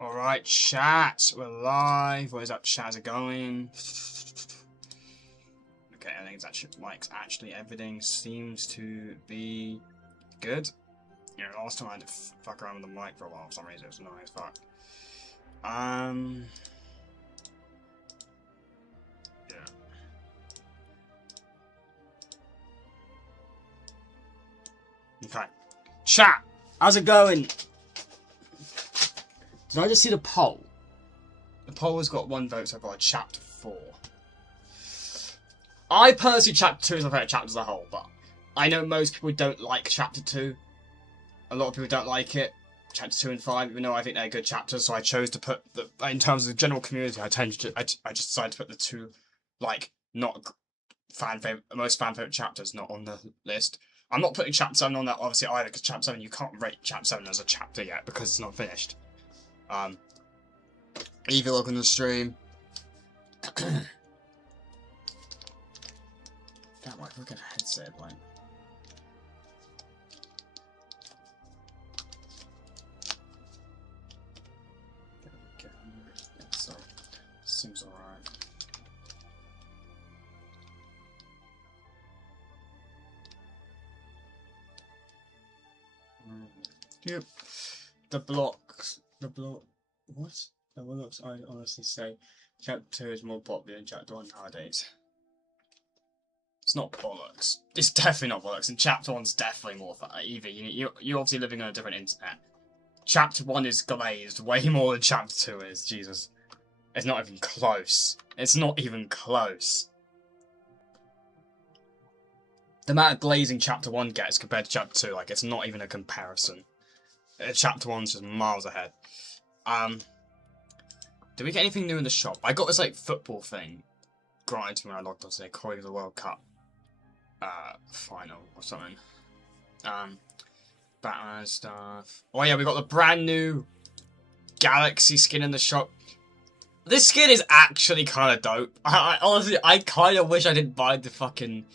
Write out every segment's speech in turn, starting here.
Alright, chat, we're live. Where's that chat? Is it going? Okay, I think that's Mike's actually everything seems to be good. You know, last time I had to fuck around with the mic for a while for some reason, it was annoying as fuck. Yeah. Okay. Chat, how's it going? Did I just see the poll? The poll has got 1 vote so far, chapter 4. I personally, chapter 2 is my favourite chapter as a whole, but I know most people don't like chapter 2. A lot of people don't like it. Chapter 2 and 5, even though I think they're good chapters, so I chose to put the, in terms of the general community, I just decided to put the 2, like, not most fan favourite chapters not on the list. I'm not putting chapter 7 on that obviously either, because chapter 7, you can't rate chapter 7 as a chapter yet, because it's not finished. Evil look on the stream. Damn, I look at a headset, like. Yeah, so, seems alright. Yep. The blocks. What? The blocks, I honestly say, chapter 2 is more popular than chapter 1 nowadays. It's not bollocks. It's definitely not bollocks, and chapter 1's definitely more fun. Evie, you're obviously living on a different internet. Chapter 1 is glazed way more than chapter 2 is, Jesus. It's not even close. It's not even close. The amount of glazing chapter 1 gets compared to chapter 2, like, it's not even a comparison. Chapter 1's just miles ahead. Did we get anything new in the shop? I got this, like, football thing granted to me when I logged on today, calling the World Cup final or something. Batman stuff. Oh yeah, we got the brand new Galaxy skin in the shop. This skin is actually kind of dope. I honestly, I kind of wish I didn't buy the fucking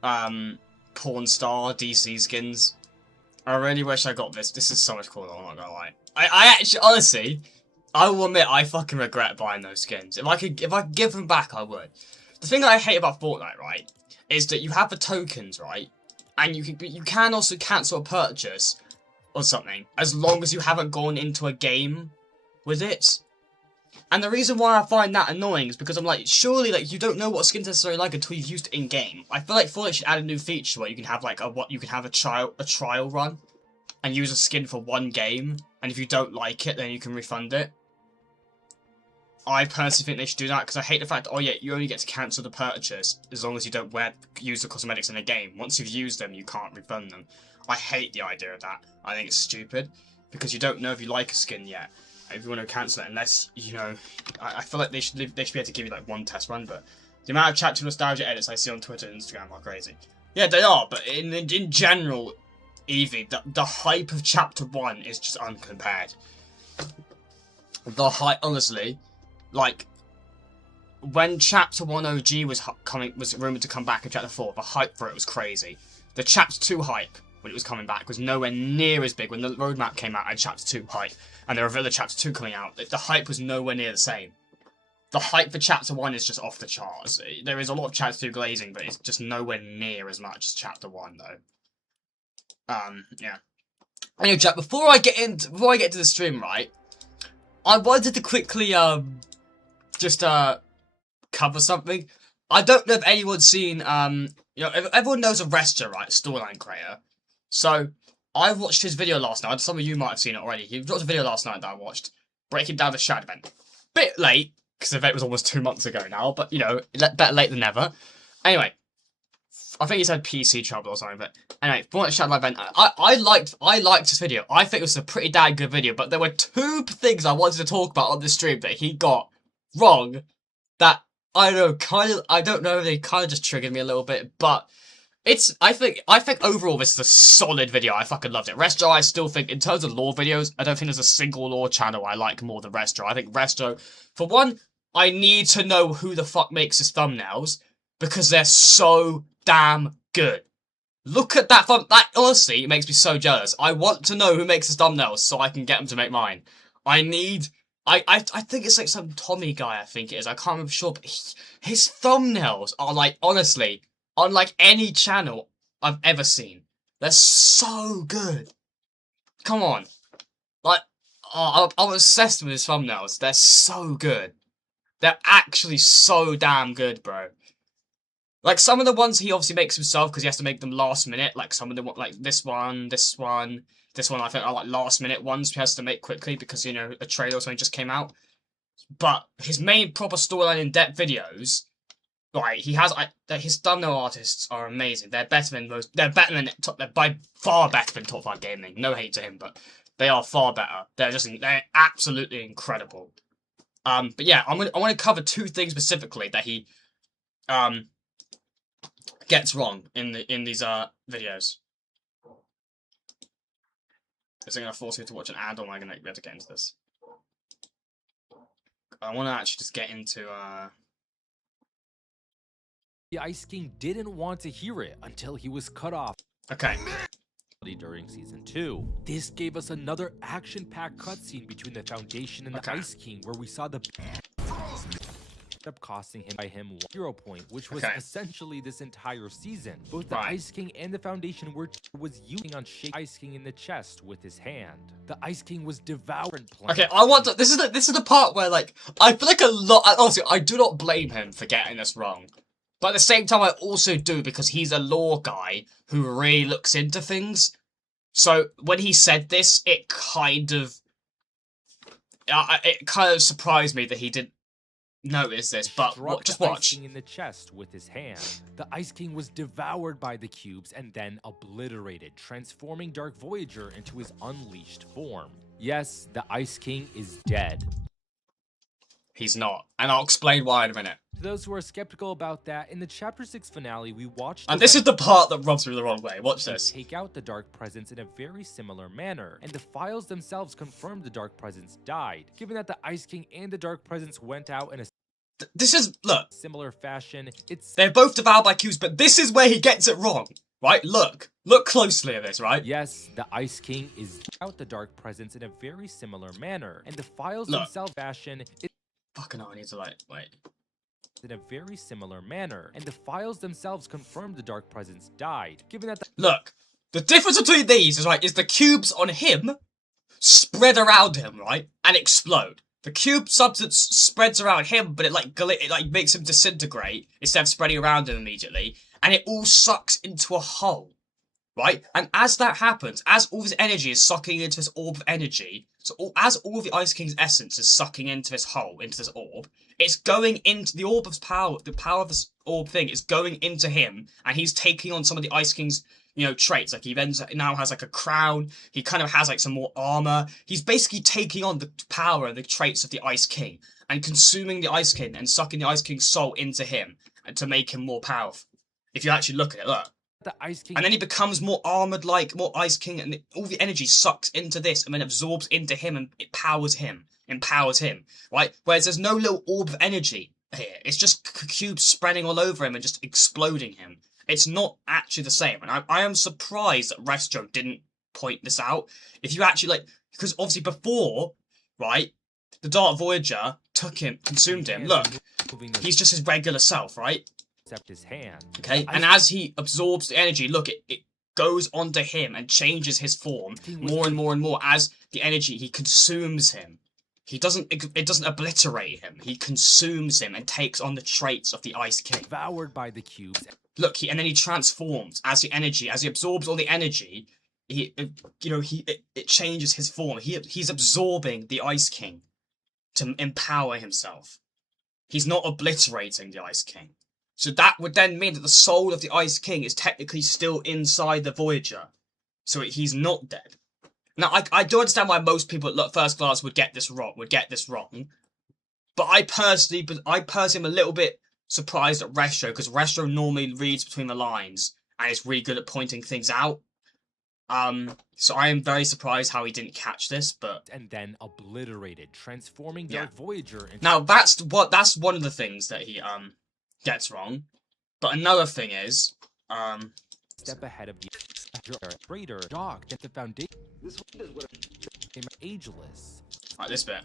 porn star DC skins. I really wish I got this. This is so much cooler, I'm not gonna lie. I actually, honestly, I will admit, I fucking regret buying those skins. If I could give them back, I would. The thing I hate about Fortnite, right, is that you have the tokens, right, and you can also cancel a purchase or something as long as you haven't gone into a game with it. And the reason why I find that annoying is because I'm like, surely, like, you don't know what skin's necessarily like until you've used it in game. I feel like Fortnite should add a new feature where you can have like a trial run and use a skin for 1 game, and if you don't like it, then you can refund it. I personally think they should do that, because I hate the fact that, oh yeah, you only get to cancel the purchase as long as you don't use the cosmetics in a game. Once you've used them, you can't refund them. I hate the idea of that. I think it's stupid, because you don't know if you like a skin yet. If you want to cancel it, unless, you know, I feel like they should be able to give you like 1 test run, but the amount of chapter nostalgia edits I see on Twitter and Instagram are crazy. Yeah, they are, but in general, Evie, the hype of chapter 1 is just uncompared. The hype, honestly, like, when chapter 1 OG was rumored to come back in chapter 4, the hype for it was crazy. The chapter 2 hype, when it was coming back, was nowhere near as big. When the roadmap came out, I had chapter 2 hype, and there were other chapter 2 coming out. The hype was nowhere near the same. The hype for chapter 1 is just off the charts. There is a lot of chapter 2 glazing, but it's just nowhere near as much as chapter 1, though. Yeah. Anyway, Jack, before I get into the stream, right, I wanted to quickly, just cover something. I don't know if anyone's seen, you know, everyone knows of Resta, right? Storyline creator. So, I watched his video last night. Some of you might have seen it already. He dropped a video last night that I watched, breaking down the Shadow event. Bit late, because the event was almost 2 months ago now, but, you know, better late than never. Anyway, I think he said PC trouble or something, but anyway, for the Shadow event, I liked his video. I think it was a pretty damn good video, but there were 2 things I wanted to talk about on this stream that he got wrong that, I don't know, they kind of just triggered me a little bit, but I think overall this is a solid video. I fucking loved it. Resto, I still think, in terms of lore videos, I don't think there's a single lore channel I like more than Resto. I think Resto, for one, I need to know who the fuck makes his thumbnails, because they're so damn good. Look at that that honestly makes me so jealous. I want to know who makes his thumbnails so I can get them to make mine. I need. I think it's like some Tommy guy. I think it is. I can't remember sure, but his thumbnails are like honestly on like any channel I've ever seen. They're so good. Come on, like I'm obsessed with his thumbnails. They're so good. They're actually so damn good, bro. Like some of the ones he obviously makes himself because he has to make them last minute. Like some of the like this one. I think are like last minute ones he has to make quickly because you know a trailer or something just came out. But his main proper storyline in depth videos, like he has, his thumbnail artists are amazing. They're better than most. They're better than they're by far better than Top 5 Gaming. No hate to him, but they are far better. They're absolutely incredible. But yeah, I want to cover two things specifically that he gets wrong in these videos. Is it gonna force me to watch an ad, or am I gonna be able to get into this? I want to actually just get into The Ice King didn't want to hear it until he was cut off. Okay. During season 2. This gave us another action-packed cutscene between the Foundation and the Ice King, where we saw the up costing him 1 hero point, which was essentially this entire season. Both the Ice King and the Foundation was using on Shake Ice King in the chest with his hand. The Ice King was devouring plants. Okay, I want to. This is the part where like I feel like a lot. Honestly, I do not blame him for getting this wrong, but at the same time, I also do because he's a lore guy who really looks into things. So when he said this, it kind of surprised me that he didn't notice this, but just watch. Ice King in the chest with his hand. The Ice King was devoured by the cubes and then obliterated, transforming Dark Voyager into his unleashed form. Yes, the Ice King is dead. He's not, and I'll explain why in a minute. To those who are skeptical about that, in the Chapter 6 finale, we watched... And this is the part that rubs me the wrong way. Watch this. ...take out the Dark Presence in a very similar manner, and the files themselves confirmed the Dark Presence died. Given that the Ice King and the Dark Presence went out in a... This is... Look. ...similar fashion, it's... They're both devoured by cubes, but this is where he gets it wrong. Right? Look. Look closely at this, right? Yes, the Ice King is out the Dark Presence in a very similar manner, and the files themselves fashion... Fucking hell, I need to like, wait. In a very similar manner, and the files themselves confirmed the Dark Presence died. Given that Look, the difference between these is, right, is the cubes on him spread around him, right, and explode. The cube substance spreads around him, but it like makes him disintegrate instead of spreading around him immediately, and it all sucks into a hole. Right? And as that happens, as all his energy is sucking into this orb of energy, as all of the Ice King's essence is sucking into this hole, into this orb, it's going into the orb of power, the power of this orb thing is going into him, and he's taking on some of the Ice King's, you know, traits. Like, he now has, like, a crown, he kind of has, like, some more armor. He's basically taking on the power and the traits of the Ice King, and consuming the Ice King, and sucking the Ice King's soul into him, and to make him more powerful. If you actually look at it, look. The Ice King... And then he becomes more armored, like more Ice King, and all the energy sucks into this and then absorbs into him and it powers him, empowers him, right? Whereas there's no little orb of energy here. It's just cubes spreading all over him and just exploding him. It's not actually the same. And I am surprised that Restro didn't point this out. If you actually, like, because obviously before, right, the Dark Voyager took him, consumed him. Look, he's just his regular self, right? Except his hand. Okay, and as he absorbs the energy, look, it goes onto him and changes his form more and more and more as the energy, he consumes him. It doesn't obliterate him. He consumes him and takes on the traits of the Ice King. Devoured by the cubes. Look, and then he transforms as the energy, as he absorbs all the energy, it changes his form. He's absorbing the Ice King to empower himself. He's not obliterating the Ice King. So that would then mean that the soul of the Ice King is technically still inside the Voyager. So he's not dead. Now, I do understand why most people at first glance would get this wrong. But I personally am a little bit surprised at Restro, because Restro normally reads between the lines and is really good at pointing things out. So I am very surprised how he didn't catch this, but... And then obliterated, transforming Dark Voyager into... Now, that's one of the things that he, gets wrong. But another thing is, step ahead of the traitor docked at the Foundation. This became ageless. Like this bit.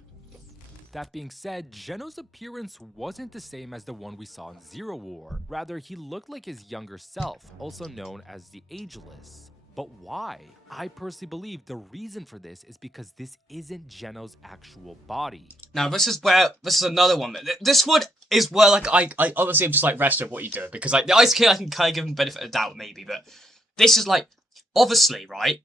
That being said, Geno's appearance wasn't the same as the one we saw in Zero War. Rather, he looked like his younger self, also known as the Ageless. But why? I personally believe the reason for this is because this isn't Geno's actual body. Now this is another one. This one is where like I obviously I'm just like rest of what you do, because like the Ice King I can kind of give him benefit of the doubt maybe, but this is like obviously right.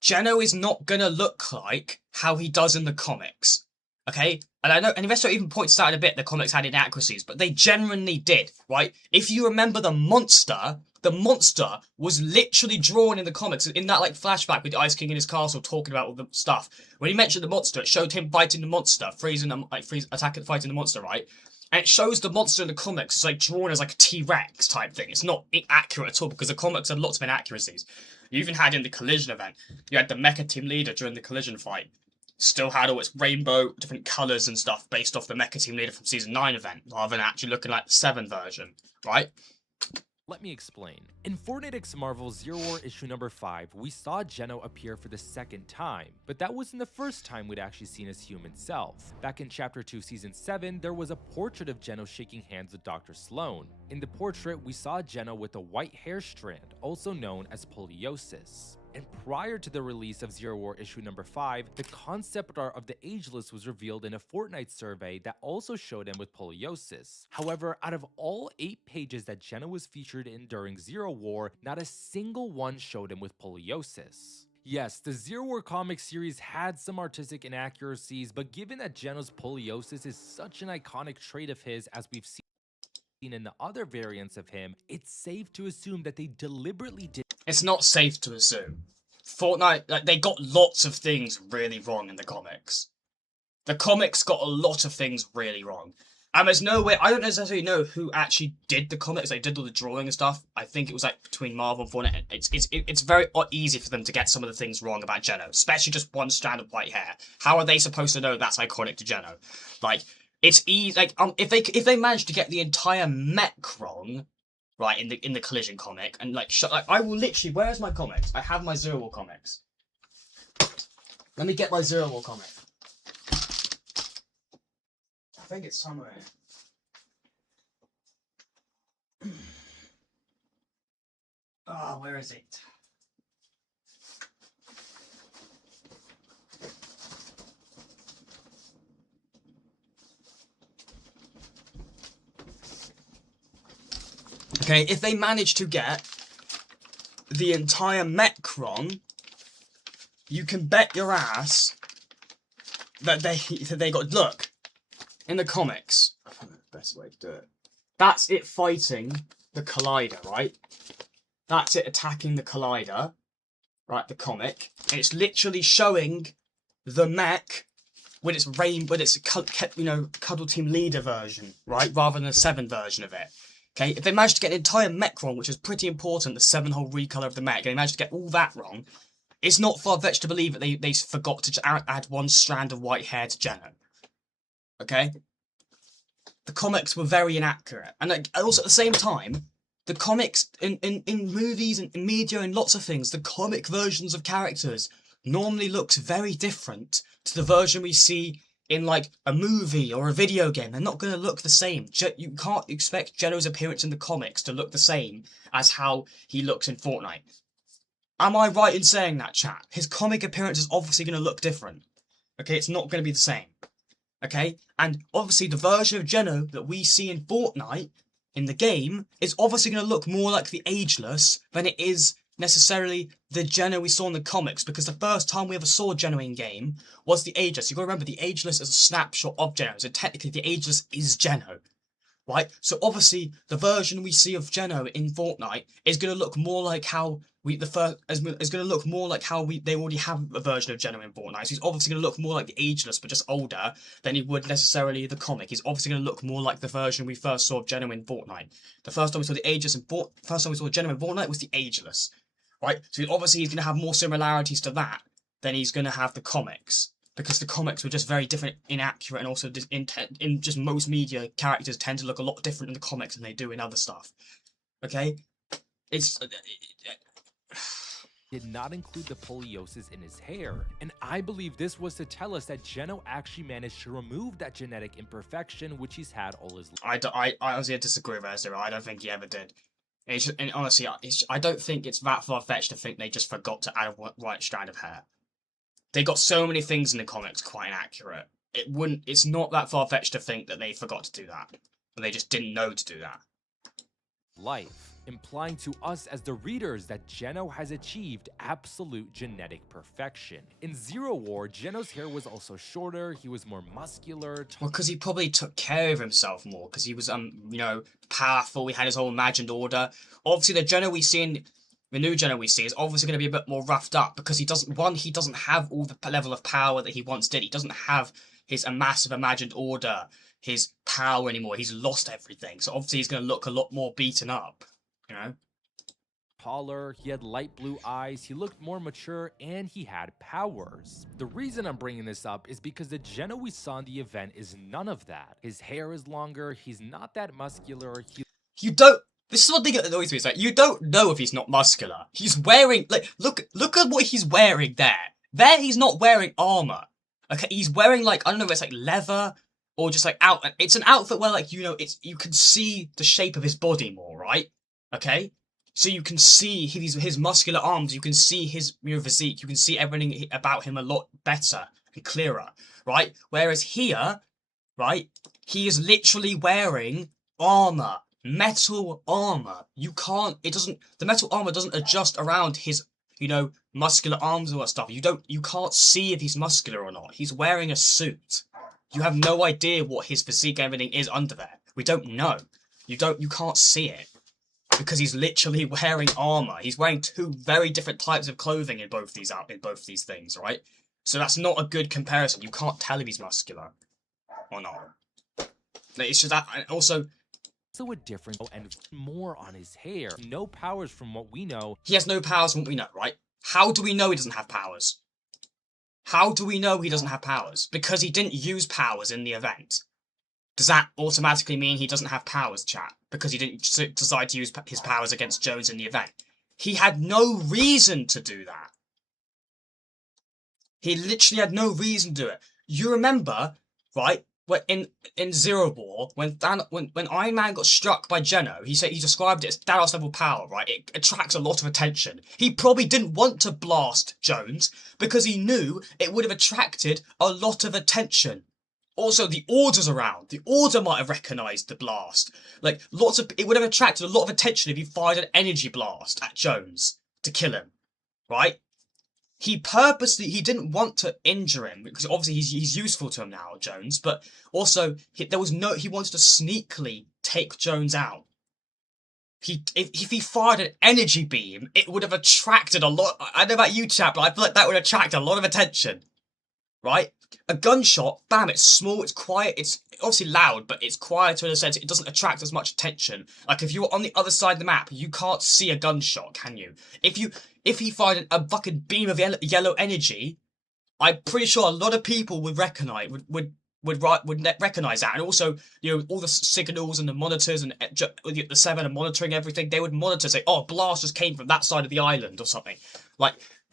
Geno is not gonna look like how he does in the comics. Okay? And I know, and Investor even points out in a bit the comics had inaccuracies, but they genuinely did, right? If you remember the monster was literally drawn in the comics, in that like flashback with the Ice King in his castle talking about all the stuff. When he mentioned the monster, it showed him fighting the monster, fighting the monster, right? And it shows the monster in the comics is like drawn as like a T-Rex type thing. It's not accurate at all, because the comics had lots of inaccuracies. You even had in the collision event, you had the mecha team leader during the collision fight. Still had all its rainbow, different colours and stuff based off the mecha team leader from Season 9 event, rather than actually looking like the 7 version, right? Let me explain. In Fortnite x Marvel Zero War issue number 5, we saw Geno appear for the second time, but that wasn't the first time we'd actually seen his human self. Back in Chapter 2 Season 7, there was a portrait of Geno shaking hands with Dr. Sloan. In the portrait, we saw Geno with a white hair strand, also known as poliosis. And prior to the release of Zero War issue number 5, the concept art of the Ageless was revealed in a Fortnite survey that also showed him with poliosis. However, out of all 8 pages that Geno was featured in during Zero War, not a single one showed him with poliosis. Yes, the Zero War comic series had some artistic inaccuracies, but given that Geno's poliosis is such an iconic trait of his as we've seen in the other variants of him, it's safe to assume that they deliberately did. It's not safe to assume. Fortnite, like, they got lots of things really wrong in the comics. The comics got a lot of things really wrong. And there's no way, I don't necessarily know who actually did the comics, they did all the drawing and stuff. I think it was like between Marvel and Fortnite. It's very easy for them to get some of the things wrong about Geno, especially just one strand of white hair. How are they supposed to know that's iconic to Geno? Like, it's easy, like, if they manage to get the entire mech wrong, right, in the Collision comic, and like I will literally, where's my comics? I have my Zero War comics. Let me get my Zero War comic. I think it's somewhere. Oh, where is it? Okay, if they manage to get the entire mech wrong, you can bet your ass that they got, look, in the comics, I think that's the best way to do it. That's it fighting the Collider, right? That's it attacking the Collider, right? The comic, and it's literally showing the mech with its Cuddle Team Leader version, right, rather than the 7 version of it. Okay, if they manage to get the entire mech wrong, which is pretty important, the 7-whole recolor of the mech, and they managed to get all that wrong, it's not far-fetched to believe that they forgot to add one strand of white hair to Geno. Okay? The comics were very inaccurate. And like, also at the same time, the comics, in movies and in media and lots of things, the comic versions of characters normally looks very different to the version we see in like a movie or a video game. They're not going to look the same. You can't expect Geno's appearance in the comics to look the same as how he looks in Fortnite. Am I right in saying that, chat? His comic appearance is obviously going to look different. Okay, it's not going to be the same. Okay, and obviously the version of Geno that we see in Fortnite, in the game, is obviously going to look more like the Ageless than it is necessarily the Geno we saw in the comics, because the first time we ever saw Geno in game was the Ageless. You've got to remember, the Ageless is a snapshot of Geno, so technically the Ageless is Geno, right? So obviously the version we see of Geno in Fortnite is going to look more like how they already have a version of Geno in Fortnite. So he's obviously going to look more like the Ageless, but just older than he would necessarily the comic. He's obviously going to look more like the version we first saw of Geno in Fortnite. The first time we saw the Ageless first time we saw Geno in Fortnite was the Ageless. Right, so obviously he's going to have more similarities to that than he's going to have the comics, because the comics were just very different, inaccurate, and also in just most media, characters tend to look a lot different in the comics than they do in other stuff. Okay, it's did not include the poliosis in his hair. And I believe this was to tell us that Geno actually managed to remove that genetic imperfection which he's had all his life. I honestly disagree with Ezra. I don't think he ever did. And honestly, I don't think it's that far-fetched to think they just forgot to add a white strand of hair. They got so many things in the comics quite inaccurate. It's not that far-fetched to think that they forgot to do that. Or they just didn't know to do that. Life, implying to us as the readers that Geno has achieved absolute genetic perfection. In Zero War, Geno's hair was also shorter, he was more muscular. Well, because he probably took care of himself more, because he was, powerful, he had his whole imagined order. Obviously, the new Geno we see is obviously going to be a bit more roughed up, because he doesn't have all the level of power that he once did. He doesn't have his massive imagined order, his power anymore. He's lost everything, so obviously he's going to look a lot more beaten up. You know? Taller, he had light blue eyes, he looked more mature, and he had powers. The reason I'm bringing this up is because the Geno we saw in the event is none of that. His hair is longer, he's not that muscular, This is one thing that annoys me, is like, you don't know if he's not muscular. He's wearing, look at what he's wearing there. There he's not wearing armor. Okay, he's wearing, I don't know if it's leather, or just it's an outfit where, you can see the shape of his body more, right? Okay, so you can see his muscular arms, you can see his physique, you can see everything about him a lot better and clearer, right? Whereas here, right, he is literally wearing armor, metal armor. The metal armor doesn't adjust around his, muscular arms and all that stuff. You can't see if he's muscular or not. He's wearing a suit. You have no idea what his physique and everything is under there. We don't know. You can't see it. Because he's literally wearing armor. He's wearing two very different types of clothing in both these things, right? So that's not a good comparison. You can't tell if he's muscular or not. It's just that, and also a difference and more on his hair. No powers from what we know. He has no powers from what we know, right? How do we know he doesn't have powers? How do we know he doesn't have powers? Because he didn't use powers in the event. Does that automatically mean he doesn't have powers, chat? Because he didn't decide to use his powers against Jones in the event. He had no reason to do that. He literally had no reason to do it. You remember, right, when in Zero War, when Iron Man got struck by Geno, he described it as Thanos level power, right? It attracts a lot of attention. He probably didn't want to blast Jones because he knew it would have attracted a lot of attention. Also, the Order's around. The Order might have recognised the blast. It would have attracted a lot of attention if he fired an energy blast at Jones to kill him, right? He didn't want to injure him because obviously he's useful to him now, Jones. But also, he wanted to sneakily take Jones out. If he fired an energy beam, it would have attracted a lot. I don't know about you, chap, but I feel like that would attract a lot of attention, right? A gunshot, bam, it's small, it's quiet, it's obviously loud, but it's quieter in a sense, it doesn't attract as much attention. If you're on the other side of the map, you can't see a gunshot, can you? If he fired a fucking beam of yellow energy, I'm pretty sure a lot of people would recognize that. And also, all the signals and the monitors and the Seven are monitoring everything. They would monitor, say, oh, blast just came from that side of the island or something.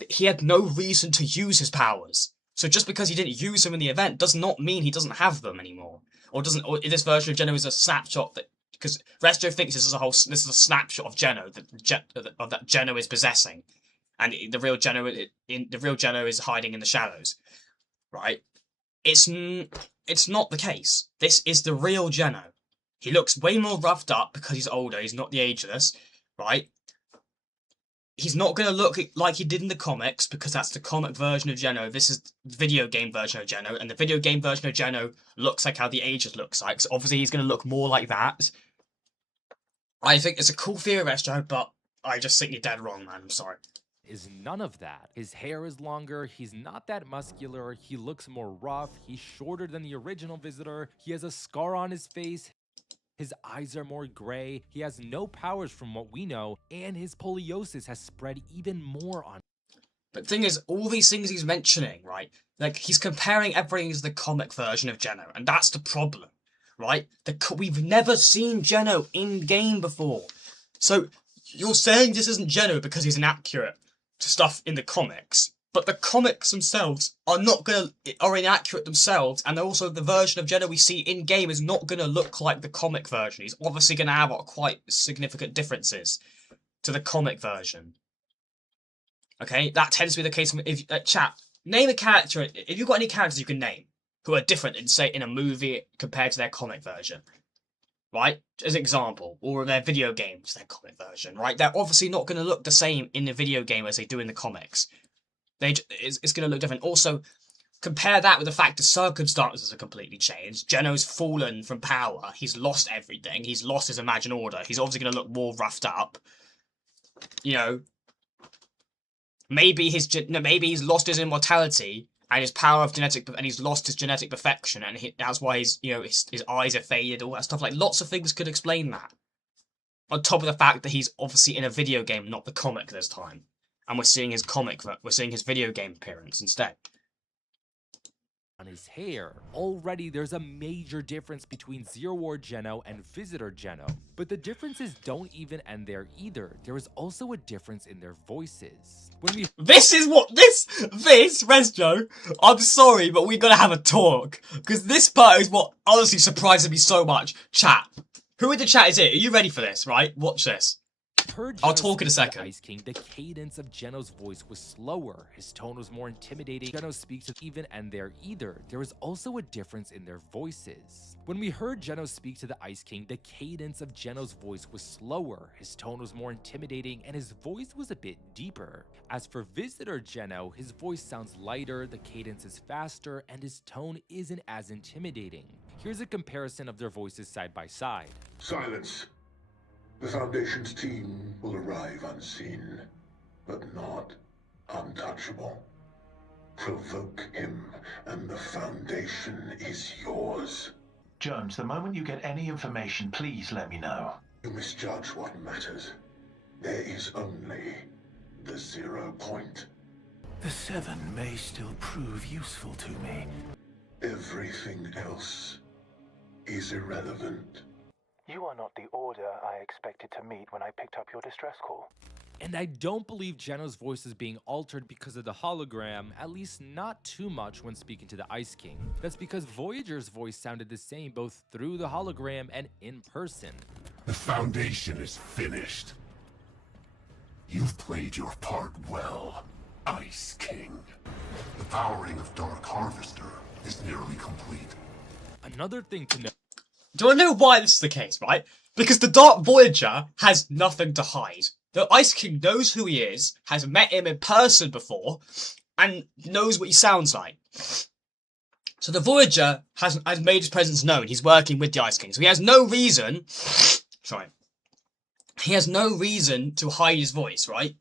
He had no reason to use his powers. So just because he didn't use them in the event does not mean he doesn't have them anymore, or this version of Geno is a snapshot because Resto thinks this is a snapshot of Geno that Geno is possessing, and the real Geno is hiding in the shadows, right? It's not the case. This is the real Geno. He looks way more roughed up because he's older. He's not the ageless, right? He's not going to look like he did in the comics because that's the comic version of Geno. This is the video game version of Geno, and the video game version of Geno looks like how the Aegis looks like. So obviously he's going to look more like that. I think it's a cool theory, Resto, but I just think you're dead wrong, man. I'm sorry. Is none of that. His hair is longer, he's not that muscular, he looks more rough, he's shorter than the original Visitor, he has a scar on his face, his eyes are more gray, he has no powers from what we know, and his poliosis has spread even more on. But the thing is, all these things he's mentioning, right? He's comparing everything to the comic version of Geno, and that's the problem, right? We've never seen Geno in-game before. So, you're saying this isn't Geno because he's inaccurate. to stuff in the comics, but the comics themselves are inaccurate themselves, and also the version of Geno we see in game is not gonna look like the comic version. He's obviously gonna have quite significant differences to the comic version. Okay, that tends to be the case. If chat, name a character. If you've got any characters you can name who are different in, say, in a movie compared to their comic version, right? As an example, or their video games, their comic version, right? They're obviously not going to look the same in the video game as they do in the comics. It's going to look different. Also, compare that with the fact the circumstances are completely changed. Geno's fallen from power. He's lost everything. He's lost his imagined order. He's obviously going to look more roughed up. You know, maybe he's lost his immortality and his power of and he's lost his genetic perfection, and that's why his eyes are faded. All that stuff, like lots of things could explain that. On top of the fact that he's obviously in a video game, not the comic this time, and we're seeing his video game appearance instead. On his hair. Already there's a major difference between Zero War Geno and Visitor Geno. But the differences don't even end there either. There is also a difference in their voices. This Resjo, I'm sorry, but we gotta have a talk. Because this part is what honestly surprises me so much. Chat. Who in the chat is it? Are you ready for this, right? Watch this. I'll talk in a second. Ice King, the cadence of Geno's voice was slower. His tone was more intimidating. Geno speaks even and there either. There was also a difference in their voices. When we heard Geno speak to the Ice King, the cadence of Geno's voice was slower. His tone was more intimidating and his voice was a bit deeper. As for Visitor Geno, his voice sounds lighter, the cadence is faster, and his tone isn't as intimidating. Here's a comparison of their voices side by side. Silence. The Foundation's team will arrive unseen, but not untouchable. Provoke him, and the Foundation is yours. Jones, the moment you get any information, please let me know. You misjudge what matters. There is only the 0 point. The 7 may still prove useful to me. Everything else is irrelevant. You are not the order I expected to meet when I picked up your distress call. And I don't believe Geno's voice is being altered because of the hologram, at least not too much when speaking to the Ice King. That's because Voyager's voice sounded the same both through the hologram and in person. The Foundation is finished. You've played your part well, Ice King. The powering of Dark Harvester is nearly complete. Another thing to note. Do I know why this is the case, right? Because the Dark Voyager has nothing to hide. The Ice King knows who he is, has met him in person before, and knows what he sounds like. So the Voyager has made his presence known. He's working with the Ice King. So he has no reason... Sorry. He has no reason to hide his voice, right?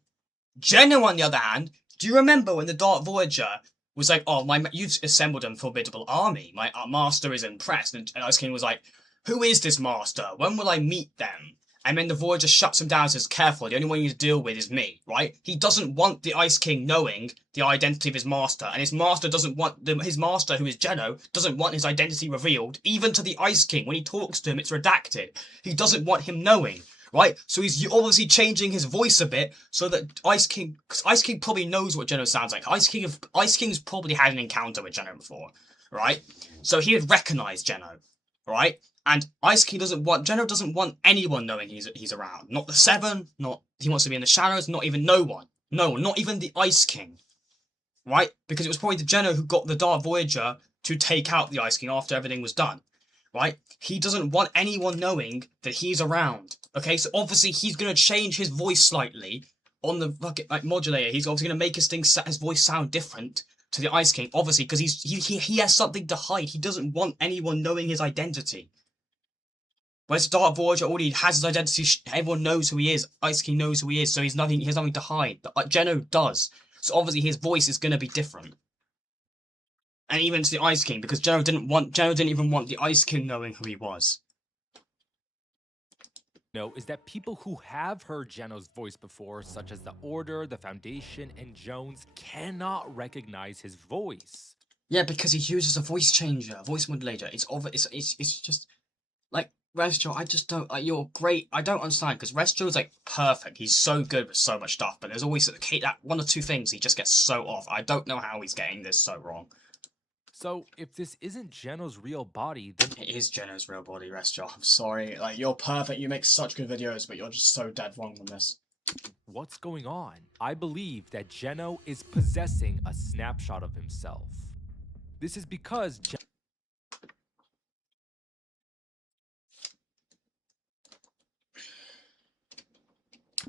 Geno, on the other hand, do you remember when the Dark Voyager was like, oh, you've assembled a formidable army. My master is impressed. And Ice King was like, who is this master? When will I meet them? And then the Voyager shuts him down and says, careful, the only one you need to deal with is me, right? He doesn't want the Ice King knowing the identity of his master. And his master doesn't want, his master, who is Geno, doesn't want his identity revealed. Even to the Ice King, when he talks to him, it's redacted. He doesn't want him knowing, right? So he's obviously changing his voice a bit so that because Ice King probably knows what Geno sounds like. Ice King's probably had an encounter with Geno before, right? So he would recognize Geno, right? And Geno doesn't want anyone knowing he's around. Not the 7, he wants to be in the shadows, not even no one. No, not even the Ice King. Right? Because it was probably the Geno who got the Dark Voyager to take out the Ice King after everything was done. Right? He doesn't want anyone knowing that he's around. Okay, so obviously he's going to change his voice slightly on the modulator. He's obviously going to make his voice sound different to the Ice King, obviously, because he has something to hide. He doesn't want anyone knowing his identity. Whereas Dark Voyager already has his identity, everyone knows who he is, Ice King knows who he is, so he has nothing to hide. Geno does. So obviously his voice is going to be different. And even to the Ice King, because Geno didn't even want the Ice King knowing who he was. Is that people who have heard Geno's voice before, such as the Order, the Foundation, and Jones, cannot recognize his voice. Yeah, because he uses a voice changer, a voice modulator. It's just like Restro, I just don't like. You're great. I don't understand because Restro's like perfect. He's so good with so much stuff, but there's always that one or two things he just gets so off. I don't know how he's getting this so wrong. So, if this isn't Geno's real body, then It is Geno's real body, Restro. I'm sorry. Like, you're perfect. You make such good videos, but you're just so dead wrong on this. what's going on? I believe that Geno is possessing a snapshot of himself. This is because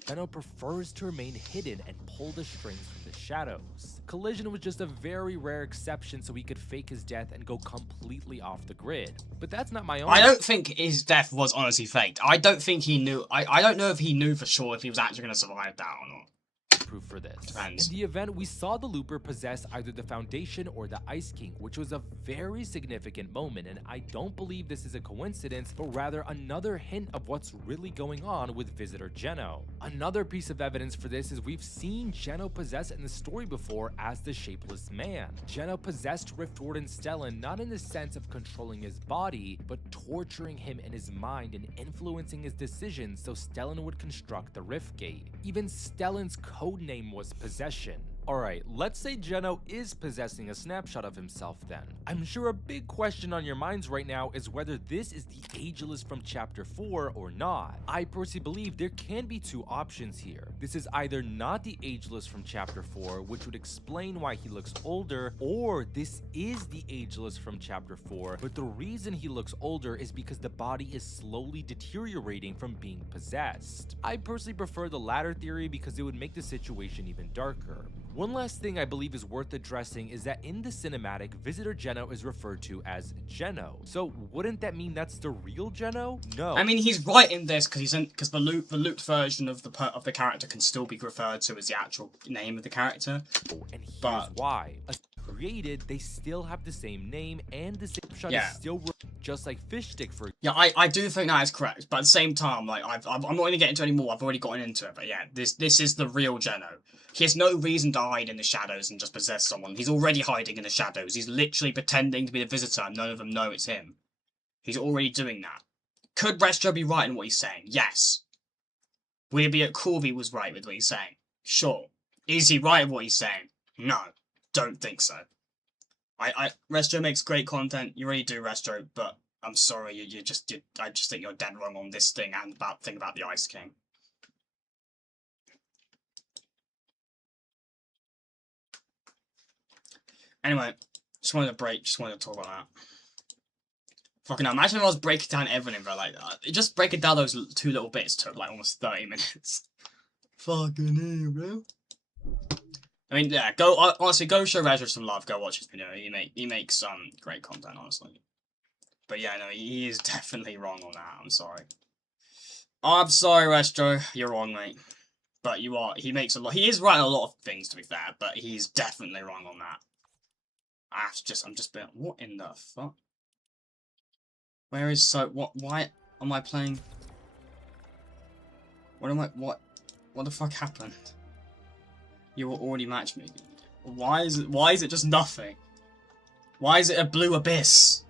Geno prefers to remain hidden and pull the strings from the shadows. Collision was just a very rare exception so he could fake his death and go completely off the grid. But that's not my own— I don't think his death was honestly faked. I don't think he knew. I don't know if he knew for sure if he was actually going to survive that or not. proof for this. Depends. In the event, we saw the Looper possess either the Foundation or the Ice King, which was a very significant moment, and I don't believe this is a coincidence, but rather another hint of what's really going on with Visitor Geno. Another piece of evidence for this is we've seen Geno possess in the story before as the Shapeless Man. Geno possessed Riftward and Stellan not in the sense of controlling his body, but torturing him in his mind and influencing his decisions so Stellan would construct the Rift Gate. Even Stellan's codename was Possession. Alright, let's say Geno is possessing a snapshot of himself then. I'm sure a big question on your minds right now is whether this is the Ageless from Chapter 4 or not. I personally believe there can be two options here. This is either not the Ageless from Chapter 4, which would explain why he looks older, or this is the Ageless from Chapter 4, but the reason he looks older is because the body is slowly deteriorating from being possessed. I personally prefer the latter theory because it would make the situation even darker. One last thing I believe is worth addressing is that in the cinematic, Visitor Geno is referred to as Geno. So wouldn't that mean that's the real Geno? No. I mean, he's right in this because the looped version of the character can still be referred to as the actual name of the character. And here's why. As created, they still have the same name and the same shot is still just like Fish Stick for— Yeah, I do think that is correct, but at the same time, like I'm not going to get into it anymore. I've already gotten into it, but yeah, this is the real Geno. He has no reason to hide in the shadows and just possess someone. He's already hiding in the shadows. He's literally pretending to be the visitor and none of them know it's him. He's already doing that. Could Restro be right in what he's saying? Yes. Would it be cool if he was right with what he's saying? Sure. Is he right in what he's saying? No. Don't think so. Restro makes great content. You really do, Restro, but I'm sorry, I just think you're dead wrong on this thing and about the Ice King. Anyway, just wanted to talk about that. Fucking hell, imagine if I was breaking down everything, bro, like that. Just breaking down those two little bits took like almost 30 minutes. Fucking hell, bro. I mean, yeah, honestly, go show Restro some love, go watch his video. He makes great content, honestly. But yeah, no, he is definitely wrong on that, I'm sorry. I'm sorry, Restro, you're wrong, mate. But he is right on a lot of things, to be fair, but he's definitely wrong on that. I'm just being, what in the fuck? Why am I playing? What the fuck happened? You were already matchmaking. Why is it just nothing? Why is it a blue abyss?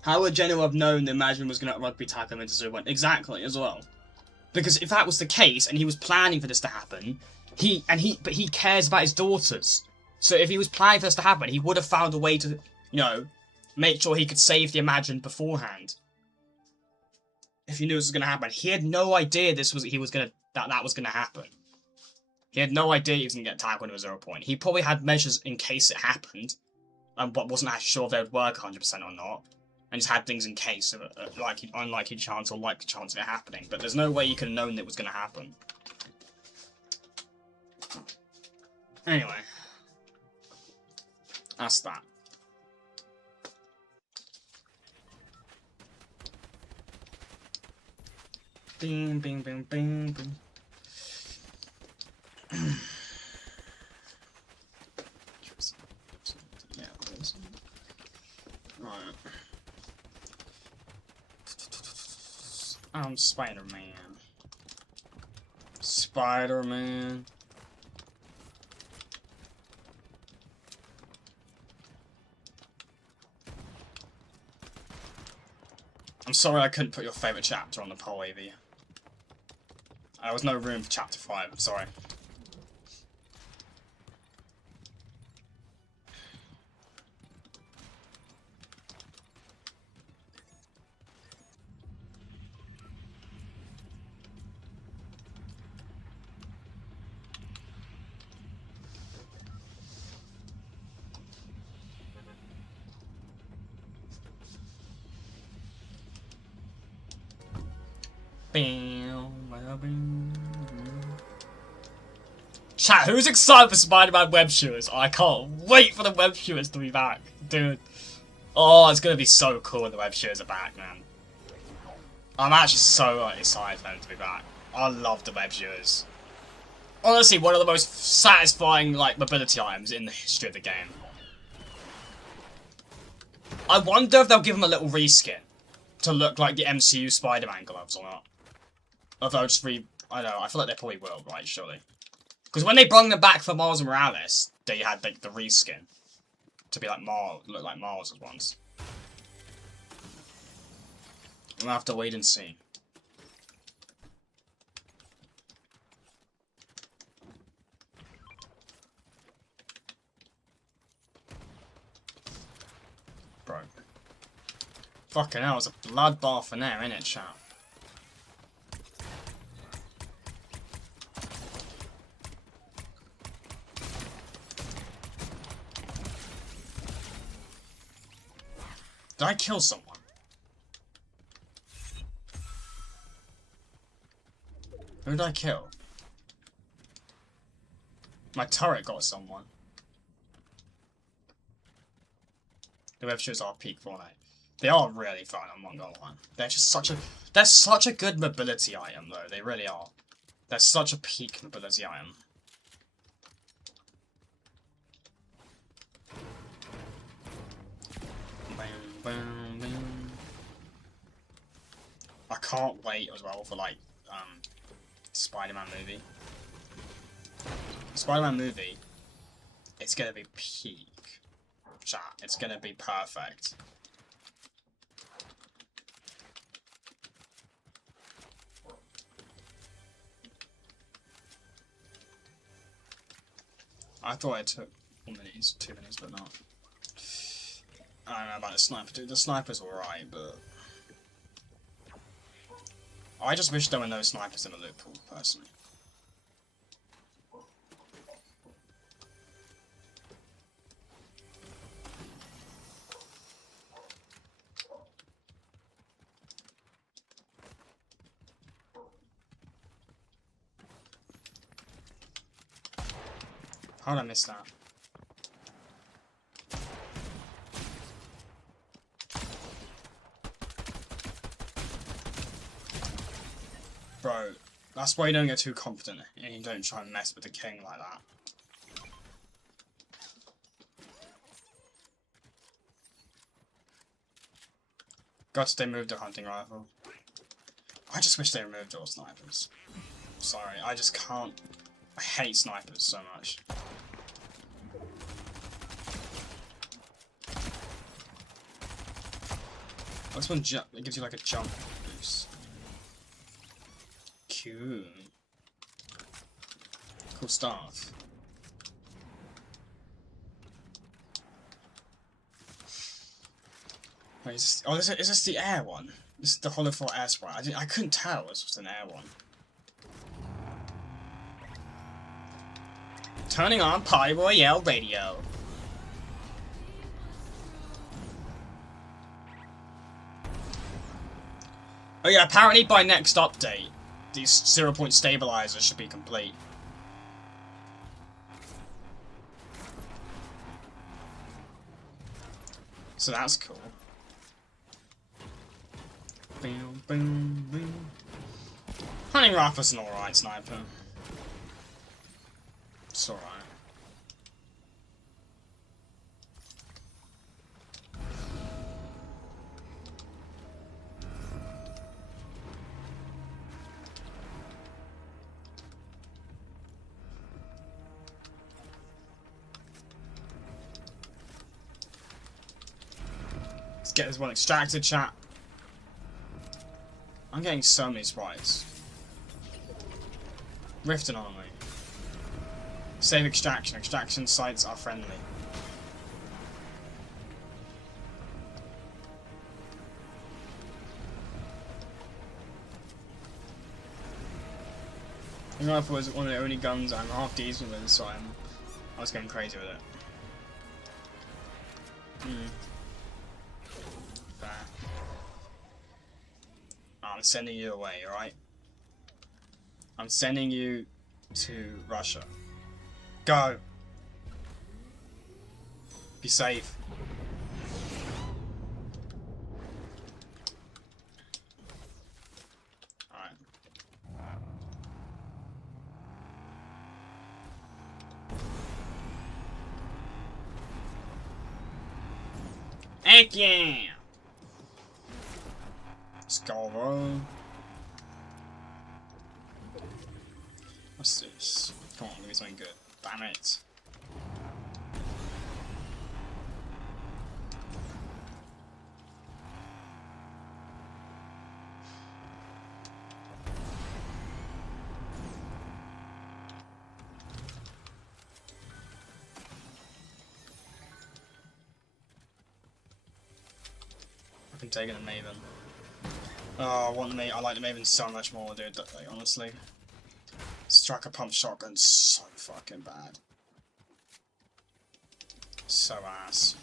How would Geno have known the Imagine was gonna rugby tackle him into 0-1? Exactly, as well. Because if that was the case, and he was planning for this to happen, but he cares about his daughters. So if he was planning for this to happen, he would have found a way to, make sure he could save the Imagine beforehand. If he knew this was gonna happen, he had no idea that was gonna happen. He had no idea he was gonna get tackled into a 0 point. He probably had measures in case it happened, but wasn't actually sure if they would work 100% or not, and just had things in case of unlikely chance or likely chance of it happening. But there's no way you could have known it was gonna happen. Anyway. That's that. Bing, bing, bing, bing, bing. Yeah, right. Spider-Man. Spider-Man. I'm sorry I couldn't put your favourite chapter on the poll, Evie. There was no room for chapter 5, sorry. Chat, who's excited for Spider-Man web shooters? I can't wait for the web shooters to be back, dude. Oh, it's gonna be so cool when the web shooters are back, man. I'm actually so excited for them to be back. I love the web shooters. Honestly, one of the most satisfying like mobility items in the history of the game. I wonder if they'll give him a little reskin to look like the MCU Spider-Man gloves or not. Or if they'll just I don't know, I feel like they probably will, right, surely. Because when they brought them back for Miles Morales, they had like the reskin to be like look like Miles' ones. We'll have to wait and see. Bro. Fucking hell, it's a bloodbath in there, innit, chat? Did I kill someone? Who did I kill? My turret got someone. The web shows are peak Fortnite. They are really fun, I'm not gonna lie. They're such a good mobility item though, they really are. They're such a peak mobility item. I can't wait as well for like Spider-Man movie. Spider-Man movie, it's gonna be peak. Chat, it's gonna be perfect. I thought it took 1 minute, 2 minutes, but not. I don't know about the sniper, dude. The sniper's alright, but I just wish there were no snipers in the loot pool, personally. How did I miss that? Bro, that's why you don't get too confident and you don't try and mess with the king like that. God, they moved the hunting rifle. I just wish they removed all snipers. Sorry, I just can't. I hate snipers so much. This one jump, it gives you like a jump boost. Cool. Cool stuff. Wait, is this the air one? This is the Hollow 4 air sprite. I couldn't tell this was an air one. Turning on Party Royale radio. Oh yeah, apparently by next update, these 0-point stabilizers should be complete. So that's cool. Boom, boom, boom. Hunting rifle's an alright sniper. It's alright. Let's get this one extracted, chat. I'm getting so many sprites. Rift anomaly. Save extraction. Extraction sites are friendly. The rifle was one of the only guns I'm half decent with, so I was going crazy with it. Fair. I'm sending you away, alright? I'm sending you to Russia. Go! Be safe. Alright. Heck yeah! Let's go, bro. What's this? Come on, give me something good. Damn it. I'm taking the Maven. Oh, I want the Maven. I like the Maven so much more, dude. Like, honestly. Striker pump shotgun's so fucking bad. So ass.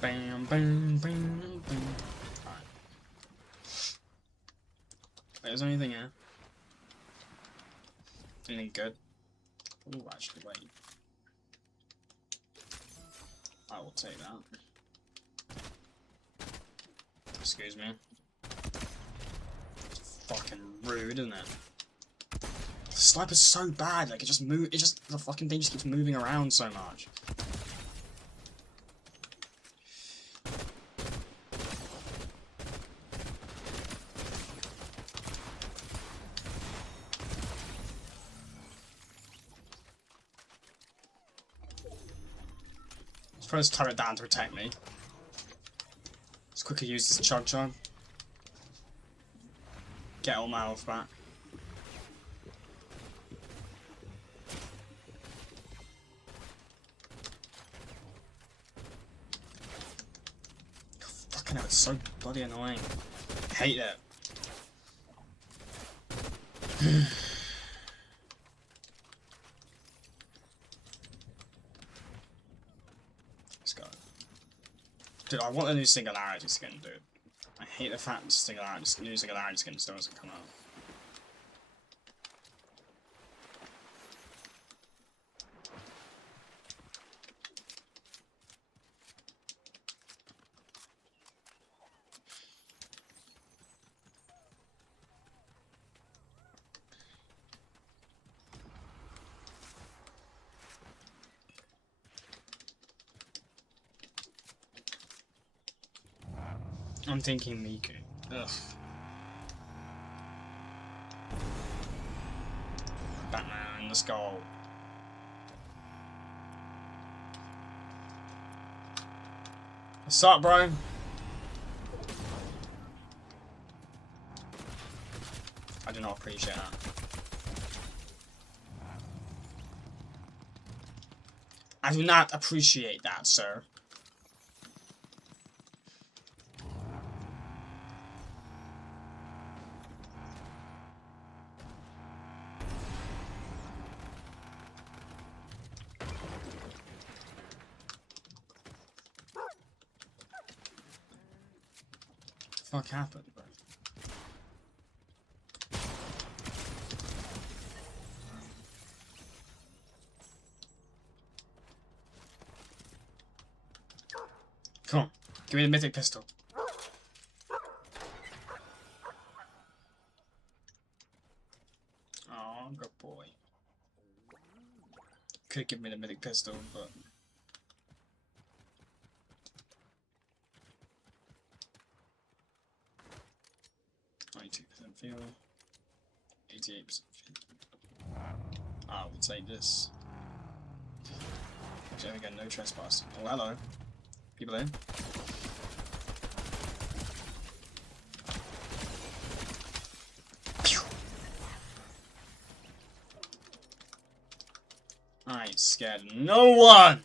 Bam, bam, bam, bam. Alright. Wait, is there anything here? Anything good? Ooh, actually, wait. I will take that. Excuse me. It's fucking rude, isn't it? The sniper's so bad, like the fucking thing just keeps moving around so much. Throw this turret down to protect me. Let's quickly use this chug chug. Get all my health back. Fucking hell, it's so bloody annoying. I hate it. Let's go. Dude, I want a new Singularity skin, dude. I hate the fact that new Singularity skin still doesn't come out. I'm thinking Miku. Ugh. Batman, let's go. What's up, bro? I do not appreciate that. I do not appreciate that, sir. What the fuck happened, bro? Come on, give me the mythic pistol. Oh, good boy. Could give me the mythic pistol, but 92% fuel, 88% fuel. I will Take this. There we go, no trespassing. Oh, hello. People in? I ain't scared of no one!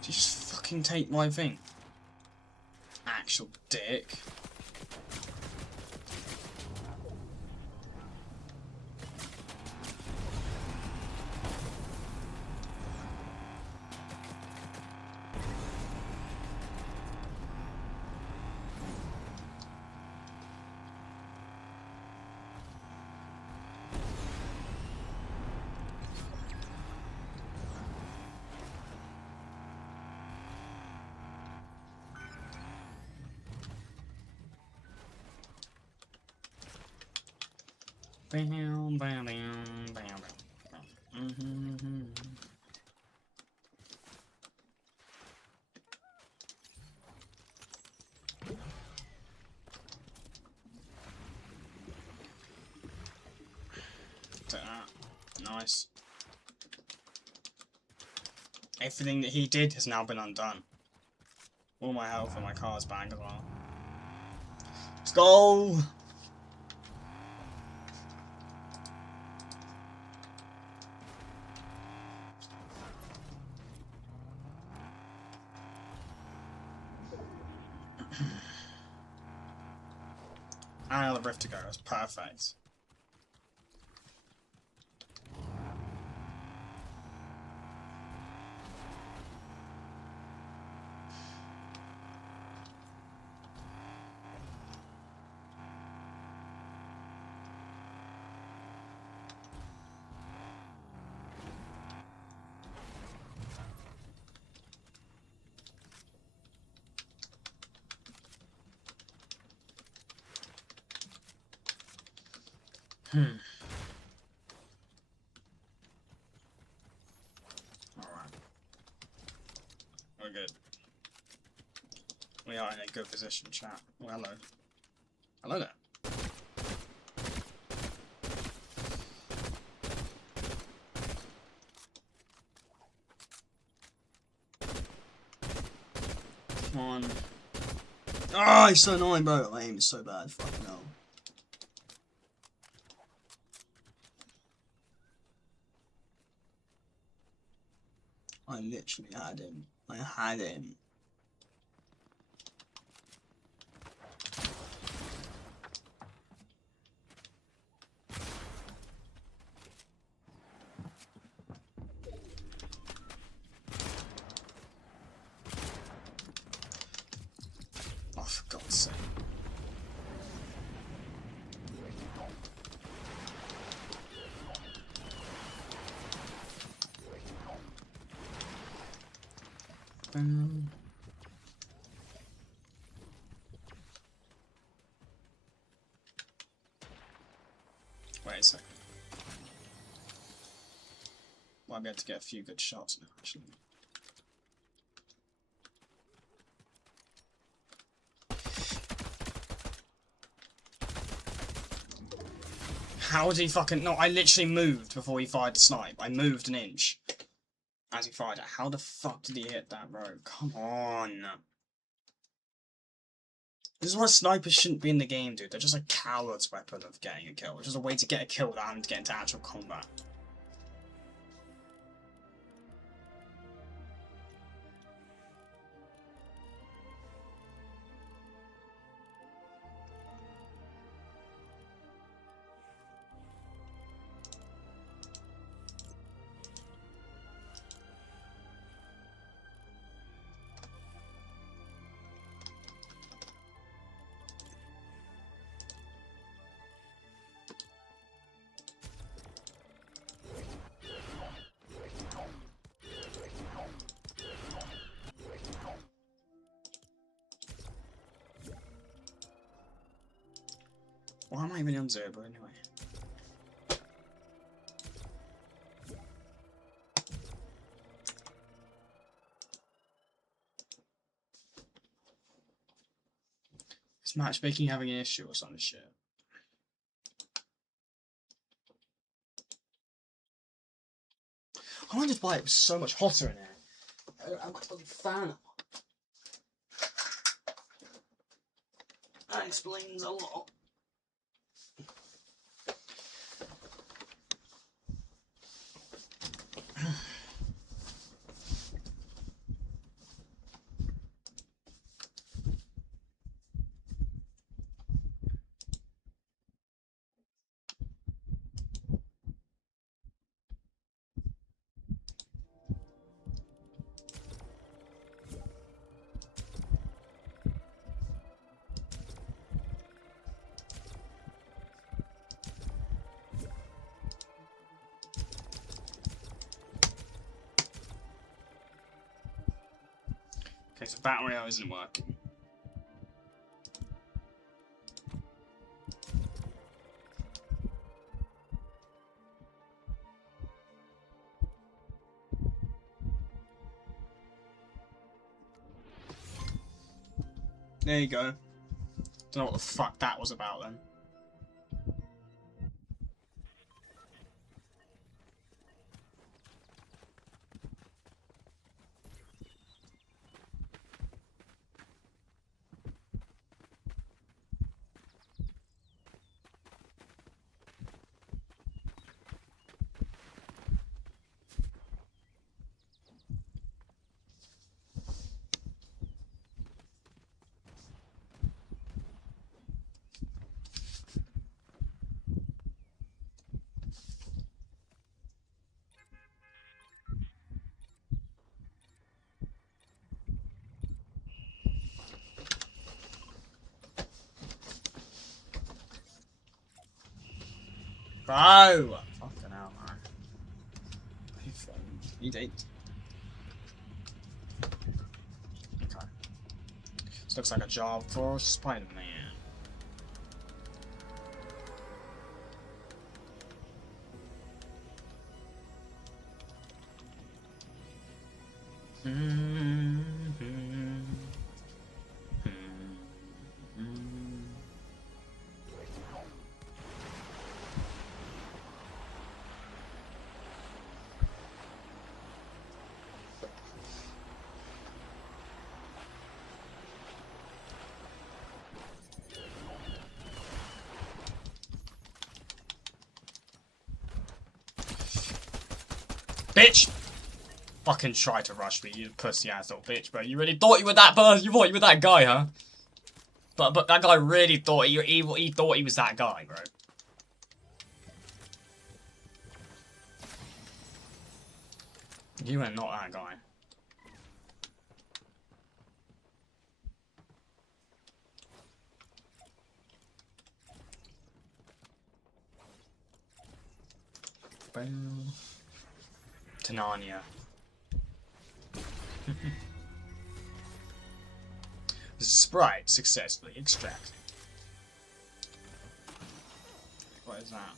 Did you just fucking take my thing? Actual dick. Bam, bam, bam, bam, bam. Take that. Nice. Everything that he did has now been undone. All my health and my car's back as well. Let's go! And another rift to go, that's perfect. Alright. We're good. We are in a good position, chat. Well, hello. Hello there. Come on. Oh, he's so annoying, bro. My aim is so bad. Fucking hell. I literally had him. I had him. Oh, for God's sake. Wait a second. Might be able to get a few good shots now, actually. How did he fucking... No, I literally moved before he fired the snipe. I moved an inch as he fired it. How the fuck did he hit that, bro? Come on. This is why snipers shouldn't be in the game, dude. They're just a coward's weapon of getting a kill. Which is a way to get a kill without having to get into actual combat. Why am I even on zero, but anyway? Is matchmaking having an issue or some shit? I wondered why it was so much hotter in here. I'm not a fan. That explains a lot. Okay, so battery isn't working. There you go. Don't know what the fuck that was about then. Bro! Fucking hell, man. Need 8. Okay. This looks like a job for Spider-Man. Bitch! Fucking try to rush me, you pussy ass little bitch, bro. You really thought you were that person? You thought you were that guy, huh? But that guy really thought he thought he was that guy, bro. You are not that guy. Boom. To Narnia. The sprite successfully extracted. What is that?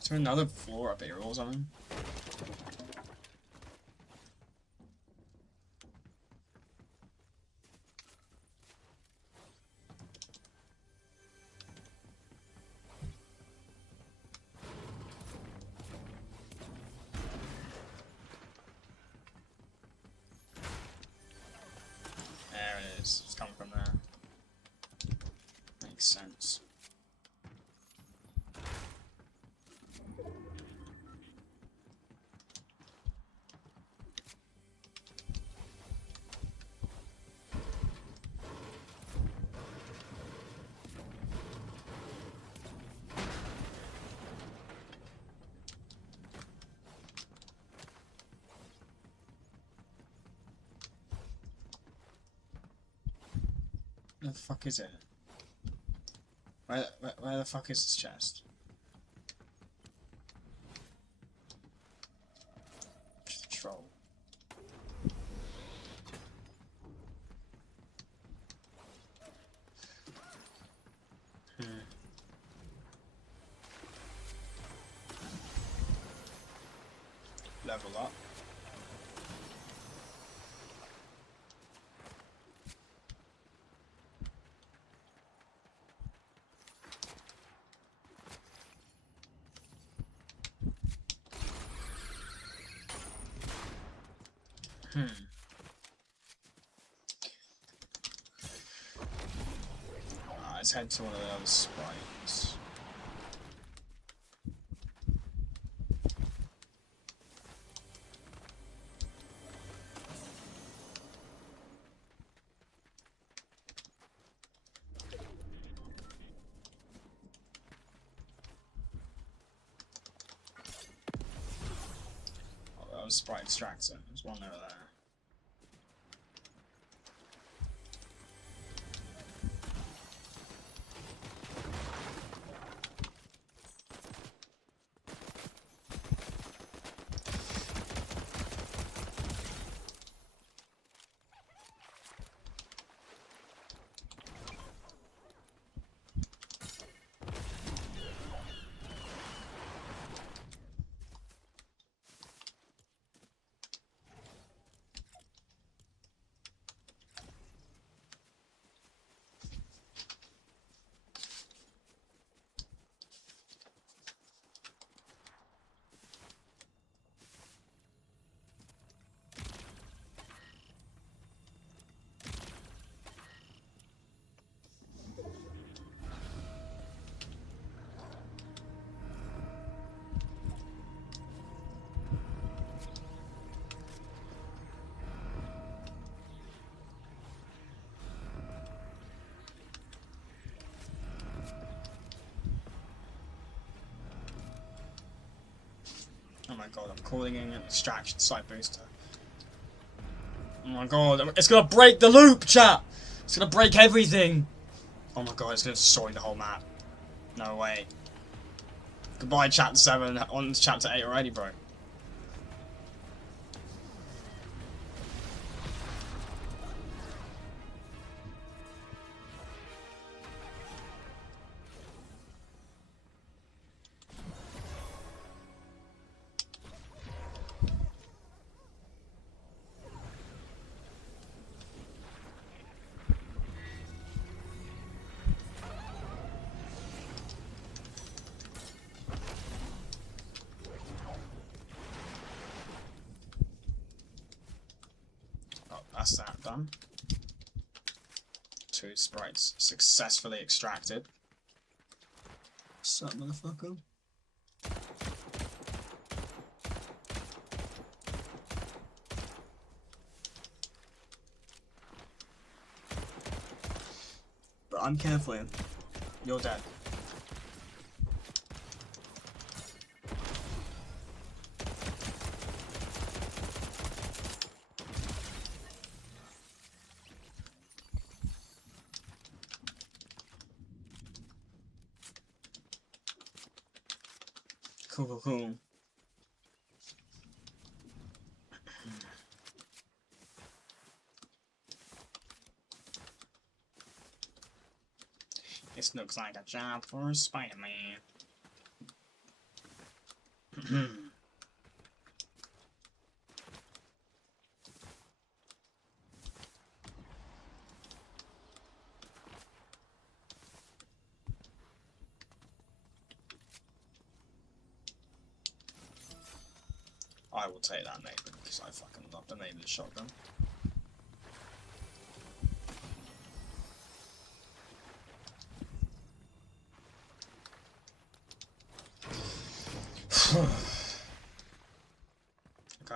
Is there another floor up here or something? is. It's coming from there. Makes sense. Where the fuck is it? Where the fuck is this chest? Troll. Level up. Let's head to one of those sprites. Oh, that was sprite extractor. There's one over there. Oh my god, I'm calling in an extraction site booster. Oh my god, it's gonna break the loop, chat! It's gonna break everything! Oh my god, it's gonna destroy the whole map. No way. Goodbye, chapter 7, on to chapter 8 already, bro. That's that done. 2 sprites successfully extracted. What's up, motherfucker? But I'm careful here. You're dead. Cool. This looks like a job for Spider-Man. I will take that neighbor because I fucking love the neighbor's shotgun.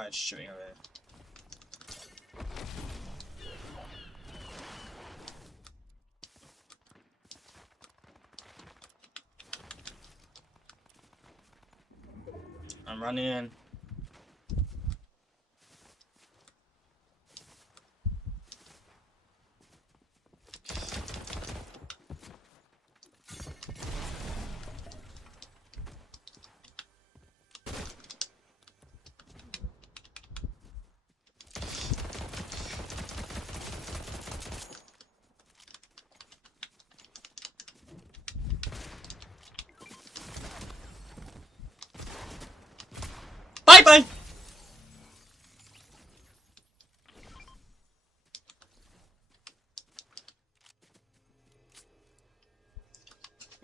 started shooting over here. I'm running in. Bye bye!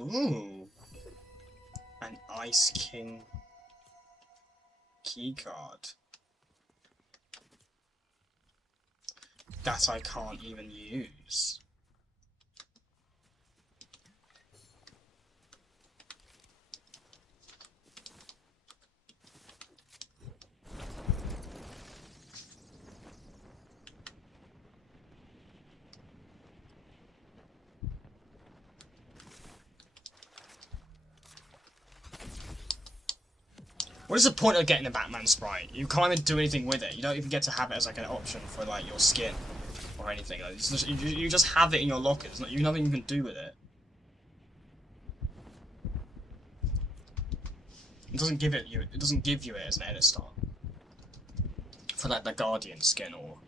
Ooh. An Ice King keycard. That I can't even use. What is the point of getting the Batman sprite? You can't even do anything with it. You don't even get to have it as like an option for like your skin or anything. Like, you just have it in your locker. You nothing you can do with it. It doesn't give it you. It doesn't give you it as an edit start for like the Guardian skin or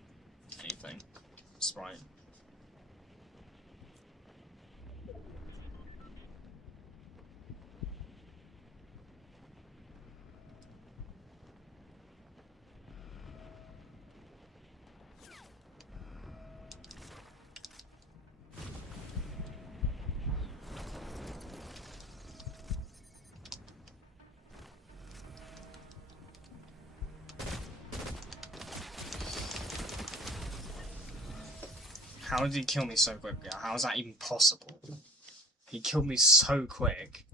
anything sprite. How did he kill me so quickly? How is that even possible? He killed me so quick.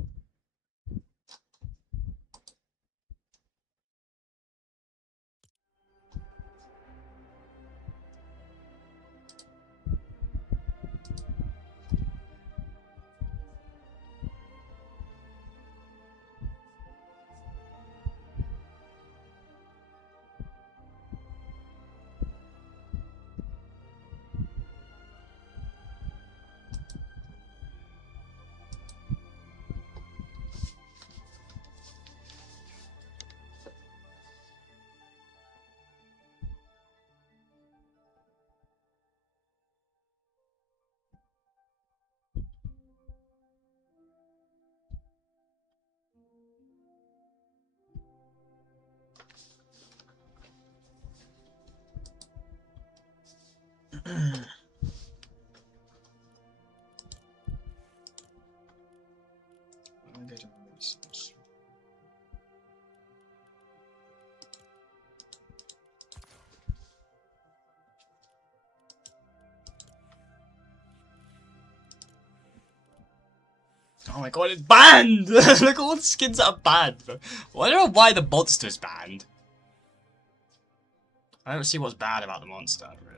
Oh my god, it's banned! Look at all the skins that are banned. I don't know why the monster's banned. I don't see what's bad about the monster, really.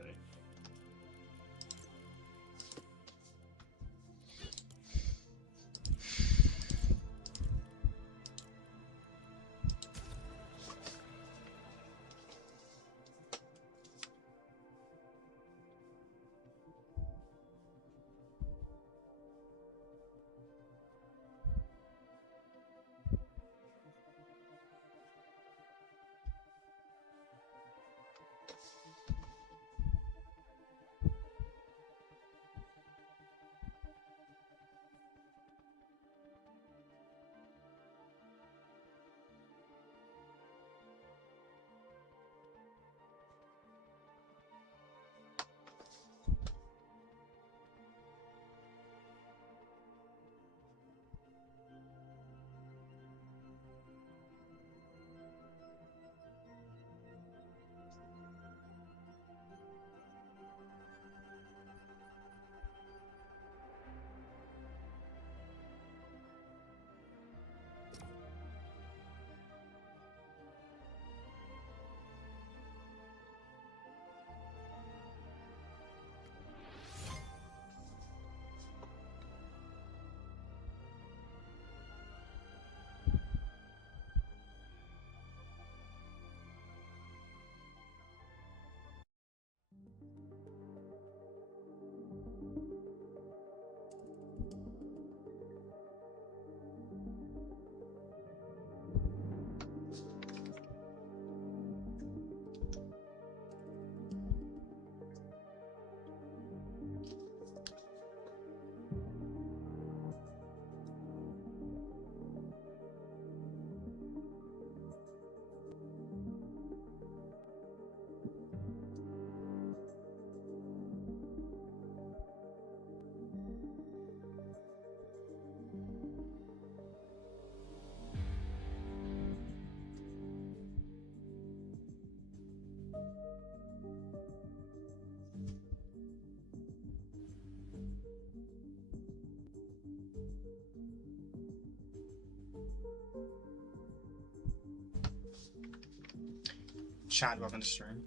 Chat welcome to stream.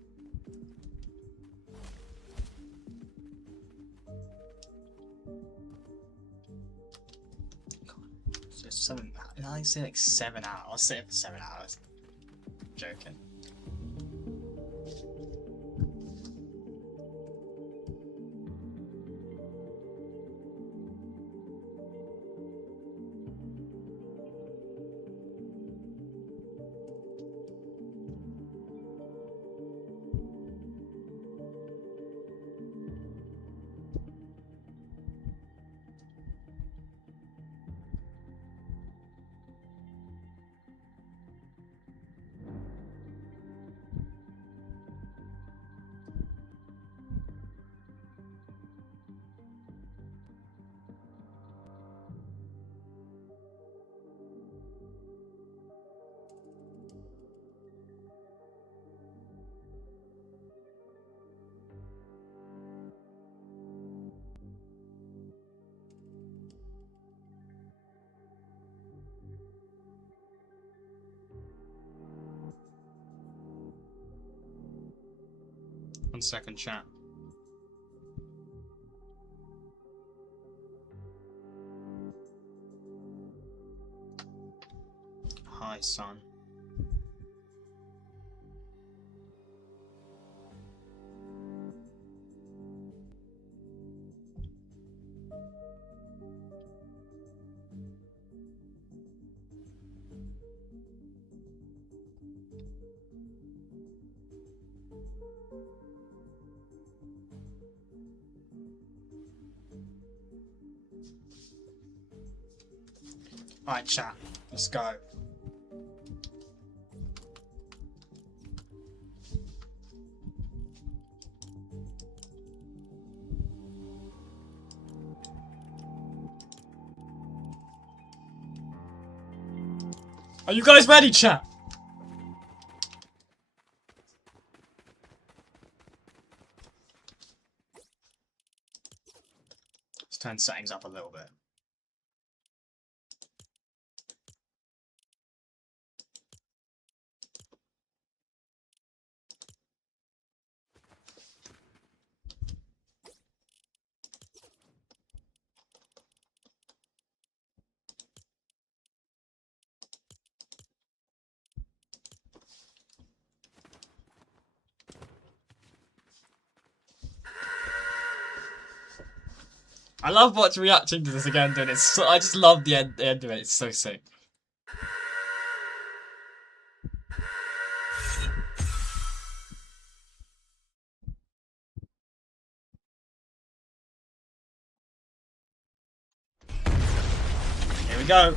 So 7. I say like 7 hours. I'll sit it for 7 hours. Joking. One second, chat. Hi, son. Alright, chat. Let's go. Are you guys ready, chat? Let's turn settings up a little bit. I love watching reacting to this again, dude. It's so, I just love the end of it. It's so sick. Here we go.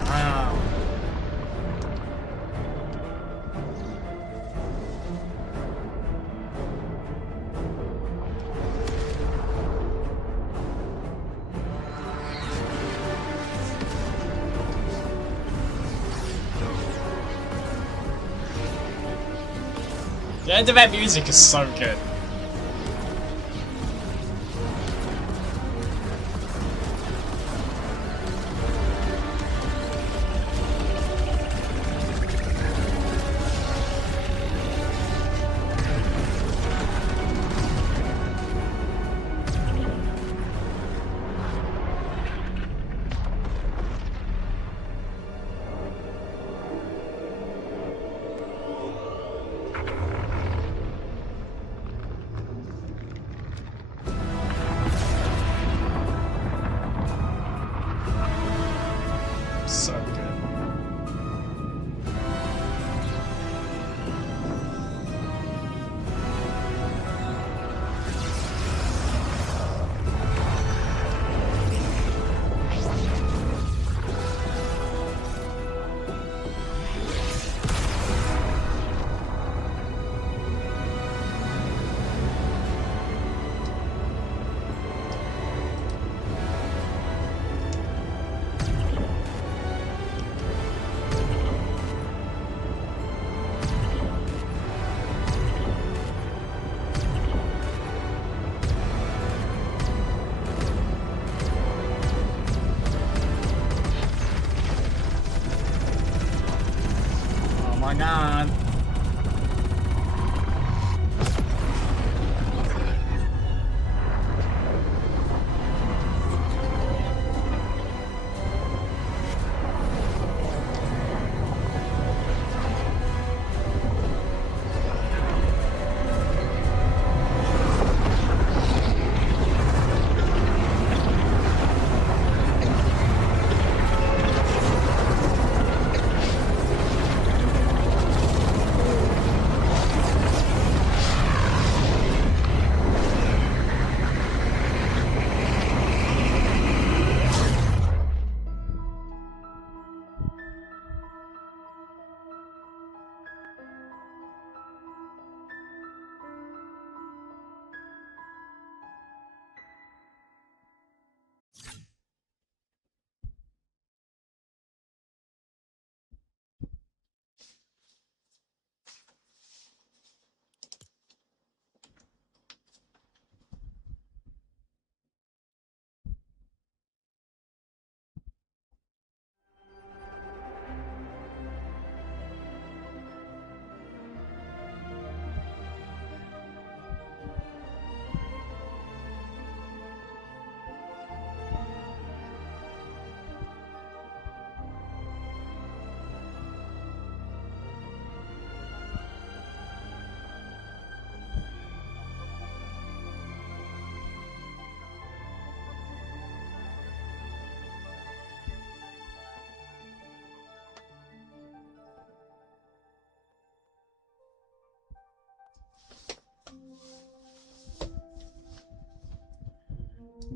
Wow. The end of that music is so good. my god.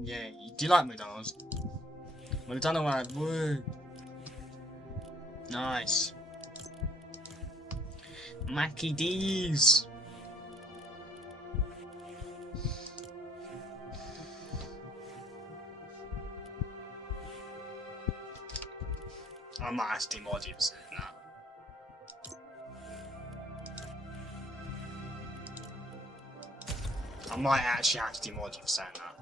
Yeah, do you like McDonald's? McDonald's, woo! Nice. Mackie D's. I might ask Demoji for saying that. I might actually ask Demoji for saying that.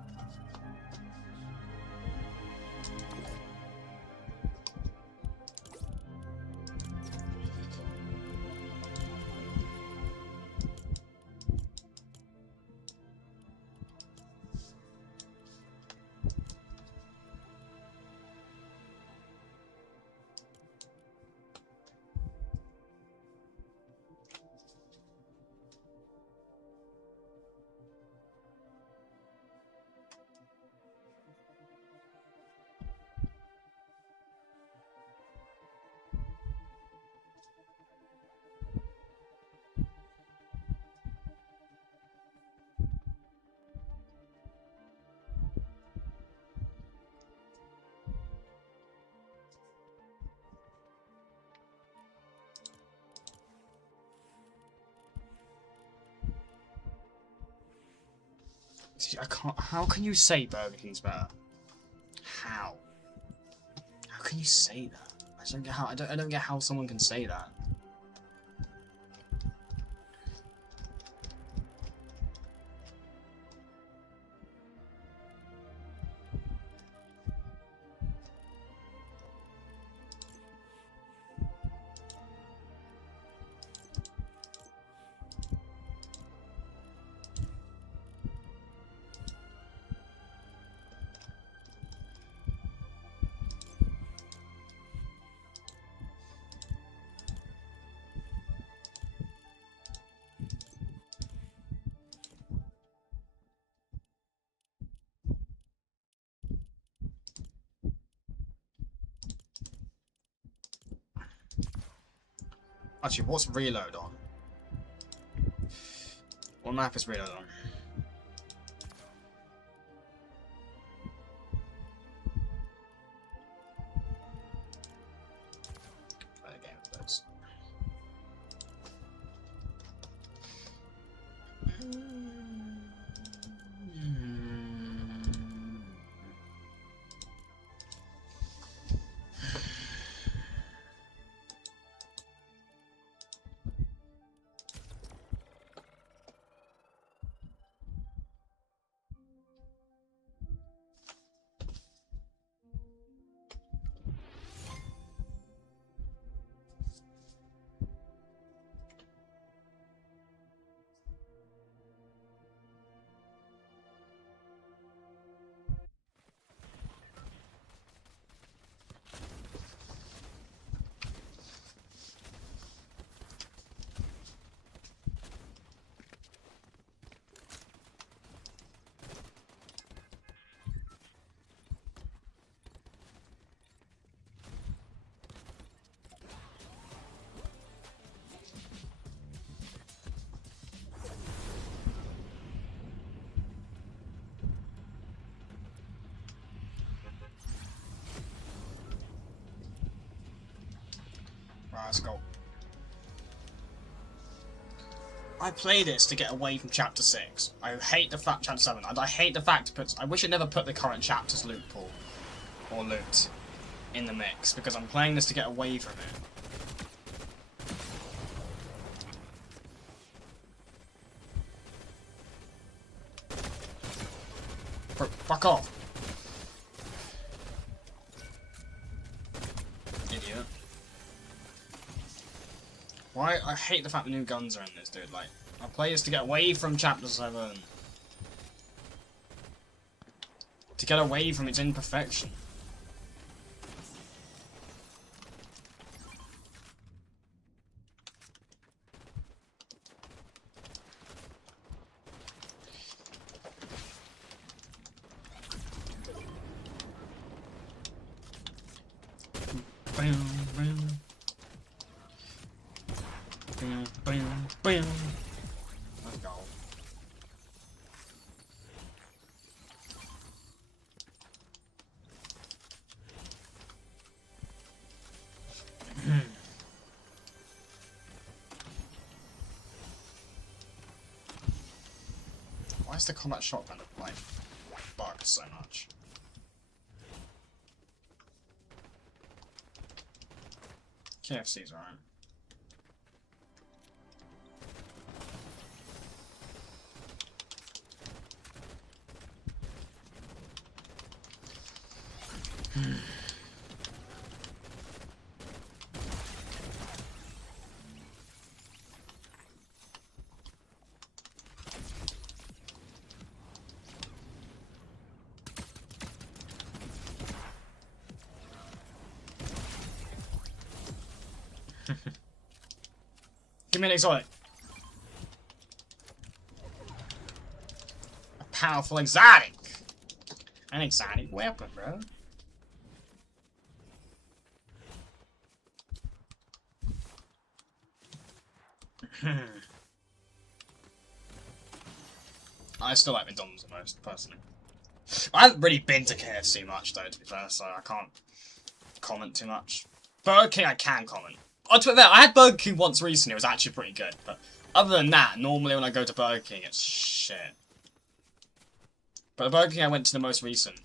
See, I can't. How can you say Burger King's better? How? How can you say that? I don't get how. I don't get how someone can say that. Actually, what's reload on? What map is reload on? Play a game of those. Right, let's go. I play this to get away from chapter 6. I hate the fact chapter 7. I hate the fact I wish it never put the current chapter's loot pool or loot in the mix because I'm playing this to get away from it. Bro, fuck off. Idiot. Why? I hate the fact the new guns are in this, dude. Like, I play this to get away from chapter 7. To get away from its imperfection. Bam, bam. Bam, bam, bam. Let's go. Why is the combat shotgun like bugged so much? KFC's alright. Give me an exotic. A powerful exotic. An exotic weapon, bro. I still like McDonald's the most, personally. I haven't really been to KFC much, though, to be fair, so I can't comment too much. Burger King, I can comment. Oh, to be fair, I had Burger King once recently, it was actually pretty good, but other than that, normally when I go to Burger King, it's shit. But the Burger King I went to the most recent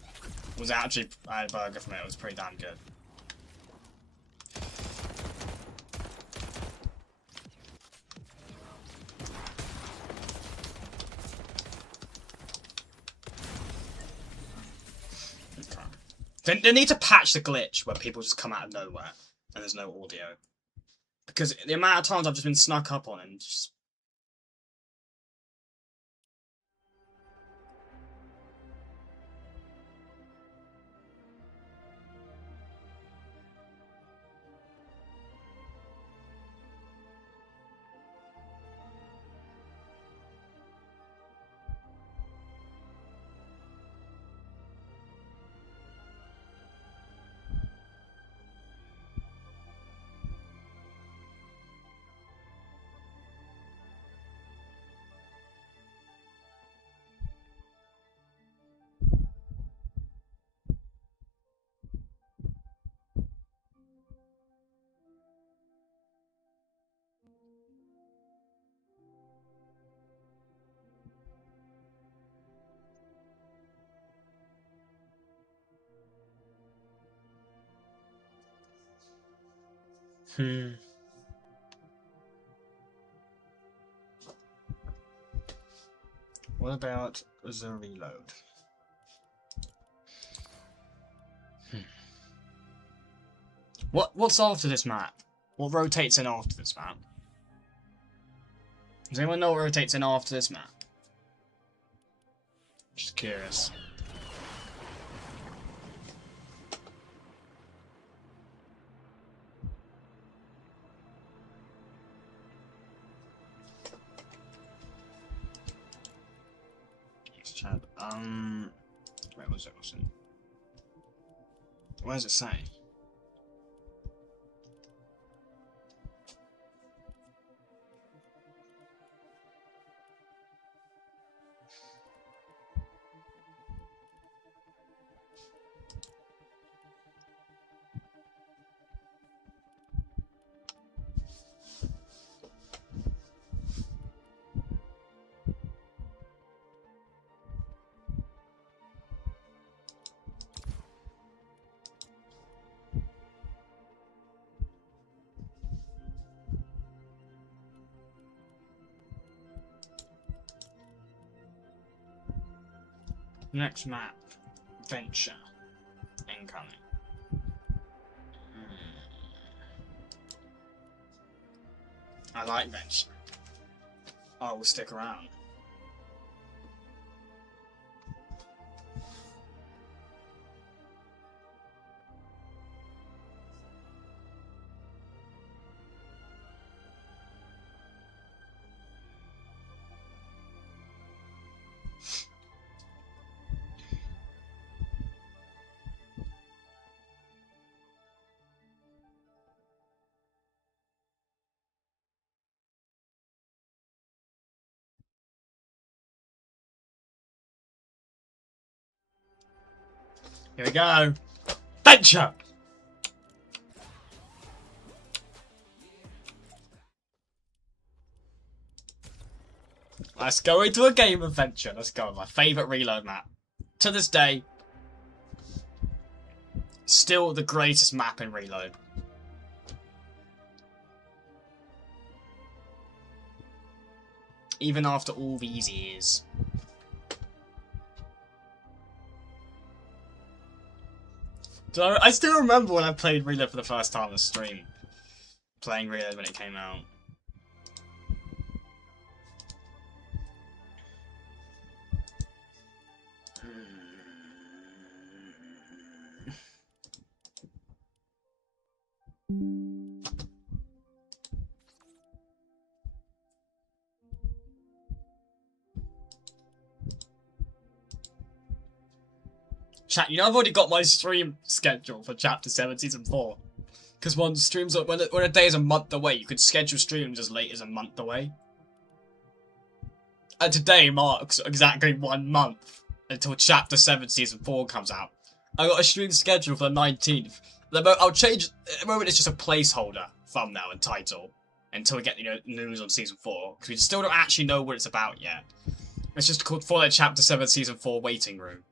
was actually, I had a burger from it, it was pretty damn good. They need to patch the glitch where people just come out of nowhere and there's no audio. Because the amount of times I've just been snuck up on and just... What about the reload? What's after this map? What rotates in after this map? Does anyone know what rotates in after this map? Just curious. Chat. Wait, what's it? What does it say? Next map. Venture. Incoming. I like Venture. I will stick around. Here we go. Venture! Let's go into a game of Venture. Let's go. My favourite reload map. To this day, still the greatest map in reload. Even after all these years. I still remember when I played Reload for the first time on the stream. Playing Reload when it came out. Chat, you know I've already got my stream schedule for Chapter 7 Season 4. Because when streams are, when a day is a month away, you could schedule streams as late as a month away. And today marks exactly 1 month until Chapter 7 Season 4 comes out. I got a stream schedule for the 19th. I'll change, at the moment it's just a placeholder thumbnail and title. Until we get, news on Season 4. Because we still don't actually know what it's about yet. It's just called Fortnite Chapter 7 Season 4 Waiting Room.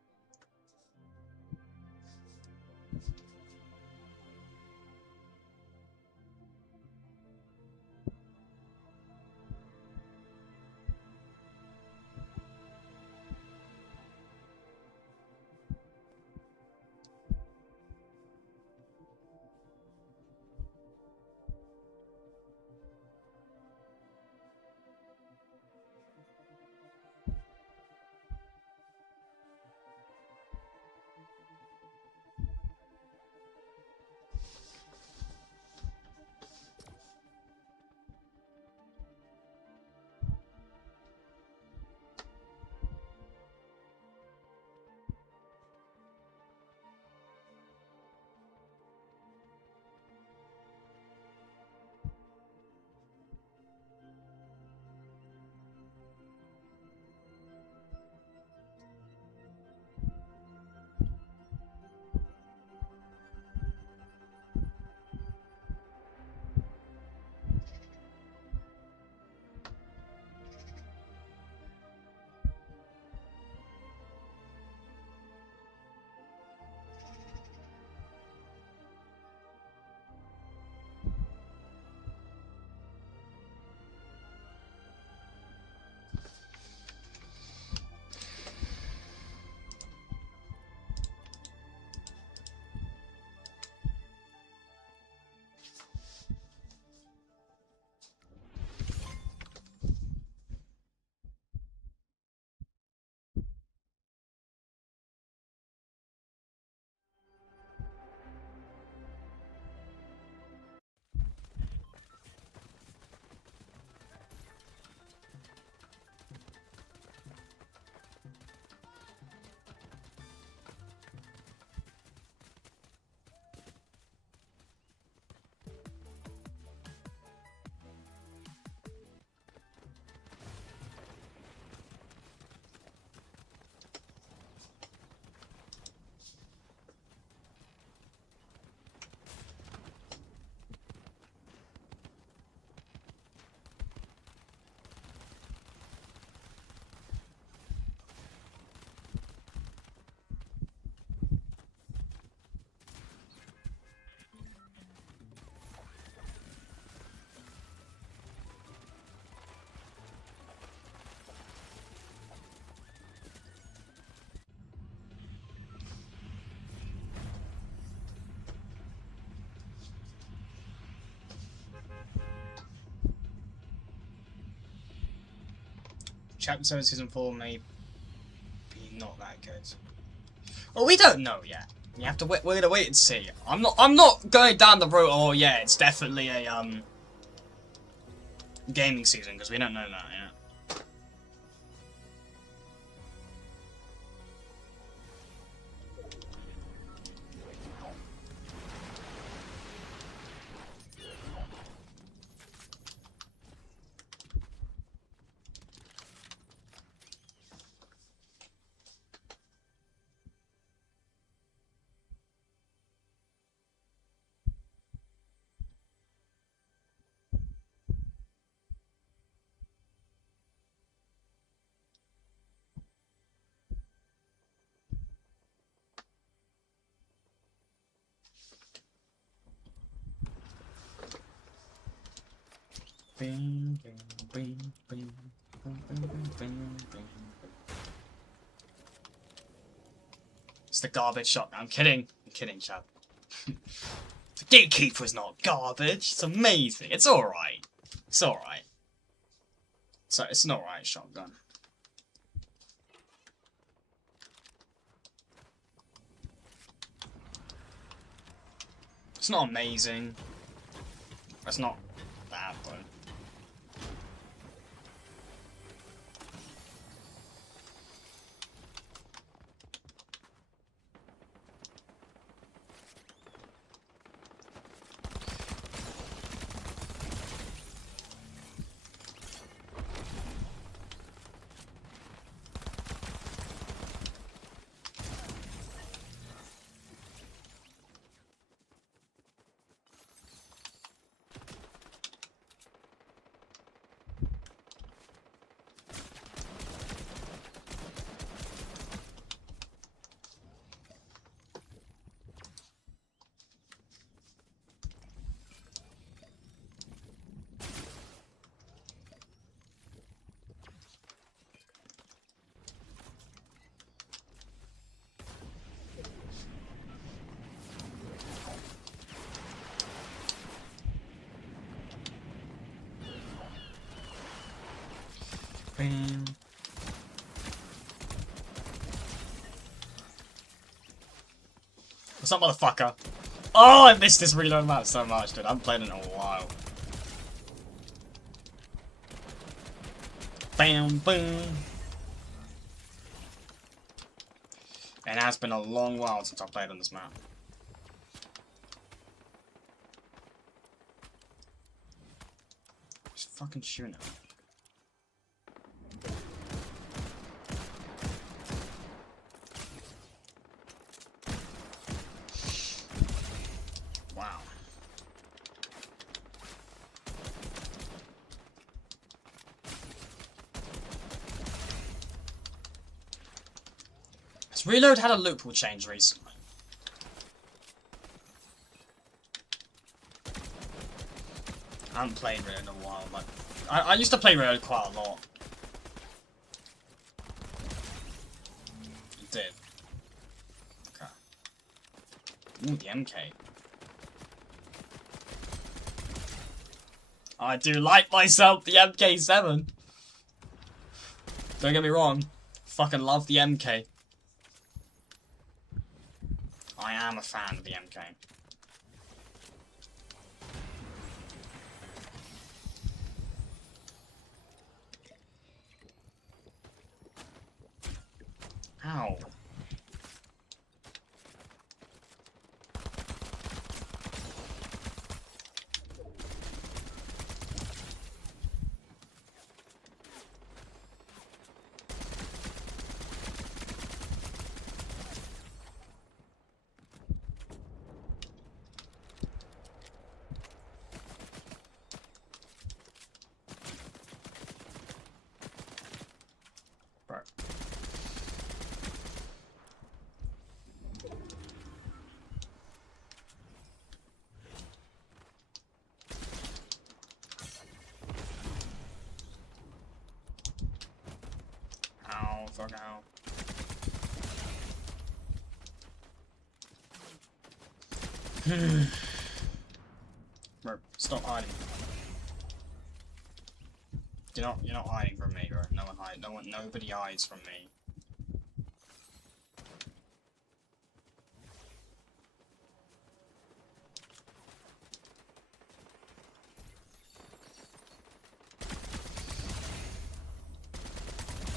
Chapter 7 Season 4 may be not that good. Well, we don't know yet. You have to wait. We're gonna wait and see. I'm not going down the road. Oh yeah, it's definitely a gaming season because we don't know that yet. Bing, bing, bing, bing, bing, bing, bing, bing. It's the garbage shot. I'm kidding. I'm kidding, chap. The Gatekeeper is not garbage. It's amazing. It's alright. It's alright. So it's an alright shotgun. It's not amazing. It's not bad, but... Bing. What's up, motherfucker? Oh, I missed this reload map so much, dude. I haven't played in a while. Bam, boom. And it has been a long while since I played on this map. Just fucking shooting it. Wow. Has Reload had a loophole change recently? I haven't played Reload in a while, but I used to play Reload quite a lot. You did. Okay. Ooh, the MK. I do like myself the MK7. Don't get me wrong. Fucking love the MK. I am a fan of the MK. Ow. Bro. Ow, fuck ow. Bro, stop hiding. You're not hiding from me, bro. Nobody hides from me.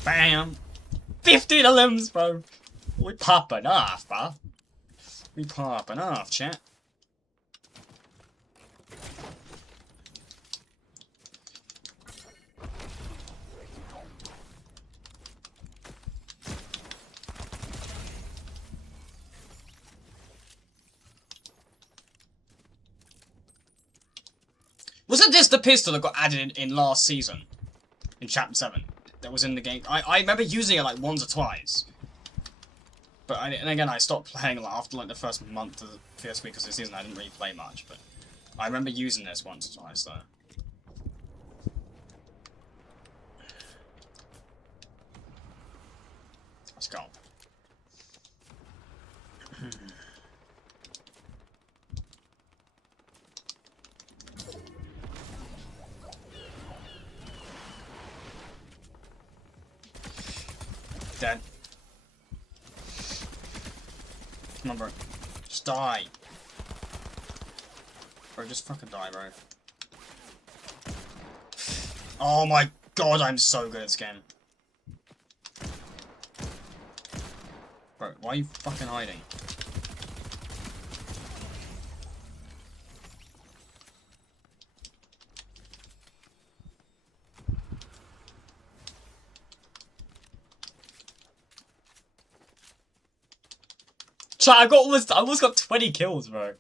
Bam! 15 limbs, bro! We popping off, bro. We popping off, chat. Wasn't this the pistol that got added in last season? In Chapter 7? That was in the game? I remember using it like once or twice. But and again, I stopped playing like after like the first month of the first week of the season. I didn't really play much, but I remember using this once or twice though. Let's go. Dead. Come on, bro. Just die. Bro, just fucking die, bro. Oh my god, I'm so good at this game. Bro, why are you fucking hiding? Chat, I almost got 20 kills, bro.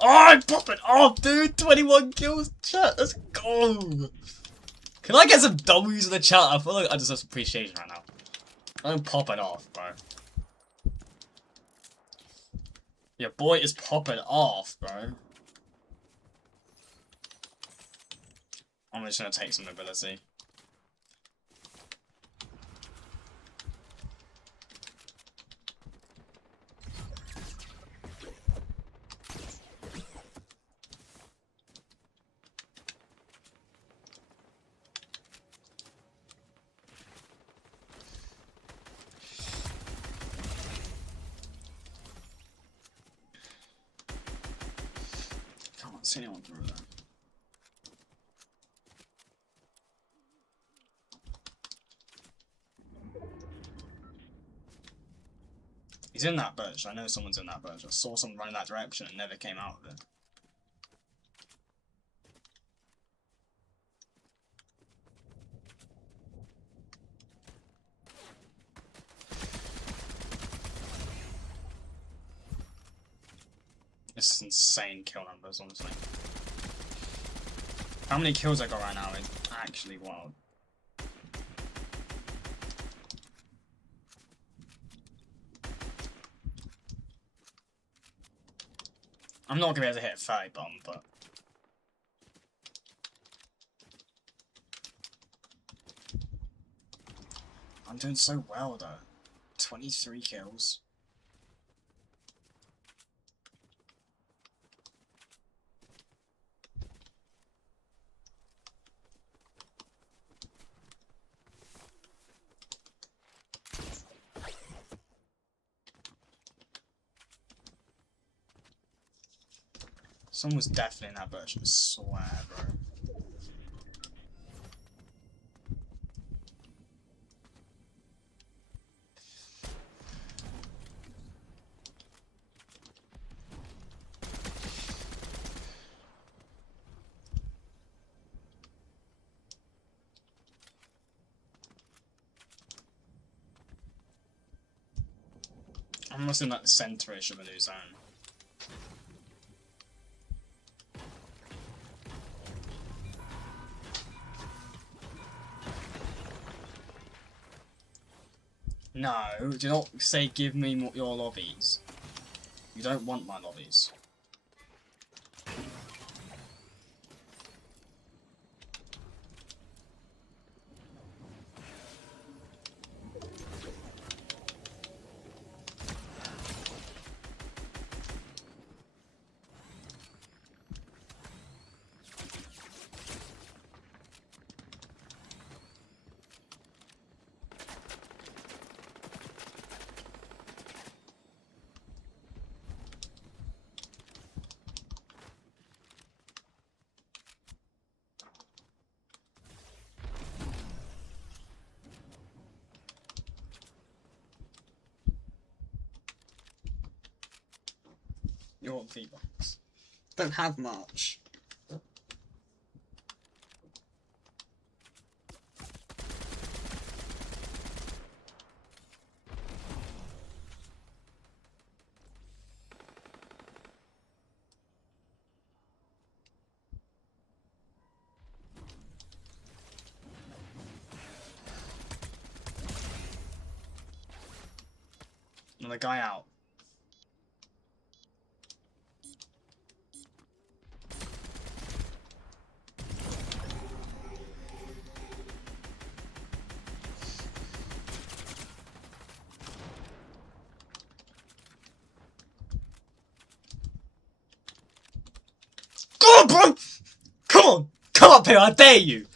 Oh, I'm popping off, dude! 21 kills, chat, let's go! Can I get some W's in the chat? I feel like I deserve some appreciation right now. I'm popping off, bro. Your boy is popping off, bro. I'm just gonna take some mobility. Can't see anyone through there. He's in that bush. I know someone's in that bush. I saw someone run in that direction and never came out of it. This is insane kill numbers, honestly. How many kills I got right now is actually wild. I'm not gonna be able to hit a 30 bomb, but I'm doing so well though. 23 kills. Someone was definitely in that bush, I swear, bro. I'm almost in like the centre-ish of a new zone. No, do not say give me your lobbies. You don't want my lobbies. You want V-Bucks. Don't have much. Another guy out. Go on, bro! Come on! Come up here, I dare you!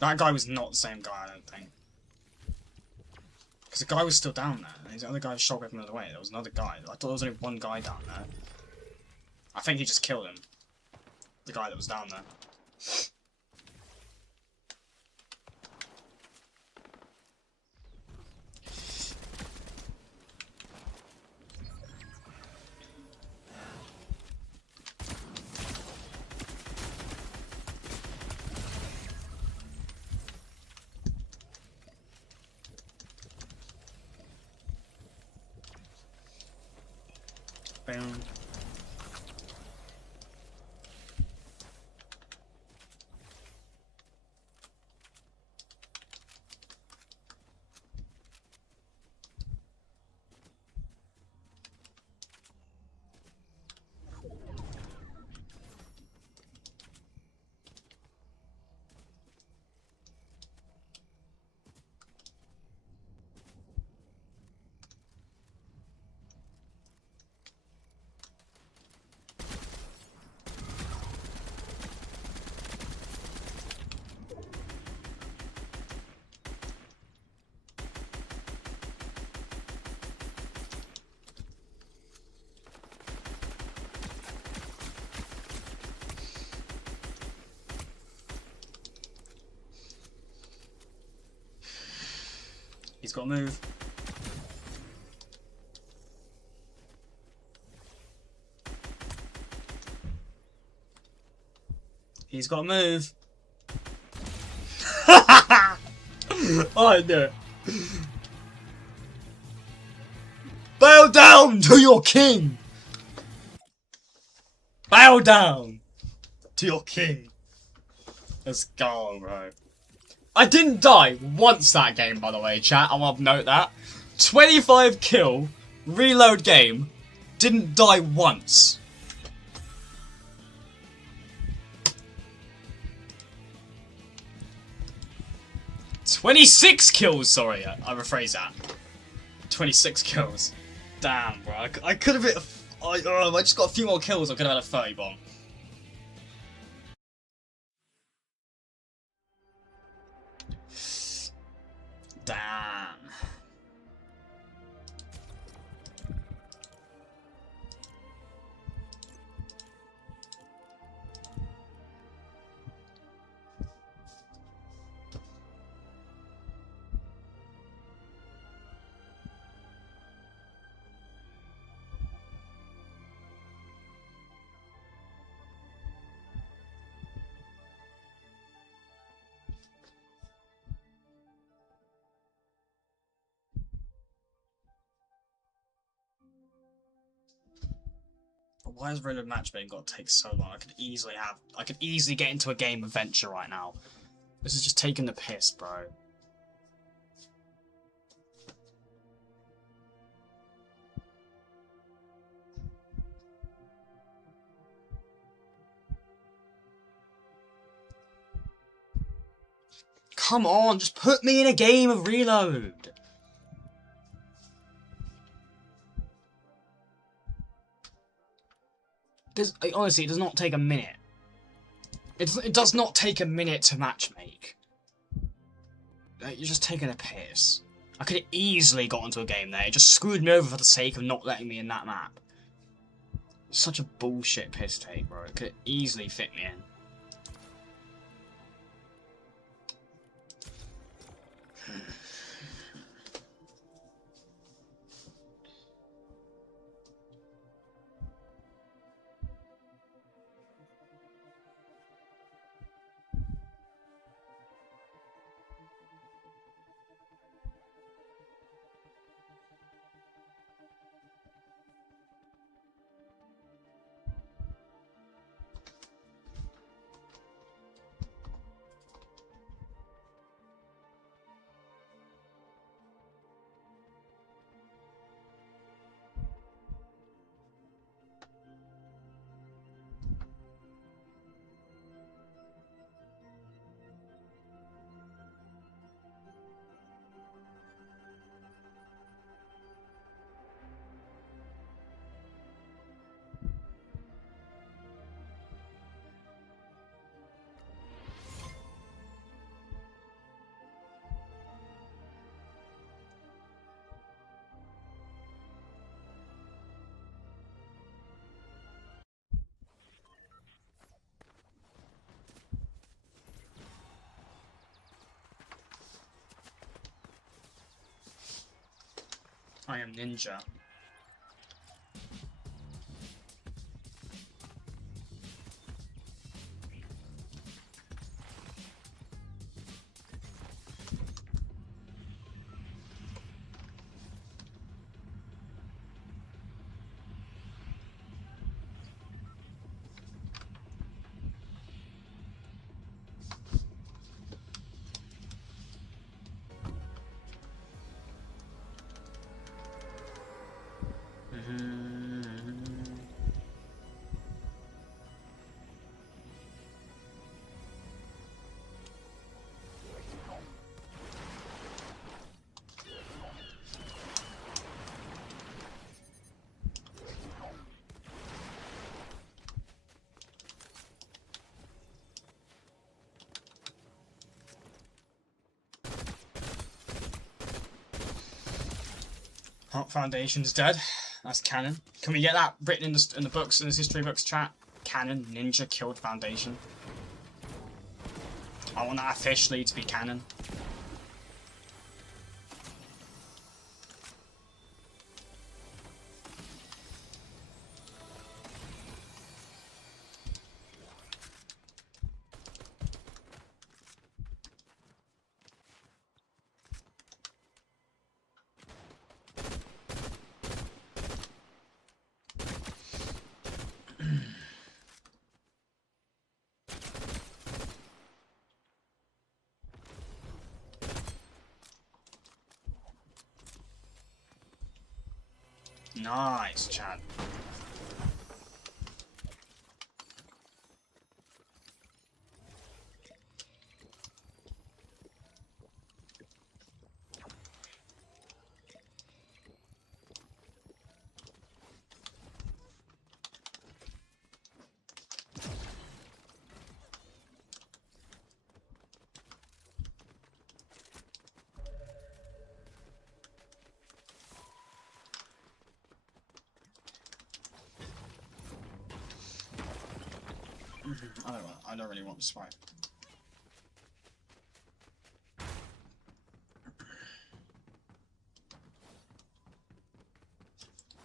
That guy was not the same guy, I don't think. Because the guy was still down there, and the other guy shot him another way. There was another guy. I thought there was only one guy down there. I think he just killed him. The guy that was down there. Bam. He's got to move. He's got to move. I know. Bow down to your king. Bow down to your king. Let's go, bro. I didn't die once that game, by the way, chat. I want to note that. 25 kill, reload game, didn't die once. "26 kills, sorry, I rephrase that. 26 kills. Damn, bro. I could have hit I just got a few more kills, I could have had a 30 bomb. Damn. Why has reload matchmaking got to take so long? I could easily get into a game of Venture right now. This is just taking the piss, bro. Come on, just put me in a game of Reload. Honestly, it does not take a minute. It does not take a minute to matchmake. You're just taking a piss. I could have easily got into a game there. It just screwed me over for the sake of not letting me in that map. Such a bullshit piss take, bro. It could have easily fit me in. I am ninja. Heart Foundation's dead. That's canon. Can we get that written in the books, in this history books chat? Canon. Ninja killed Foundation. I want that officially to be canon. Nice, Chad. I don't really want to swipe.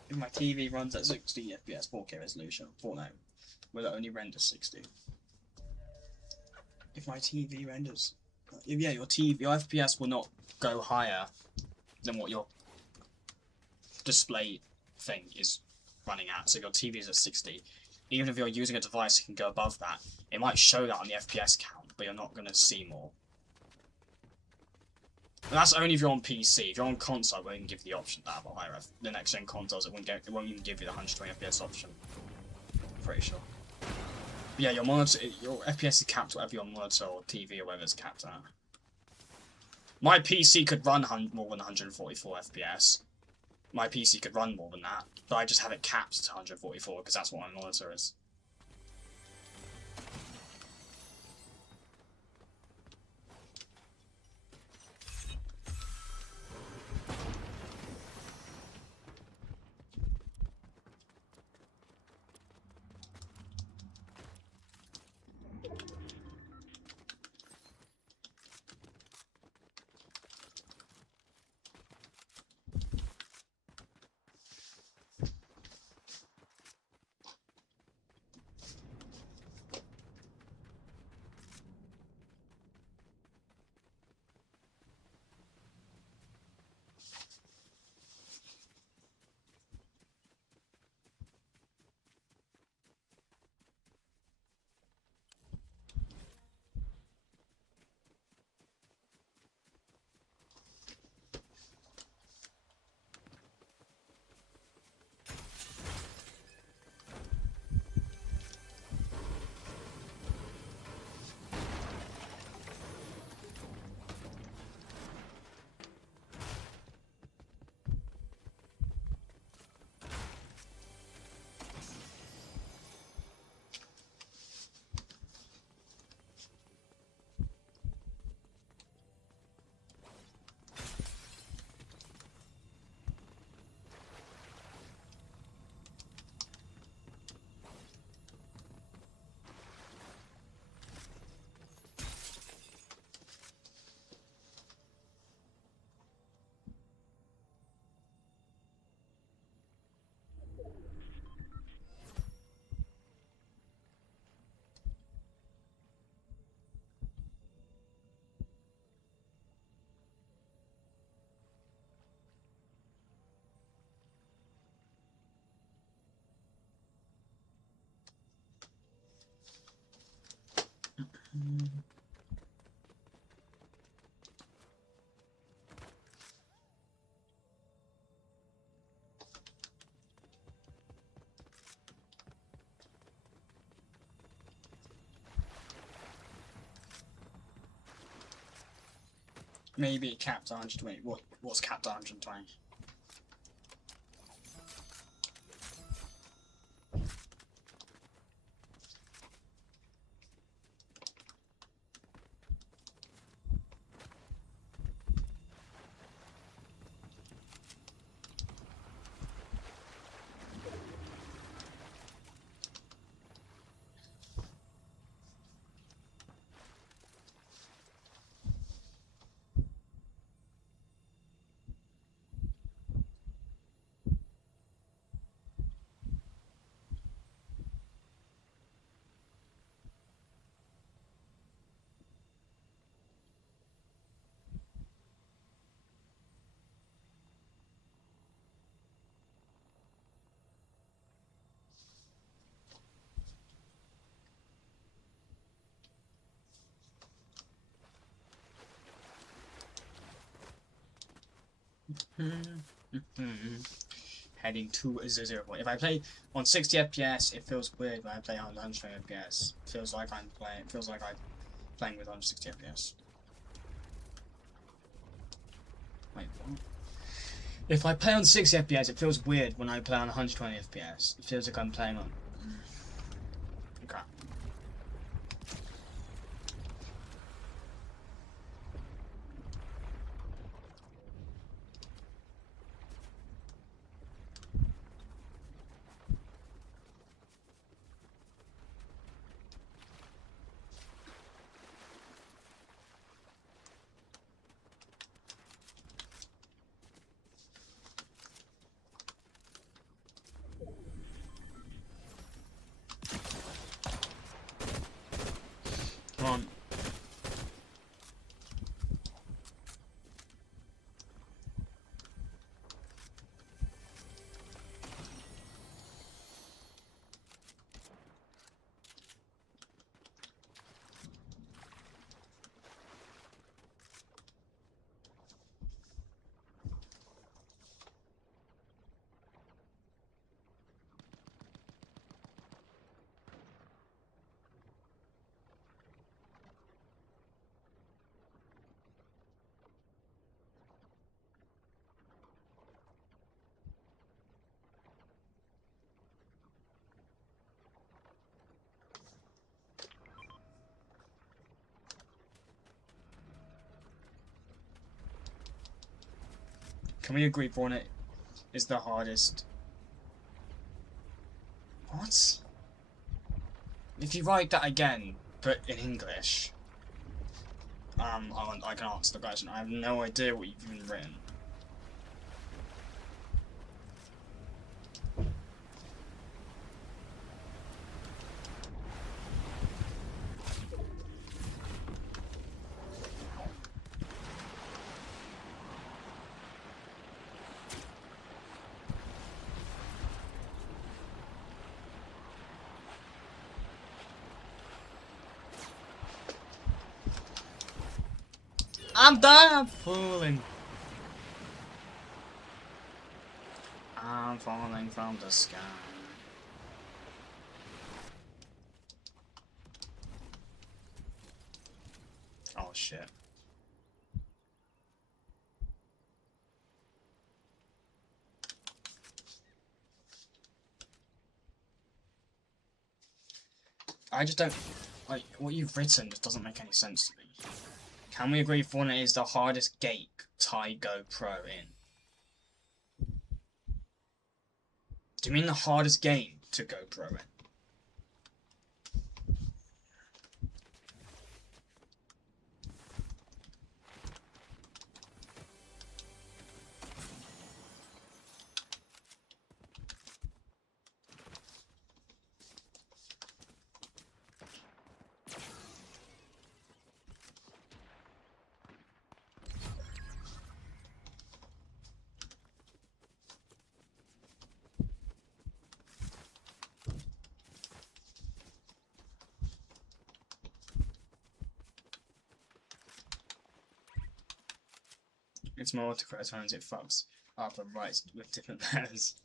If my TV runs at 60 FPS 4K resolution, Fortnite will it only render 60. If my TV renders, yeah, your FPS will not go higher than what your display thing is running at, so your TV is at 60, even if you're using a device that can go above that, it might show that on the FPS count, but you're not going to see more. And that's only if you're on PC. If you're on console, it won't give you the option to have a higher the next gen consoles. It won't even give you the 120 FPS option. Pretty sure. But yeah, your monitor, your FPS is capped whatever your monitor or TV or whatever it's capped at. My PC could run more than 144 FPS. My PC could run more than that, but I just have it capped to 144 because that's what my monitor is. Maybe capped 120. What's capped 120? Heading to 0 point. If I play on 60 FPS, it feels weird when I play on 120 FPS. It feels like I'm playing with 160 FPS. Wait, what? If I play on 60 FPS, it feels weird when I play on 120 FPS. It feels like I'm playing on. Okay. Come on. Can we agree Fortnite is the hardest? What? If you write that again, but in English, I can answer the question. I have no idea what you've even written. I'm done, I'm fooling. I'm falling from the sky. Oh shit. I just don't like what you've written. Just doesn't make any sense to me. Can we agree Fortnite is the hardest gate to go pro in? Do you mean the hardest game to go pro in? It's more autocorrect times it fucks up and writes with different letters.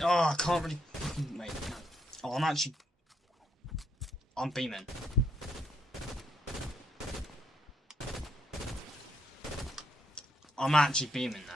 Oh, I can't really. Wait, no. Oh, I'm beaming. I'm actually beaming now.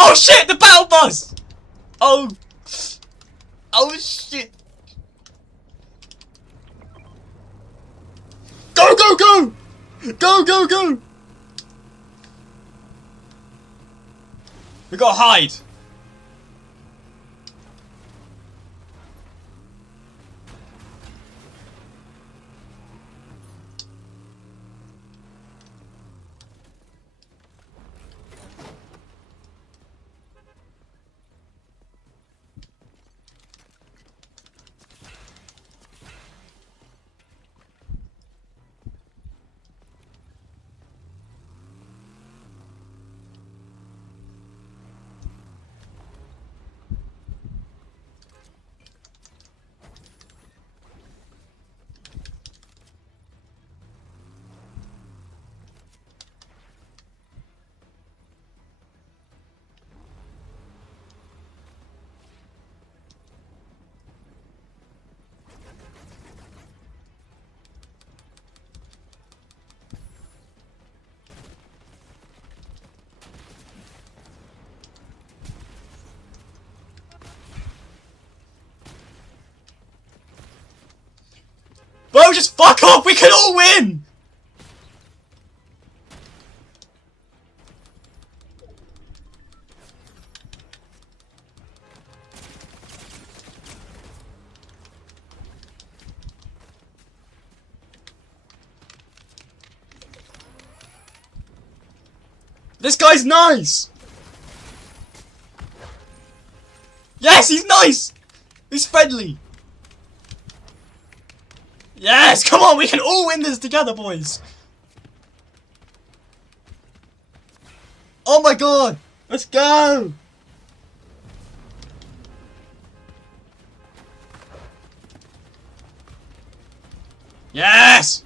Oh shit! The battle bus! Oh! Oh shit! Go, go, go! Go, go, go! We gotta hide! just fuck off? We can all win! This guy's nice! Yes, he's nice! He's friendly! Yes, come on, we can all win this together, boys! Oh my god! Let's go! Yes!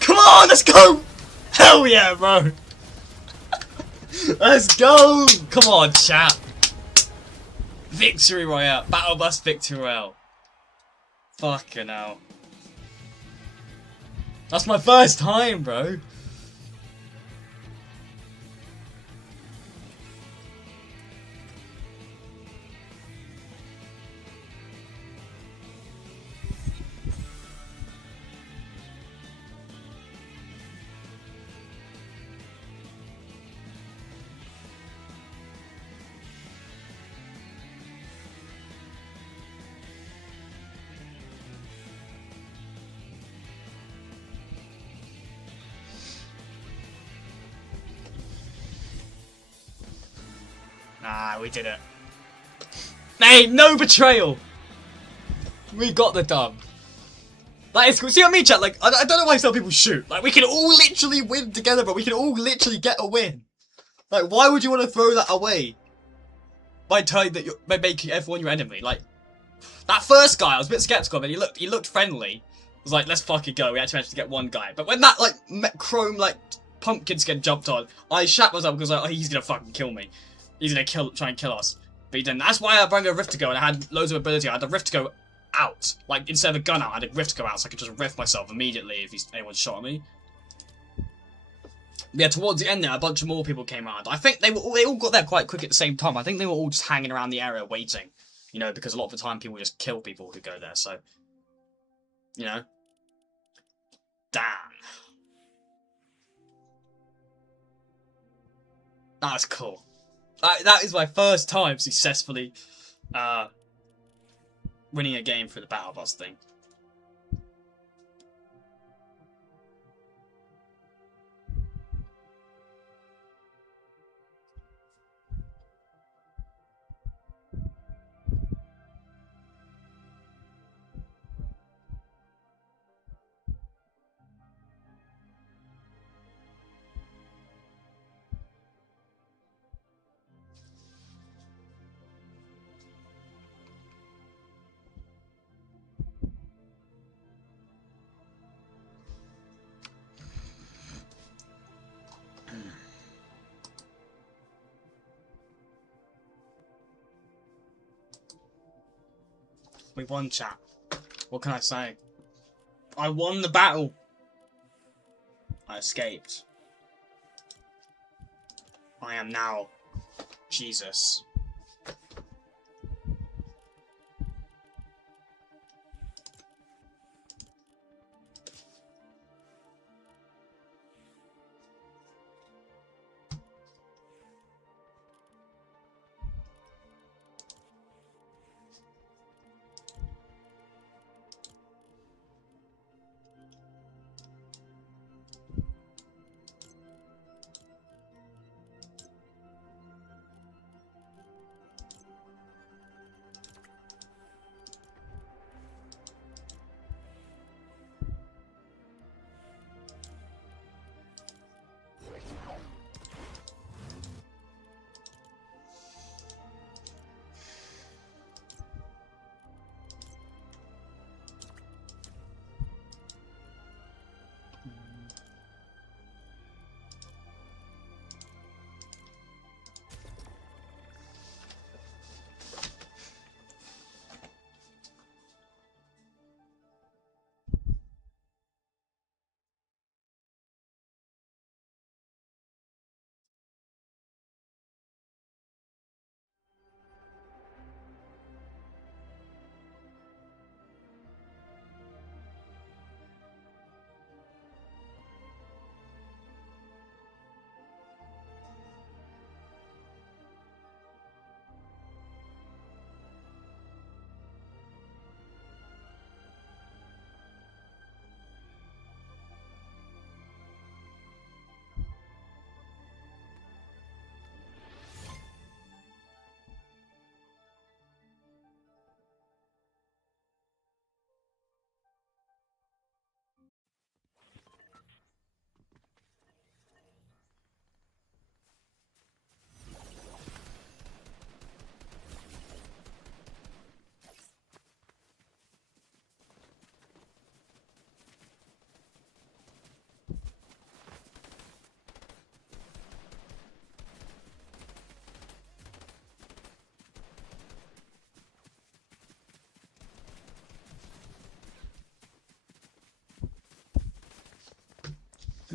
Come on, let's go! Hell yeah, bro! Let's go! Come on, chat. Victory Royale. Battle Bus Victory Royale. Fucking hell. That's my first time, bro. Ah, we did it. Hey, no betrayal! We got the dub. That is cool. See what I mean, chat? Like, I don't know why some people shoot. Like, we can all literally win together, but we can all literally get a win. Like, why would you want to throw that away? By telling that by making everyone your enemy. Like, that first guy, I was a bit skeptical, but he looked friendly. I was like, let's fucking go. We actually managed to get one guy. But when that, like, chrome, like, pumpkin skin jumped on, I shat myself because, like, oh, he's gonna fucking kill me. He's gonna try and kill us. But he didn't. That's why I brought a rift to go and I had loads of ability. I had the rift to go out. Like, instead of a gun out, I had a rift to go out so I could just rift myself immediately if anyone shot at me. Yeah, towards the end there, a bunch of more people came around. I think they all got there quite quick at the same time. I think they were all just hanging around the area waiting. You know, because a lot of the time people just kill people who go there, so... You know? Damn. That was cool. That is my first time successfully winning a game for the Battle Bus thing. We won, chat. What can I say? I won the battle. I escaped. I am now Jesus.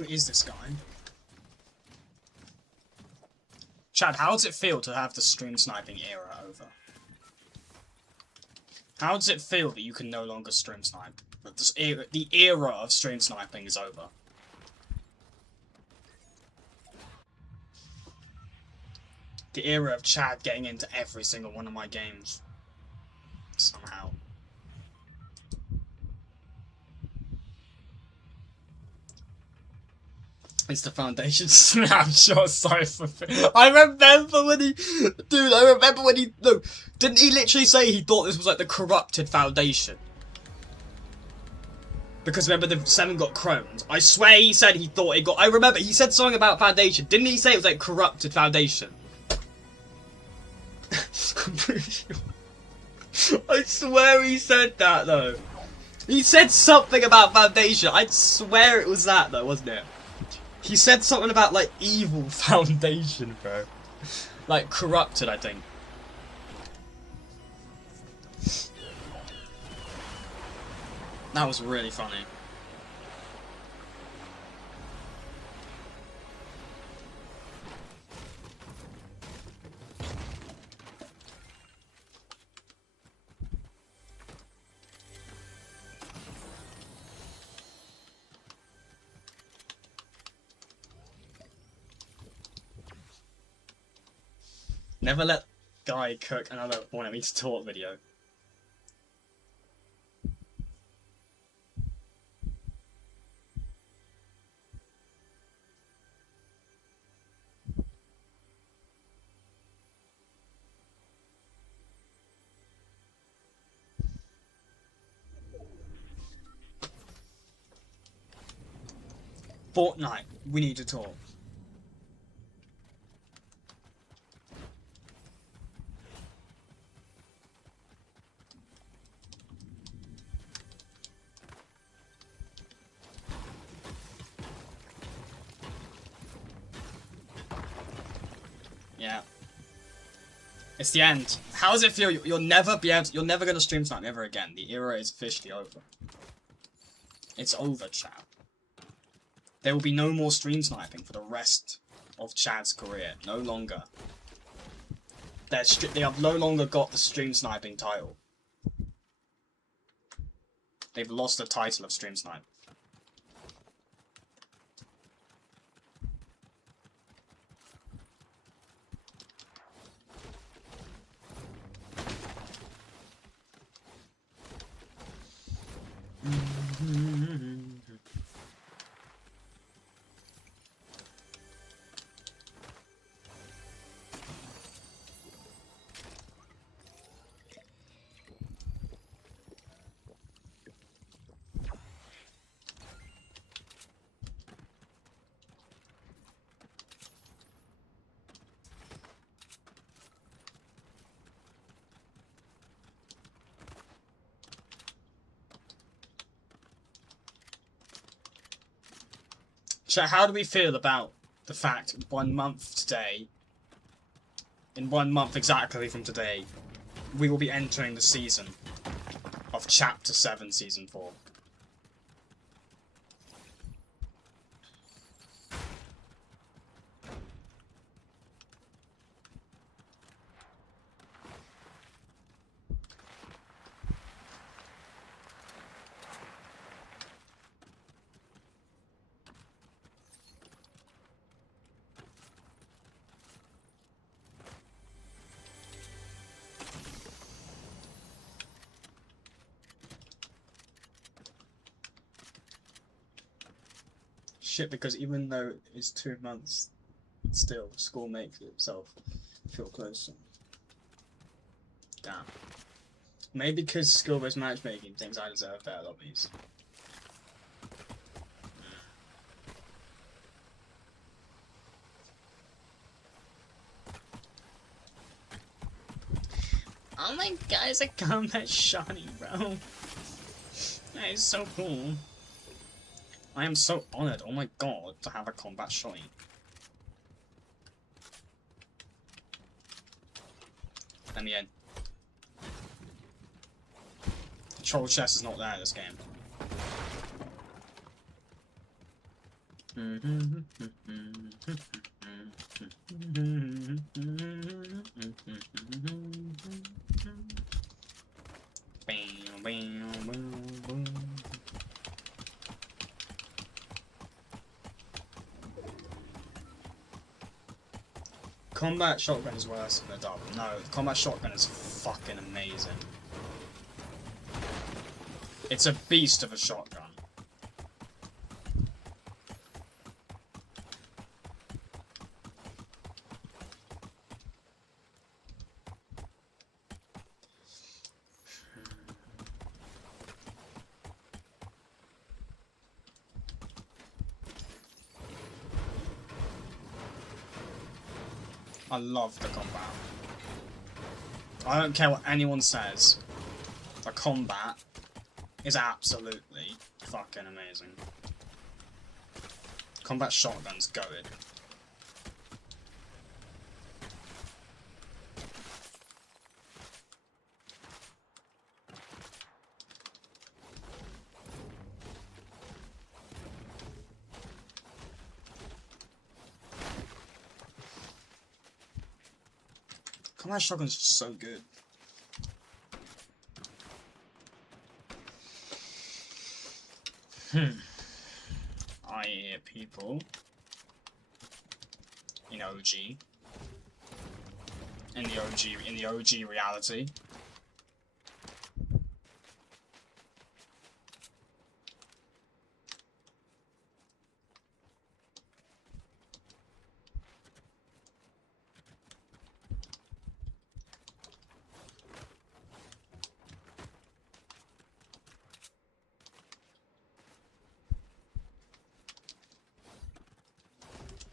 Who is this guy? Chad, how does it feel to have the stream sniping era over? How does it feel that you can no longer stream snipe? That the era of stream sniping is over? The era of Chad getting into every single one of my games. Somehow. It's the Foundation snapshot cipher. I remember when he... Dude, I remember when he... No, didn't he literally say he thought this was like the corrupted Foundation? Because remember the 7 got croned. I swear he said he thought it got... I remember he said something about Foundation. Didn't he say it was like corrupted Foundation? I'm pretty sure. I swear he said that though. He said something about Foundation. I swear it was that though, wasn't it? He said something about like evil Foundation, bro. Like corrupted, I think. That was really funny. Never let guy cook another Fortnite Me to Talk video. Fortnite, we need to talk. Yeah. It's the end. How does it feel? You'll never be able to, you're never gonna stream snipe ever again. The era is officially over. It's over, chat. There will be no more stream sniping for the rest of Chad's career. No longer. They have no longer got the stream sniping title. They've lost the title of stream snipe. So how do we feel about the fact 1 month today, in 1 month exactly from today, we will be entering the season of Chapter 7 Season 4? Shit, because even though it's 2 months, still, school makes itself feel closer. Damn. Maybe because skill-based matchmaking thinks I deserve better lobbies. Oh my god, it's a combat shiny, bro. That is so cool. I am so honored, oh my god, to have a combat shiny. Let me in. Troll chest is not there in this game. Combat shotgun is worse than a double. No, combat shotgun is fucking amazing. It's a beast of a shotgun. I love the combat. I don't care what anyone says. The combat is absolutely fucking amazing. Combat shotgun's goated. Combat shotgun's just so good. I hear people in OG, in the OG reality.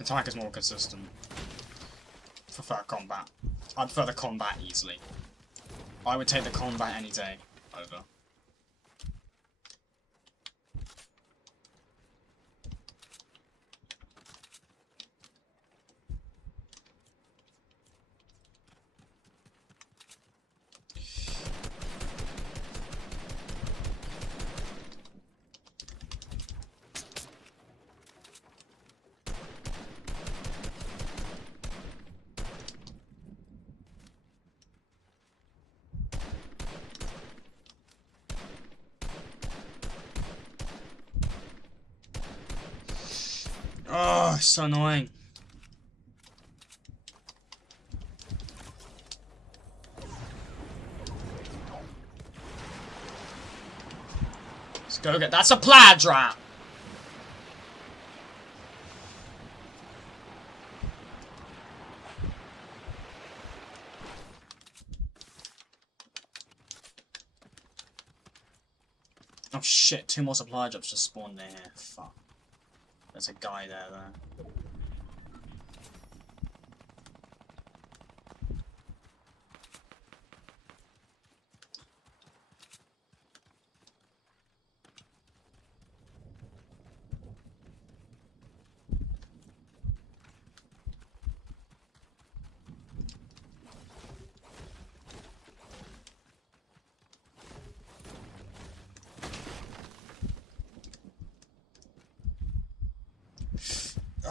Attack is more consistent. Prefer combat. I prefer the combat easily. I would take the combat any day over. Oh, it's so annoying. Let's go get. That's a plaid drop. Oh shit! 2 more supply drops just spawned in here. Fuck. There's a guy there, though.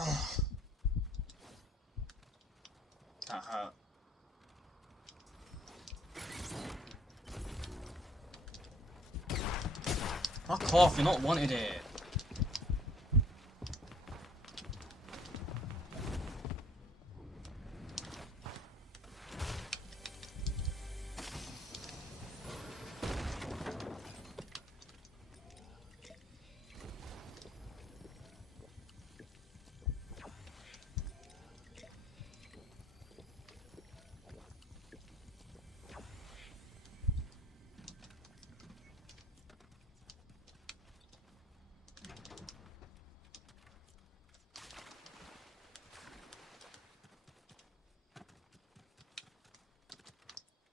Oh. That hurt. Fuck off, you're not wanted here.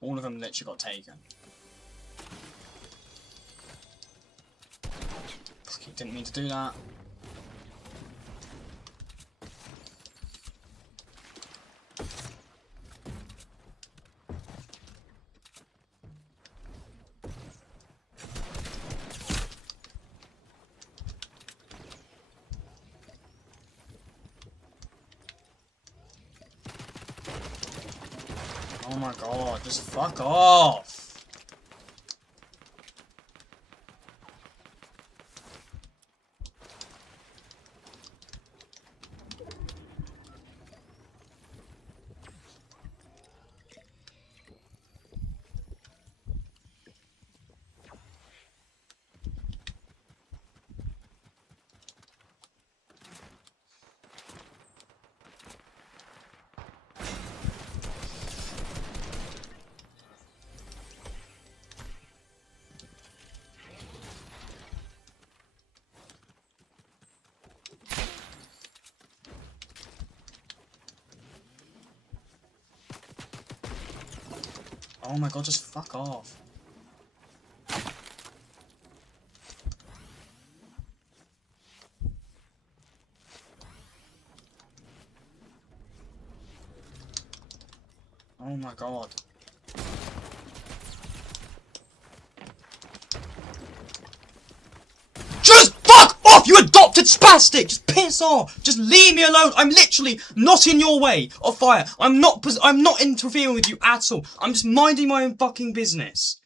All of them literally got taken. Fucking didn't mean to do that. my god, just fuck off. Oh my god, just fuck off. Oh my god. Just fuck off, you adopted spastic! Just piss off! Just leave me alone! I'm literally not in your way of fire. I'm not interfering with you at all. I'm just minding my own fucking business.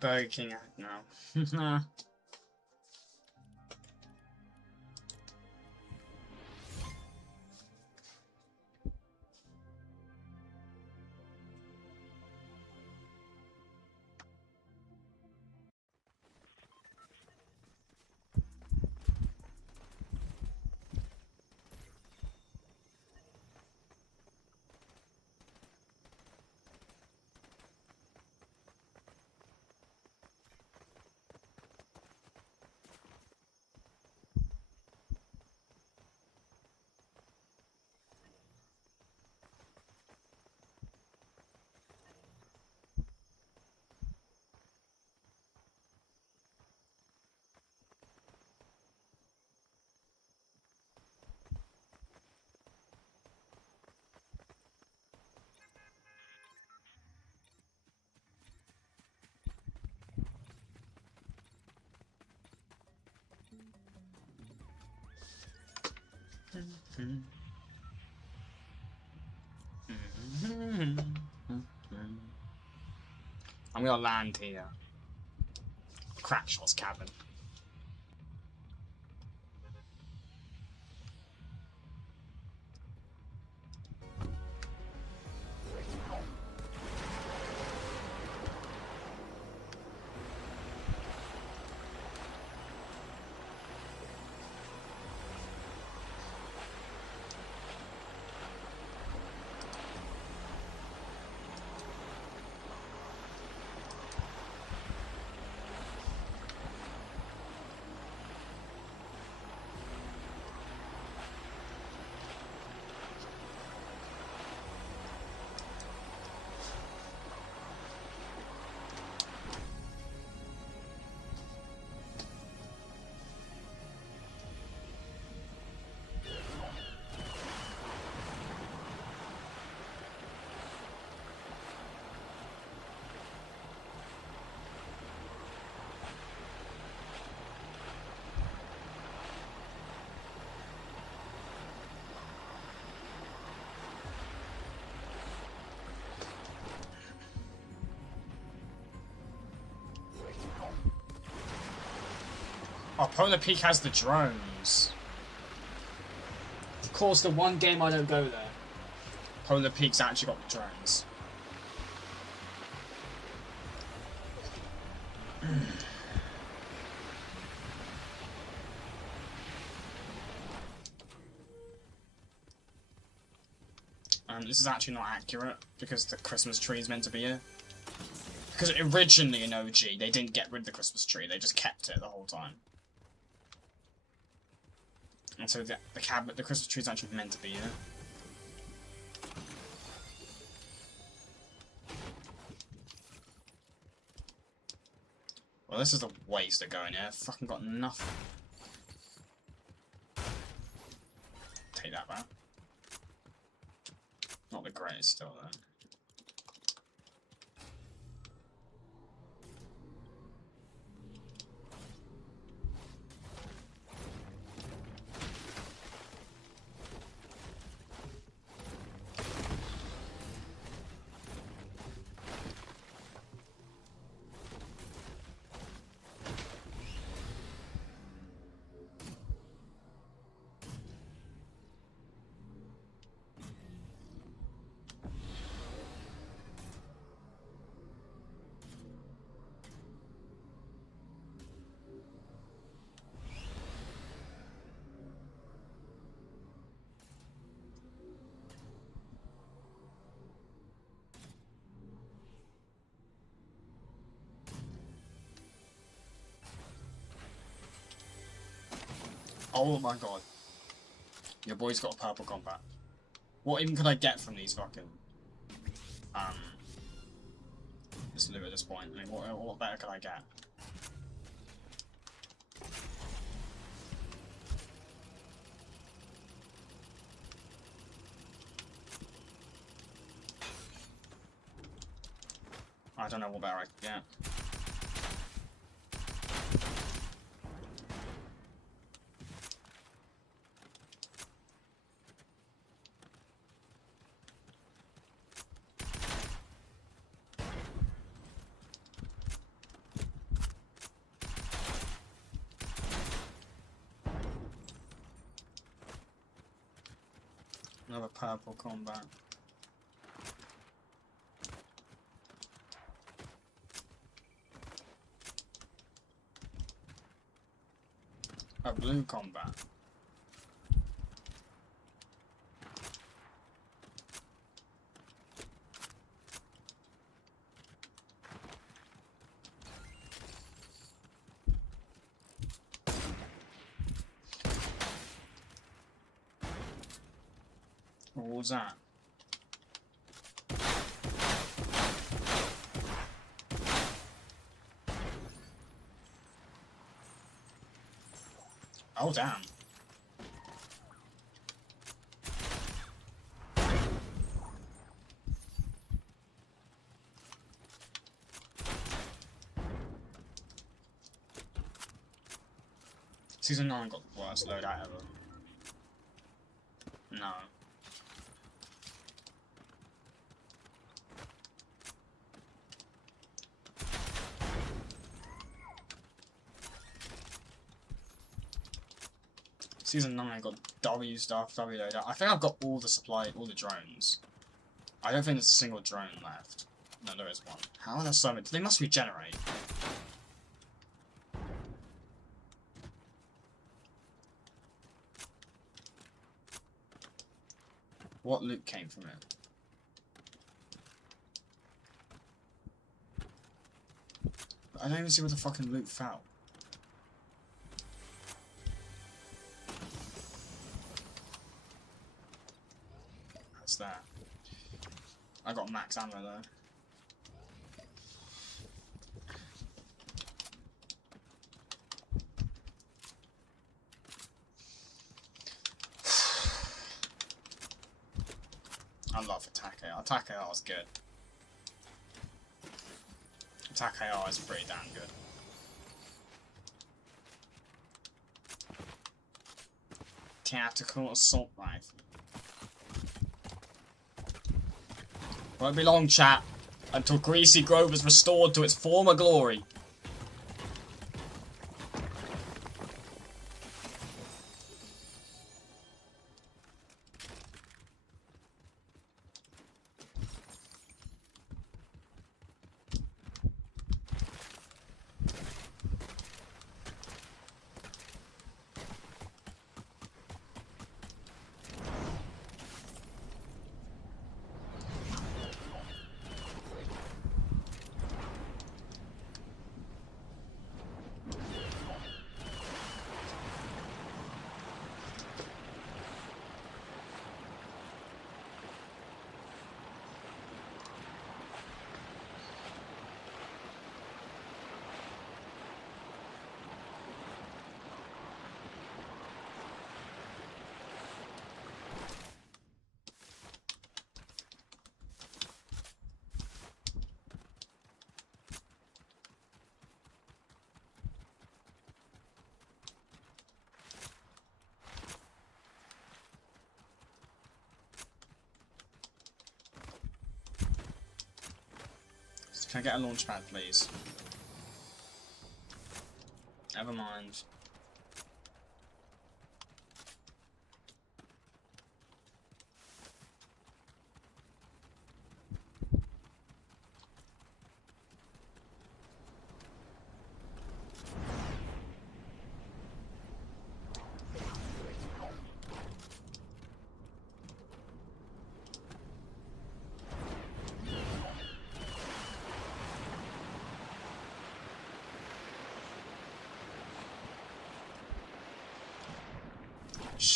Burger King ad now. I'm gonna land here. Crackshot's cabin. Oh, Polar Peak has the drones. Of course, the one game I don't go there. Polar Peak's actually got the drones. This is actually not accurate because the Christmas tree is meant to be here. Because originally in OG, they didn't get rid of the Christmas tree, they just kept it the whole time. And so the Christmas tree is actually meant to be here. Well, this is a waste of going here. Fucking got nothing. Take that back. Not the greatest still, though. Oh my god. Your boy's got a purple combat. What even could I get from these fucking... this loot at this point? I mean, what better could I get? I don't know what better I could get. Another purple combat. A blue combat. What was that? Oh, damn. Season 9 got the worst loadout ever. No. Season 9 got W stuff, W loadout. I think I've got all the supply, all the drones. I don't think there's a single drone left. No, there is one. How are there so many? They must regenerate. What loot came from it? I don't even see where the fucking loot fell. That's that. I got max ammo though. I love Attack AR. Attack AR is good. Attack AR is pretty damn good. Tactical assault rifle. Won't be long, chat, until Greasy Grove is restored to its former glory. Can I get a launch pad, please? Never mind.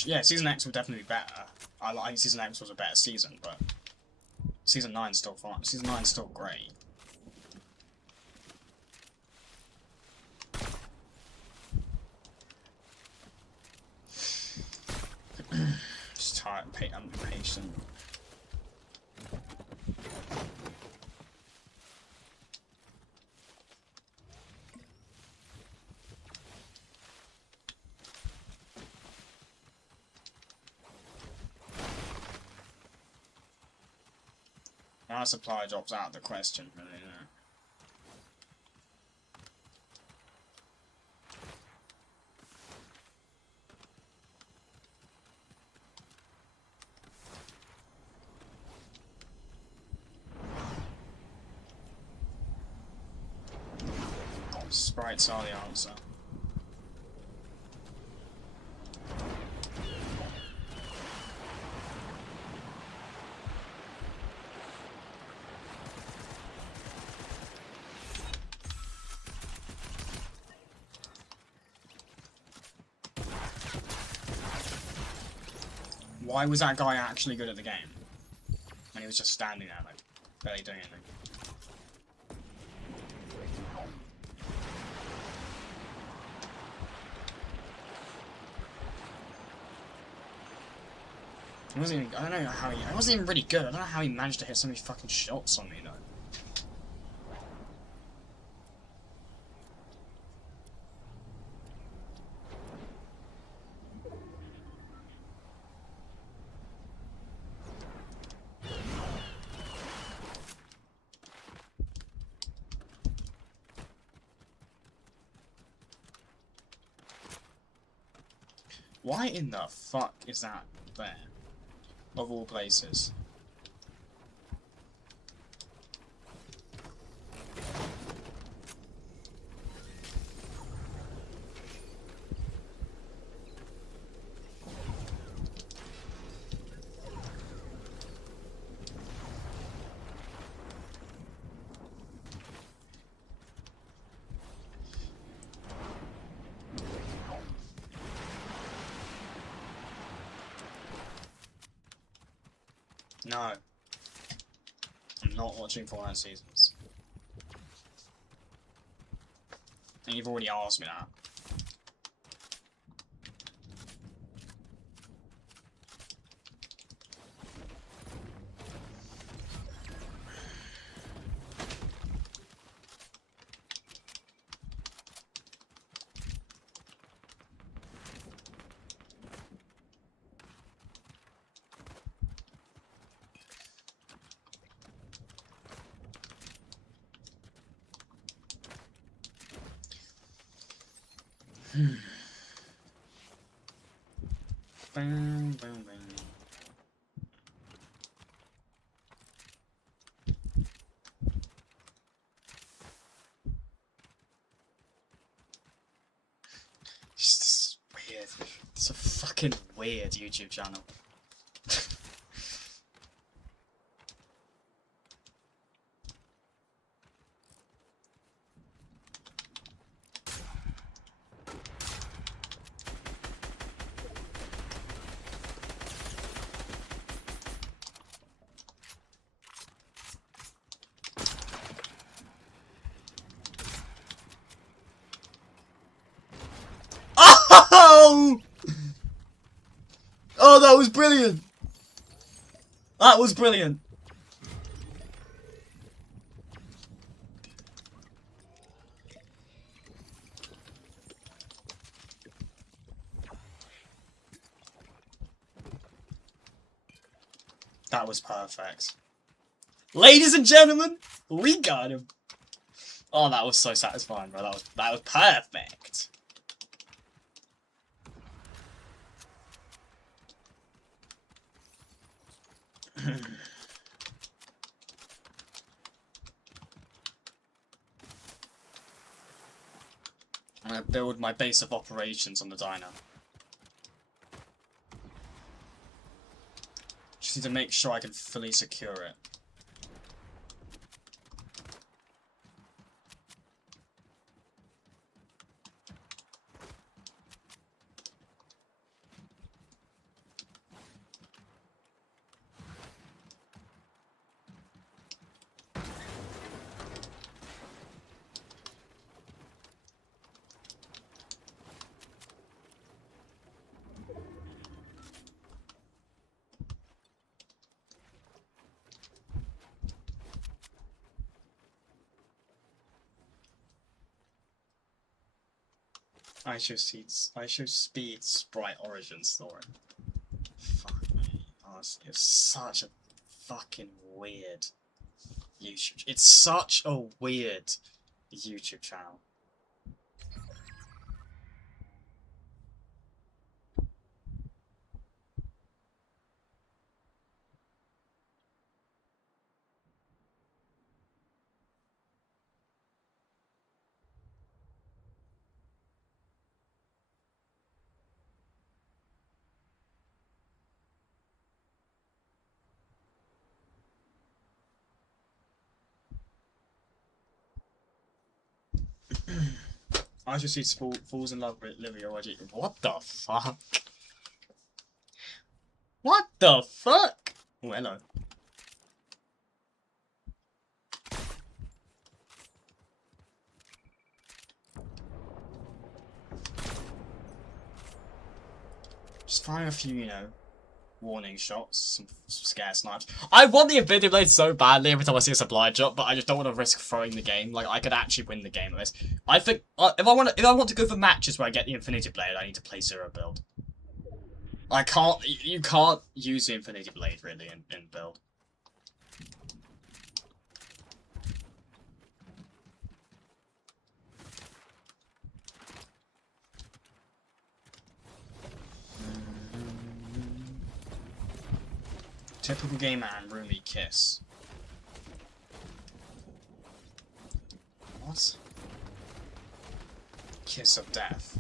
Yeah, Season X will definitely be better. I think Season X was a better season, but Season 9's still fine. Season 9's still great. Just tired, I'm impatient. Our supply drops out of the question, really, you know. Sprites are the answer. Why was that guy actually good at the game? When he was just standing there, like, barely doing anything. He wasn't even, I don't know how he, I wasn't even really good. I don't know how he managed to hit so many fucking shots on me, though. Why in the fuck is that there? Of all places. No. I'm not watching Fortnite seasons. And you've already asked me that. Bang, bang, bang. It's weird. It's a fucking weird YouTube channel. Oh! Oh, that was brilliant! That was brilliant! That was perfect. Ladies and gentlemen, we got him! Oh, that was so satisfying, bro. That was perfect. I'm gonna build my base of operations on the diner. Just need to make sure I can fully secure it. I show speed sprite origin story. Fuck me. Honestly, it's such a fucking weird YouTube. It's such a weird YouTube channel. I should see falls in love with Livia Orgy. What the fuck? What the fuck? Oh, hello. Just firing a few, you know, warning shots, some scare snipes. I want the Infinity Blade so badly every time I see a supply drop, but I just don't want to risk throwing the game. Like, I could actually win the game with this. I think if I want to go for matches where I get the Infinity Blade, I need to play zero build. I can't. You can't use the Infinity Blade really in build. Typical gamer and roomy kiss. What? Kiss of death.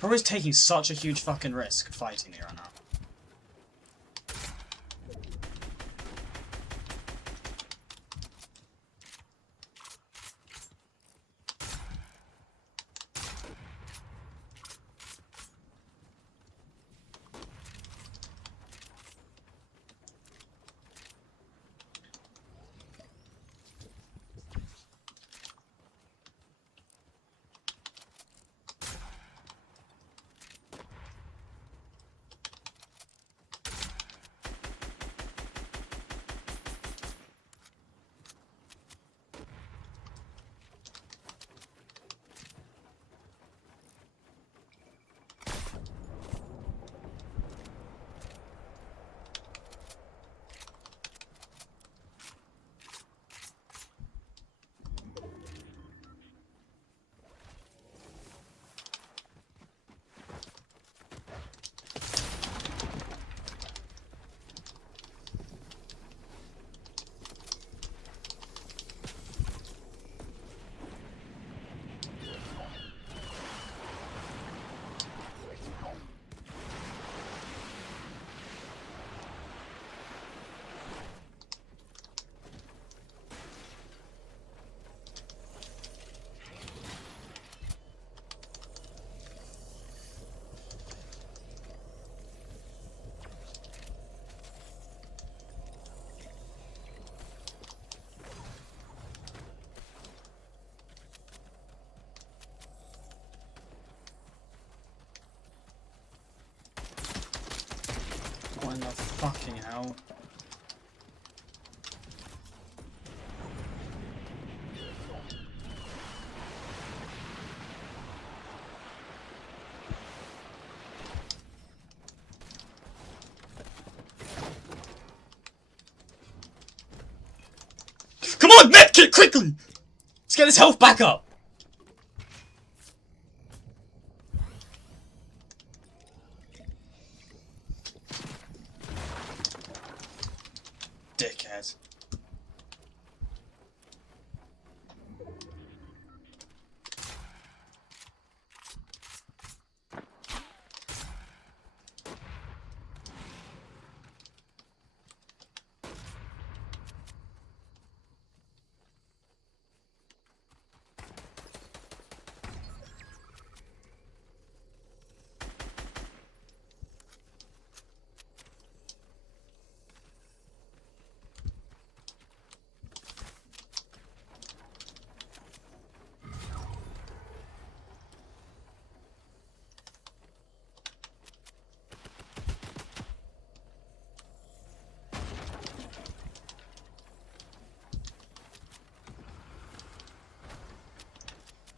Bro is taking such a huge fucking risk fighting me right now. now. Come on, medkit, quickly! Let's get his health back up! Dickhead.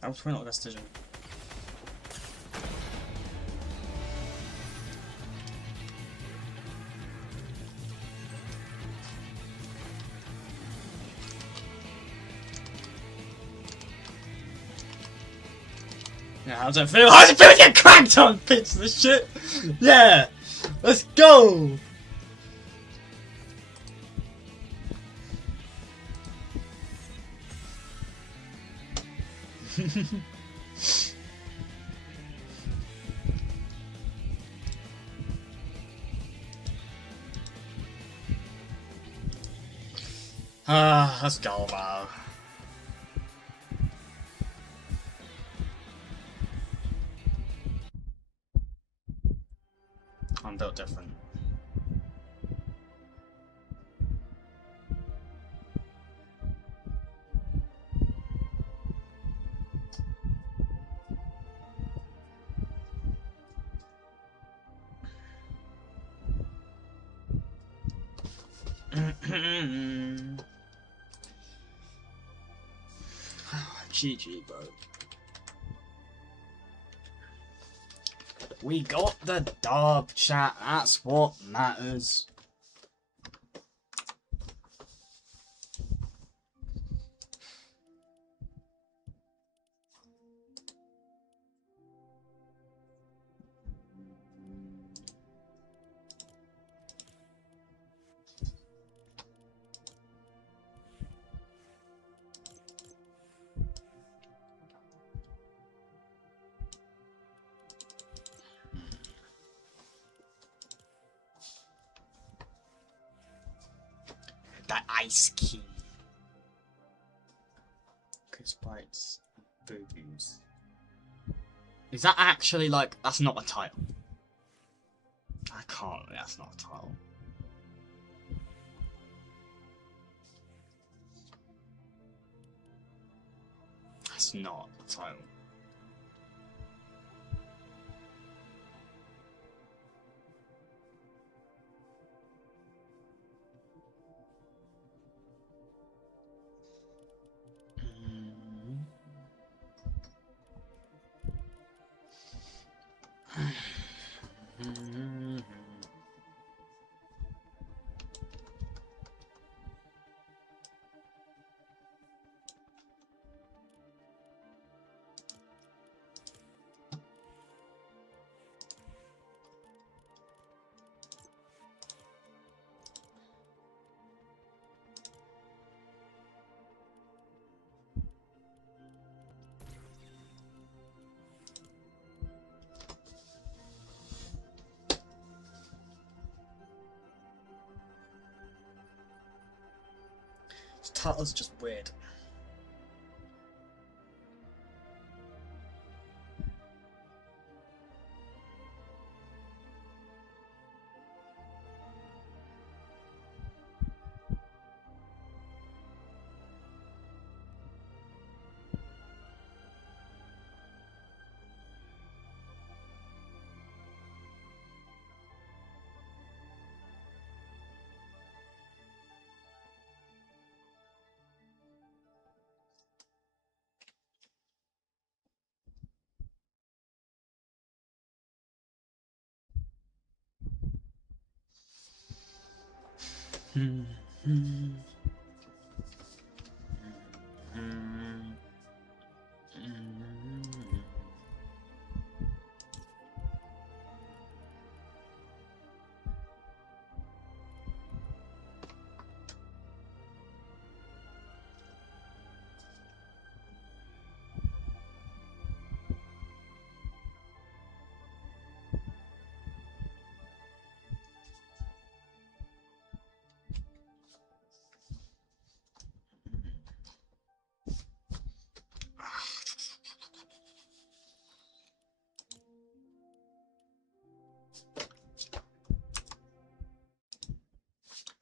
That was probably not the best decision. Yeah, how does it feel? How does it feel to get cracked on bits of this shit? Yeah! Let's go! Let's go, bro. I'm built different. GG, bro. We got the dub, chat. That's what matters. That ice key. Chris bites boobies. Is that actually like that's not a title? I can't. That's not a title. That's not a title. This title's just weird.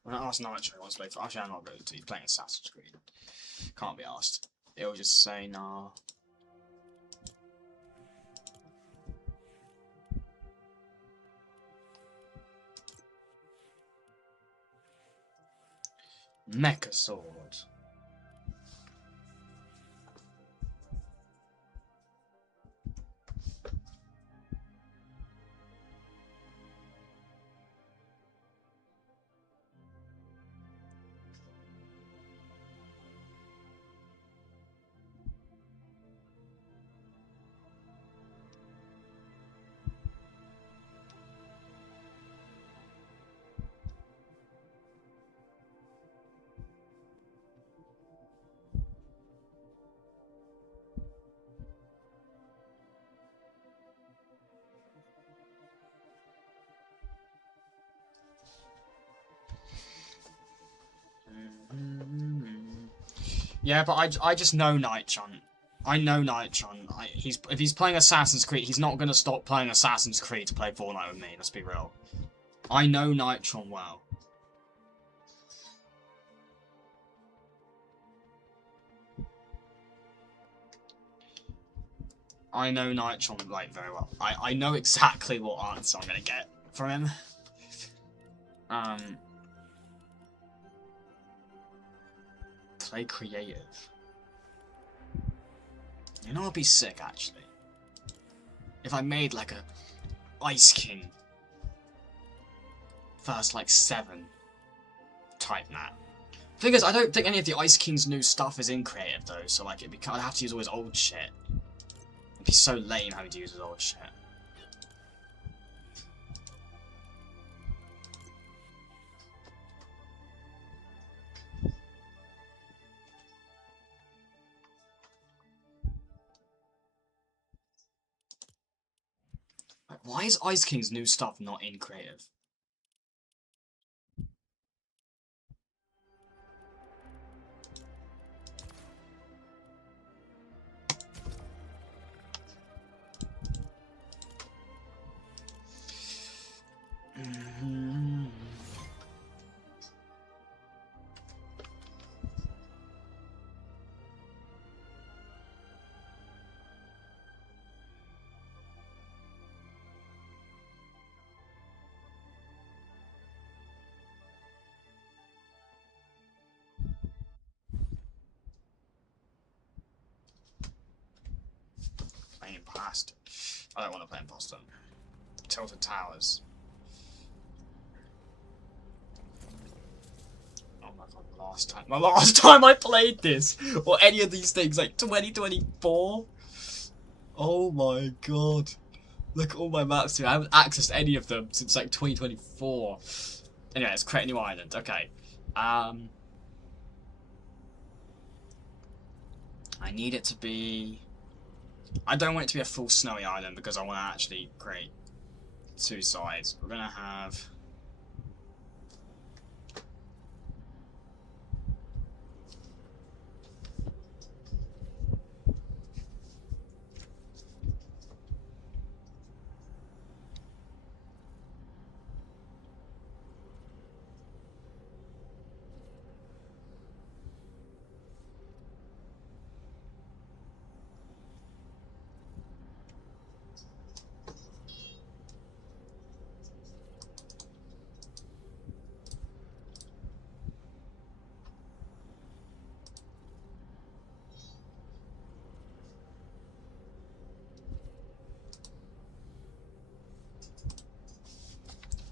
When I asked Nitro, he wants to play for. Actually, I'm not going to. He's playing Assassin's Creed. Can't be asked. He'll just say nah. Mecha Sword. Yeah, but I just know Nitron. I know Nitron. If he's playing Assassin's Creed, he's not gonna stop playing Assassin's Creed to play Fortnite with me. Let's be real. I know Nitron well. I know Nitron like very well. I know exactly what answer I'm gonna get from him. Play creative. You know what'd be sick actually? If I made like a Ice King first like 7 type map. Thing is, I don't think any of the Ice King's new stuff is in creative though, so like I'd have to use all his old shit. It'd be so lame having to use his old shit. Like, why is Ice King's new stuff not in creative? Playing Imposter. I don't want to play Imposter. Tilted Towers. Oh my god, my last time I played this, or any of these things, like 2024. Oh my god. Look at all my maps here. I haven't accessed any of them since like 2024. Anyway, let's create a new island. Okay. I need it to be... I don't want it to be a full snowy island because I want to actually create 2 sides. We're gonna have...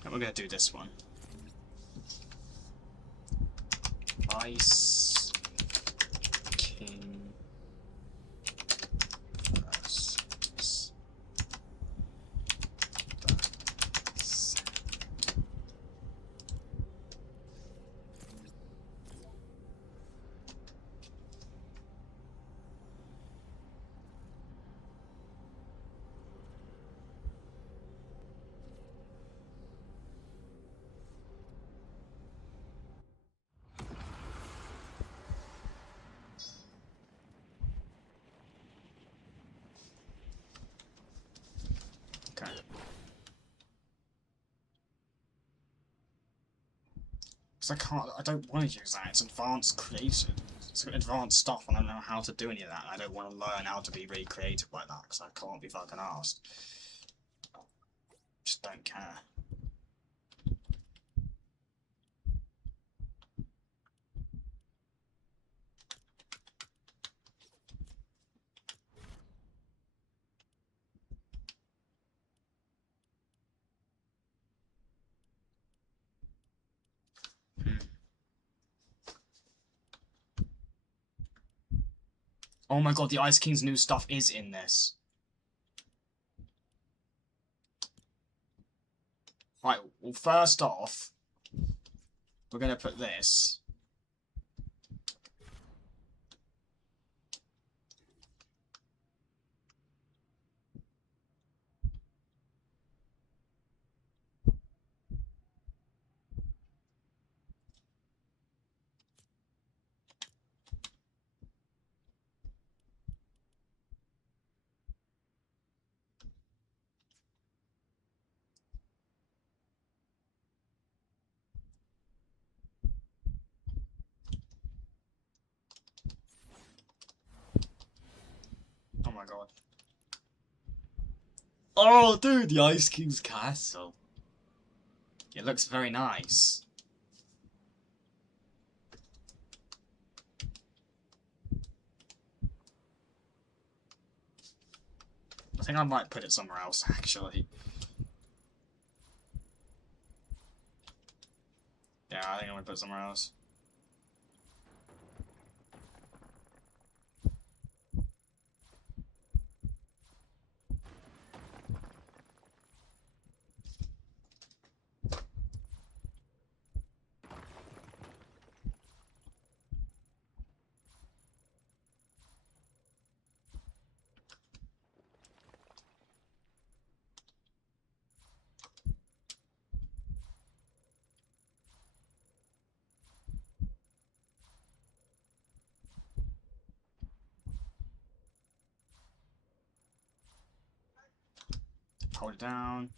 And we're gonna do this one. Ice King versus okay. Because I don't want to use that. It's advanced creation. It's advanced stuff, and I don't know how to do any of that. I don't want to learn how to be really creative like that, because I can't be fucking arsed. Just don't care. Oh my god, the Ice King's new stuff is in this. Right, well first off, we're gonna put this. Oh my god. Oh dude, the Ice King's castle. It looks very nice. I think I might put it somewhere else, actually. Yeah, I think I'm gonna put it somewhere else. Hold it down.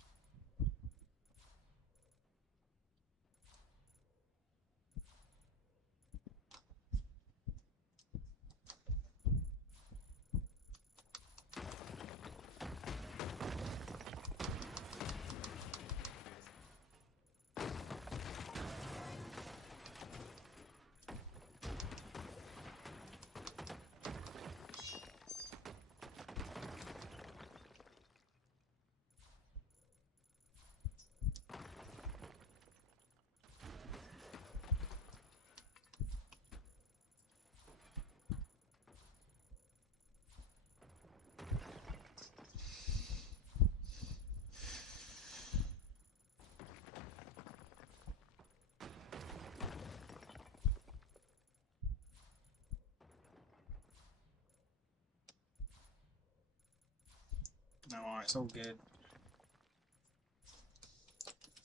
No, alright, it's all good.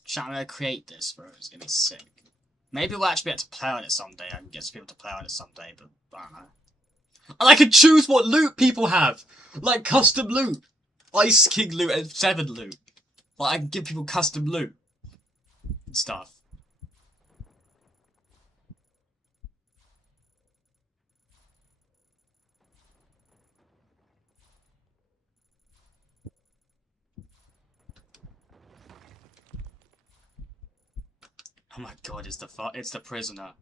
Chat, I'm gonna create this, bro. It's gonna be sick. Maybe we'll actually be able to play on it someday. I can get some people to play on it someday, but I don't know. And I can choose what loot people have! Like custom loot! Ice King loot and 7 loot. Like, I can give people custom loot. And stuff. Oh my god, it's the prisoner.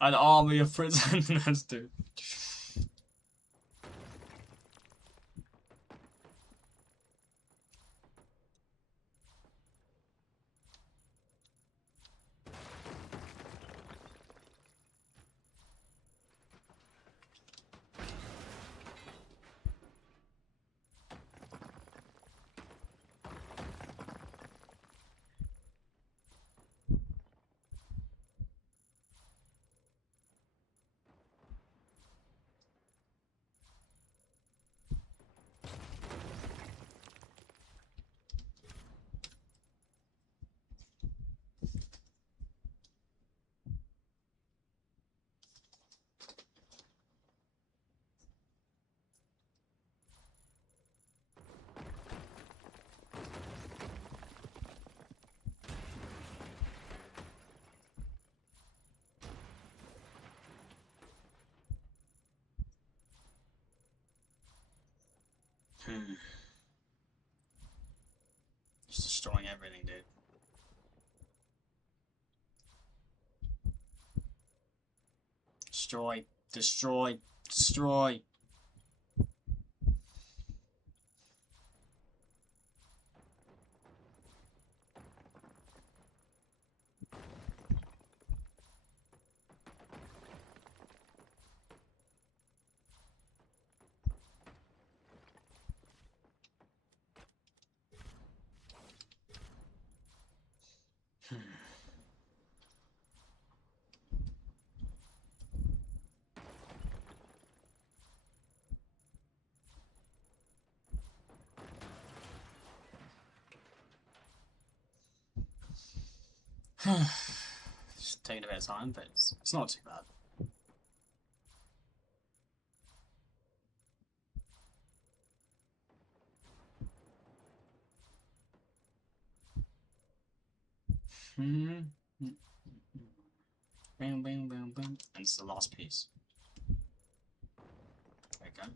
An army of prisoners, dude. Destroy. Destroy. Destroy. It's taking a bit of time, but it's not too bad. Bam, bam, bam, bam. And it's the last piece. There we go.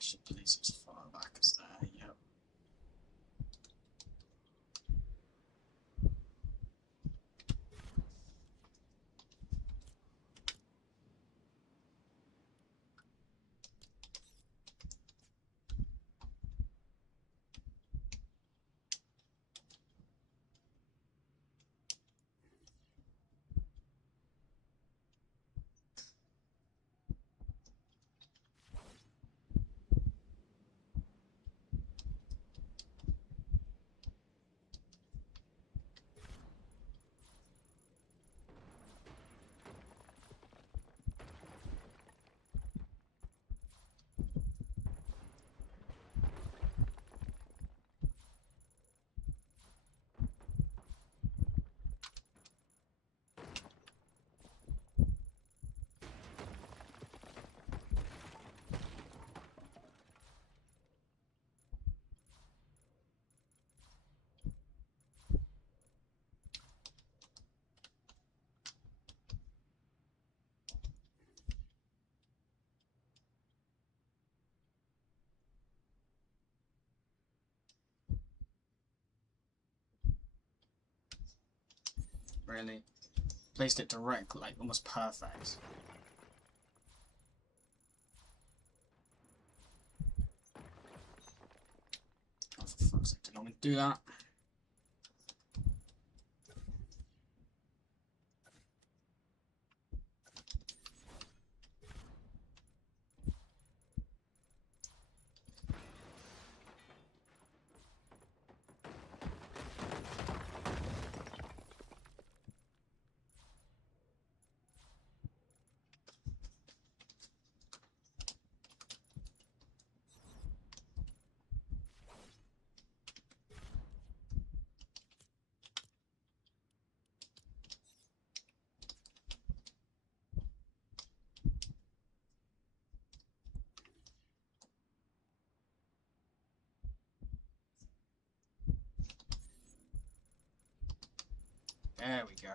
Should place it as far back as there, yep. Really? Placed it direct, like almost perfect. Oh, for fuck's sake, did not mean to do that. There we go.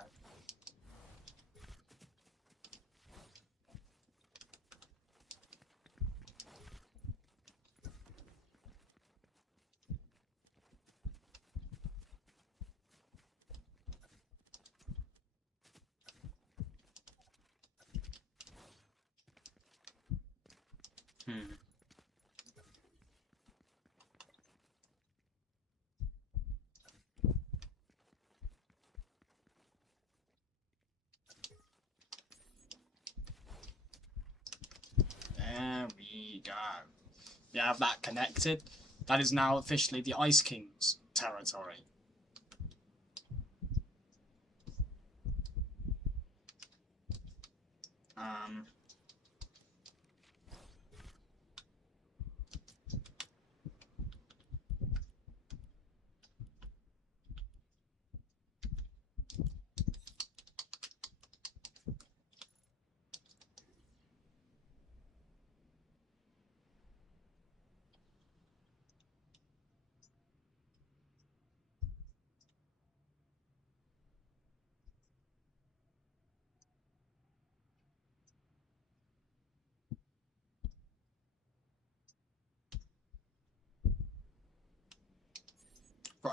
There we go. You have that connected. That is now officially the Ice King's territory. Um,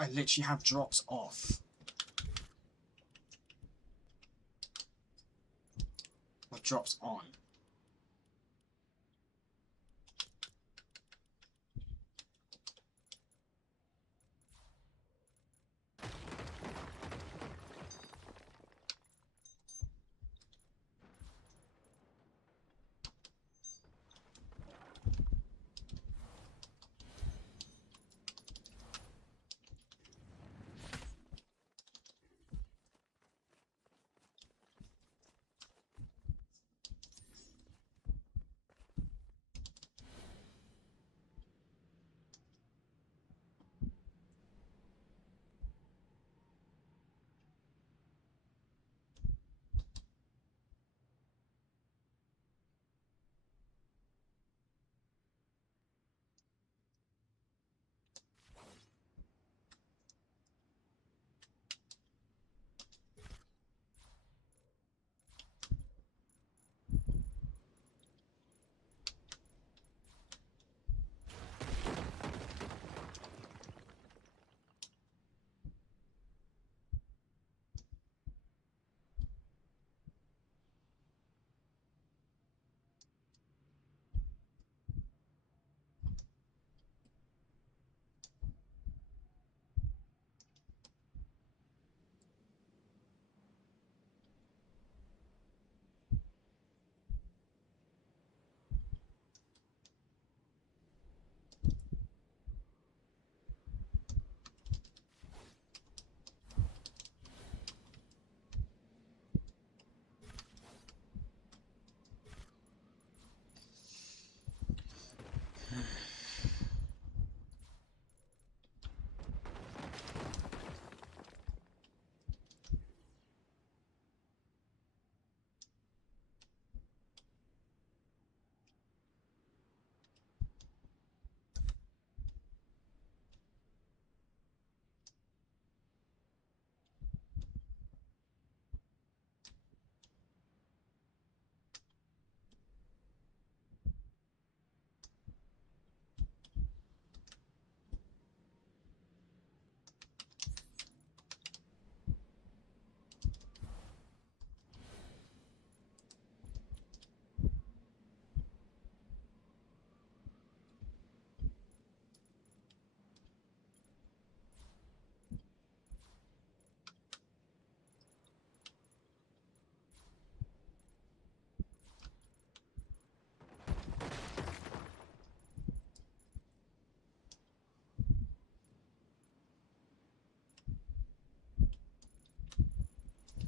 I literally have drops off. Or drops on.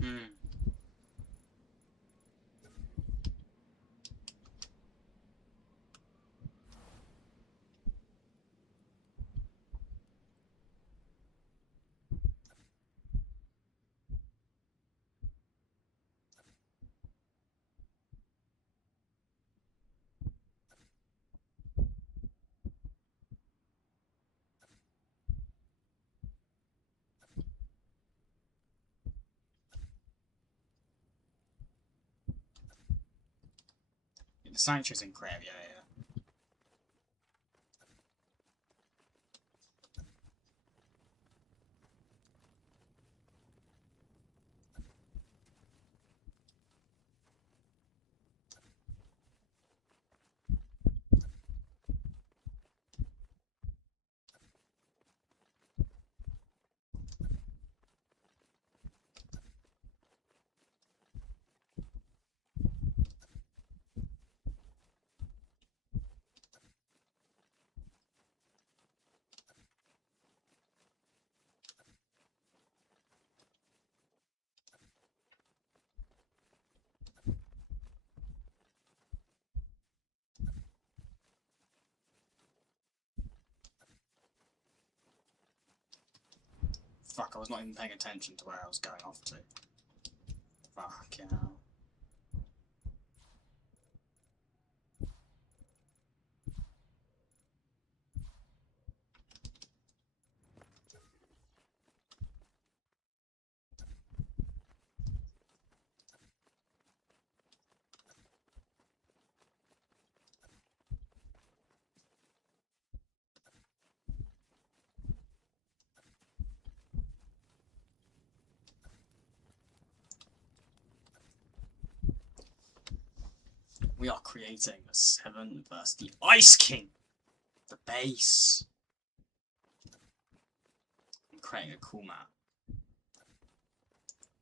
Hmm. The sanctuary's in crap, yeah. Fuck, I was not even paying attention to where I was going off to. Fuck, you know. We are creating a 7 versus the Ice King. The base. I'm creating a cool map.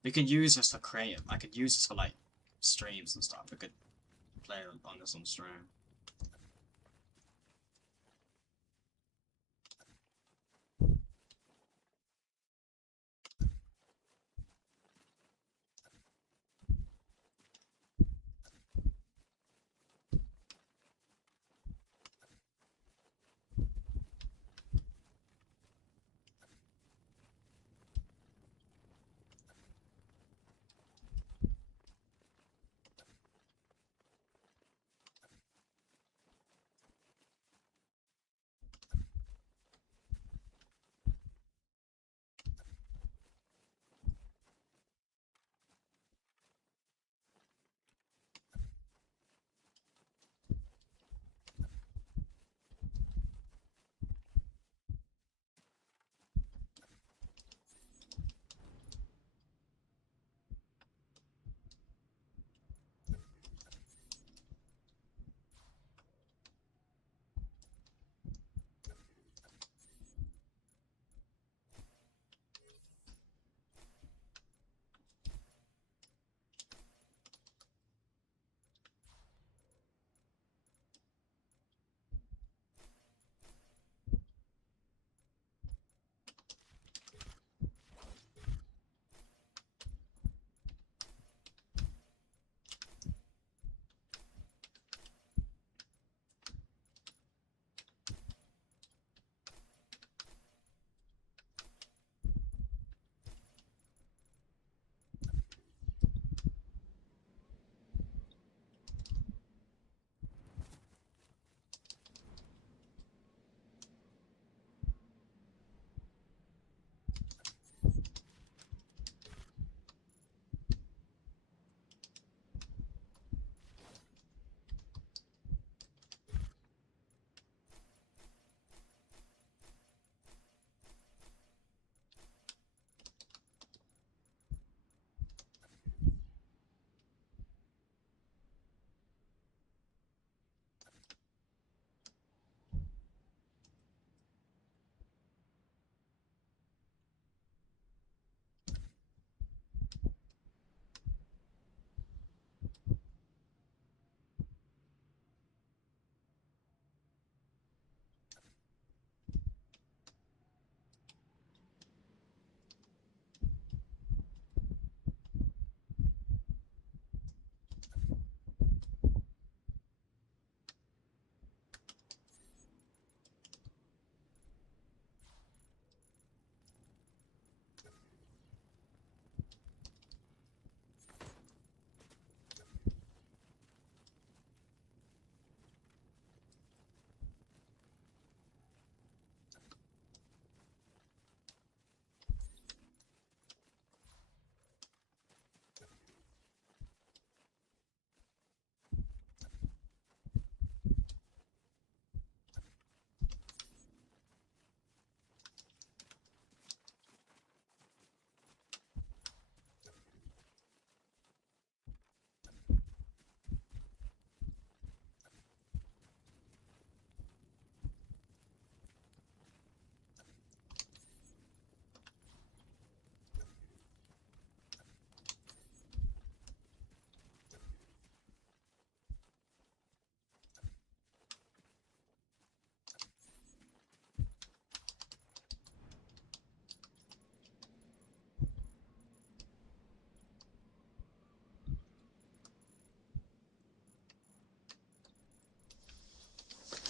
We can use this for creative. I could use this for like streams and stuff. We could play on this on stream.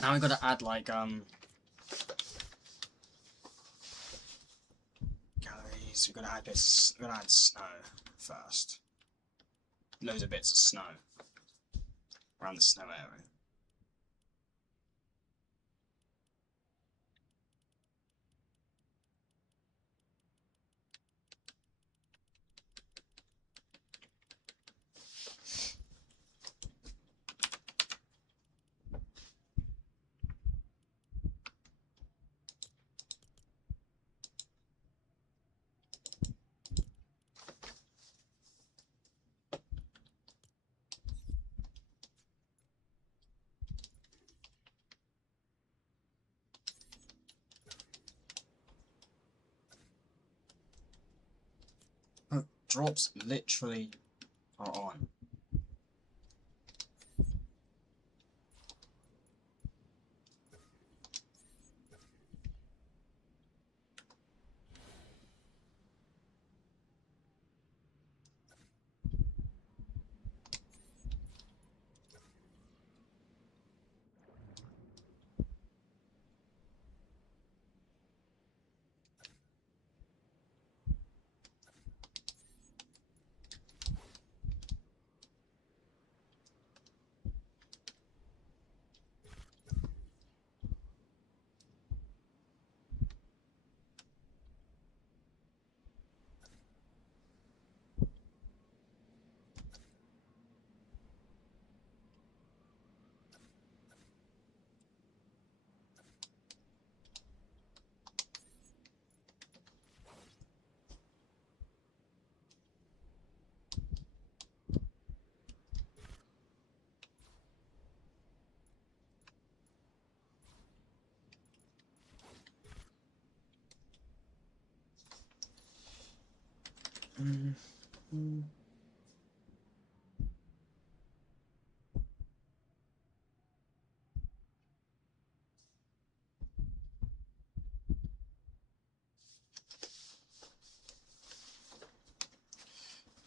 Now we gotta add like galleries. We gotta add bits. We gotta add snow first. Loads of bits of snow around the snow area. drops literally are on.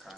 Okay.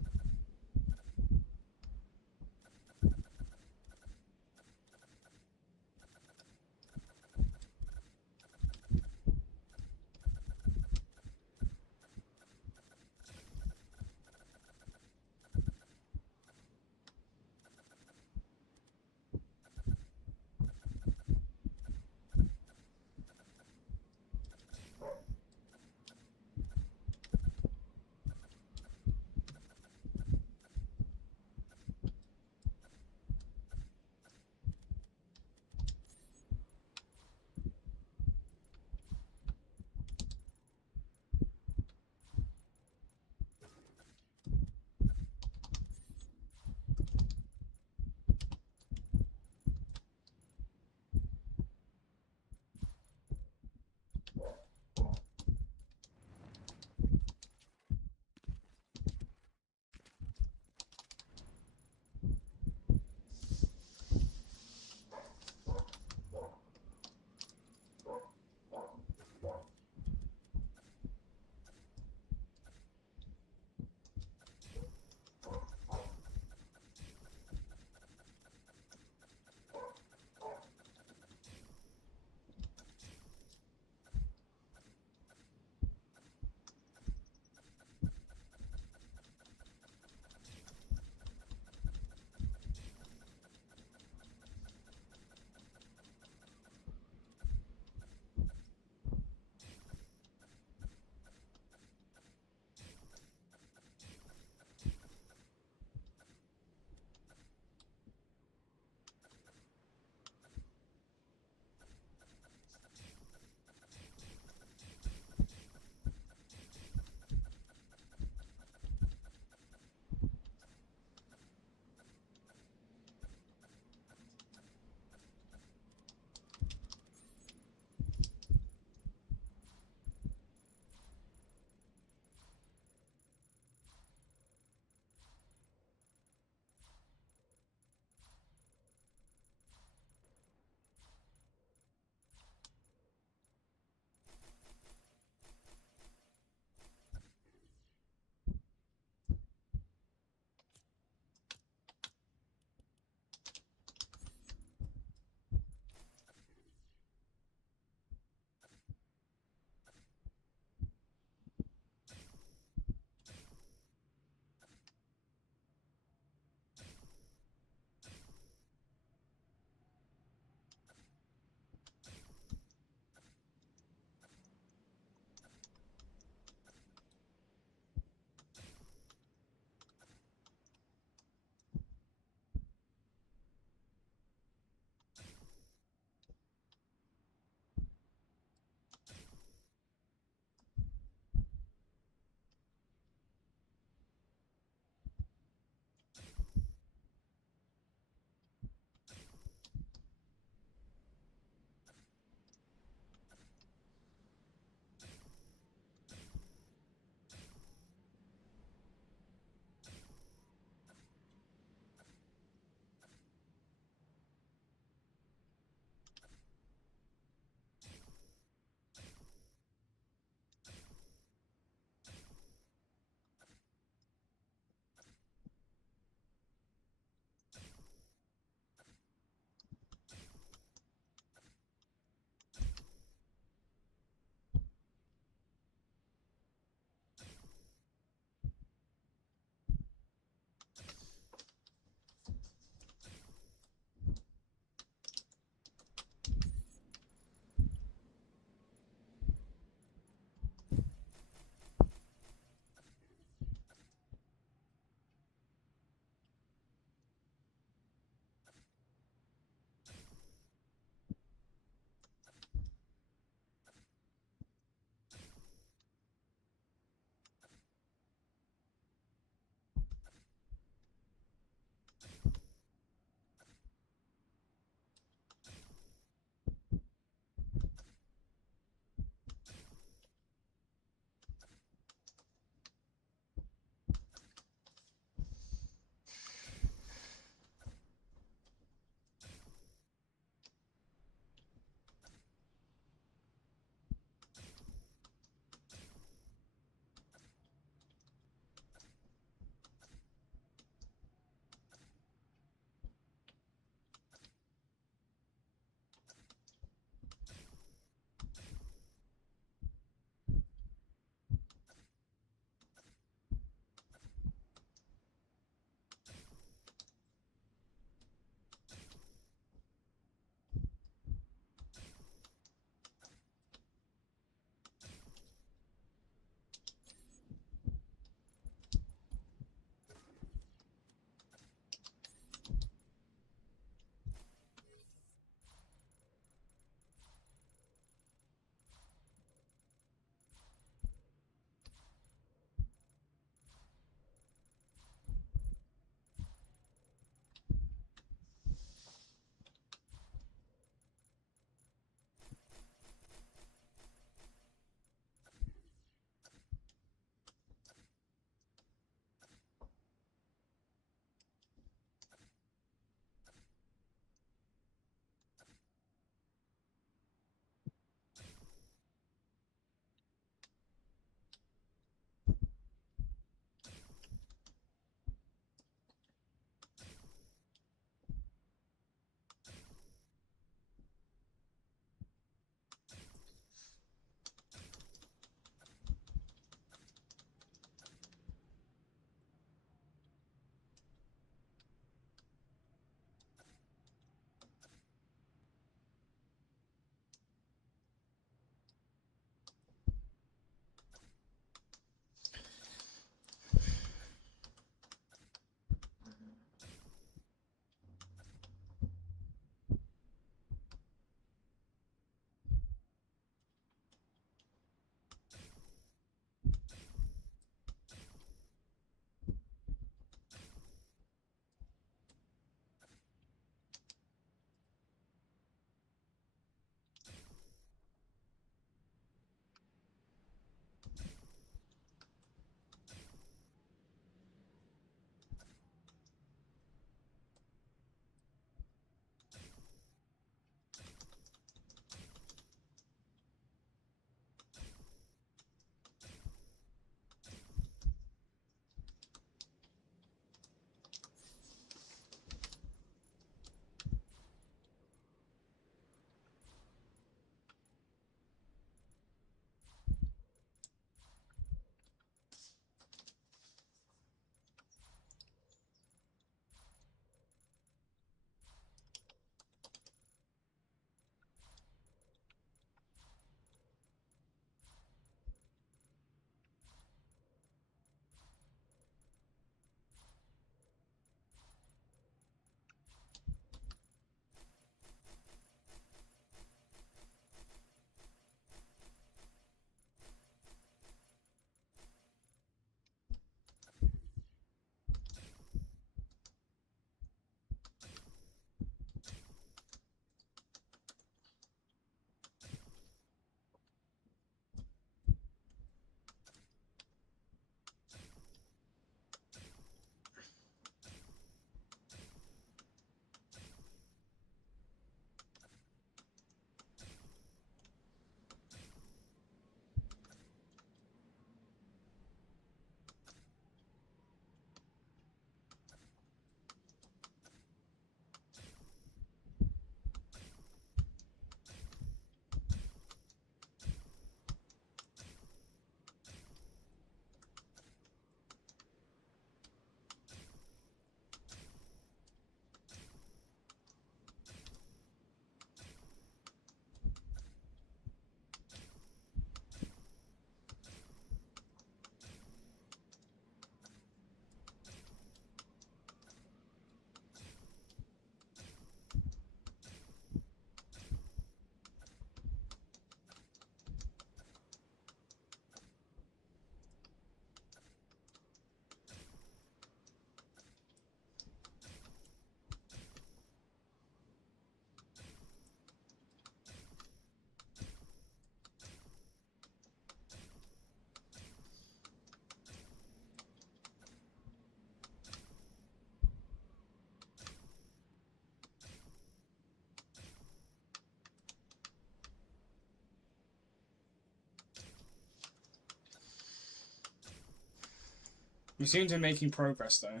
We seem to be making progress though.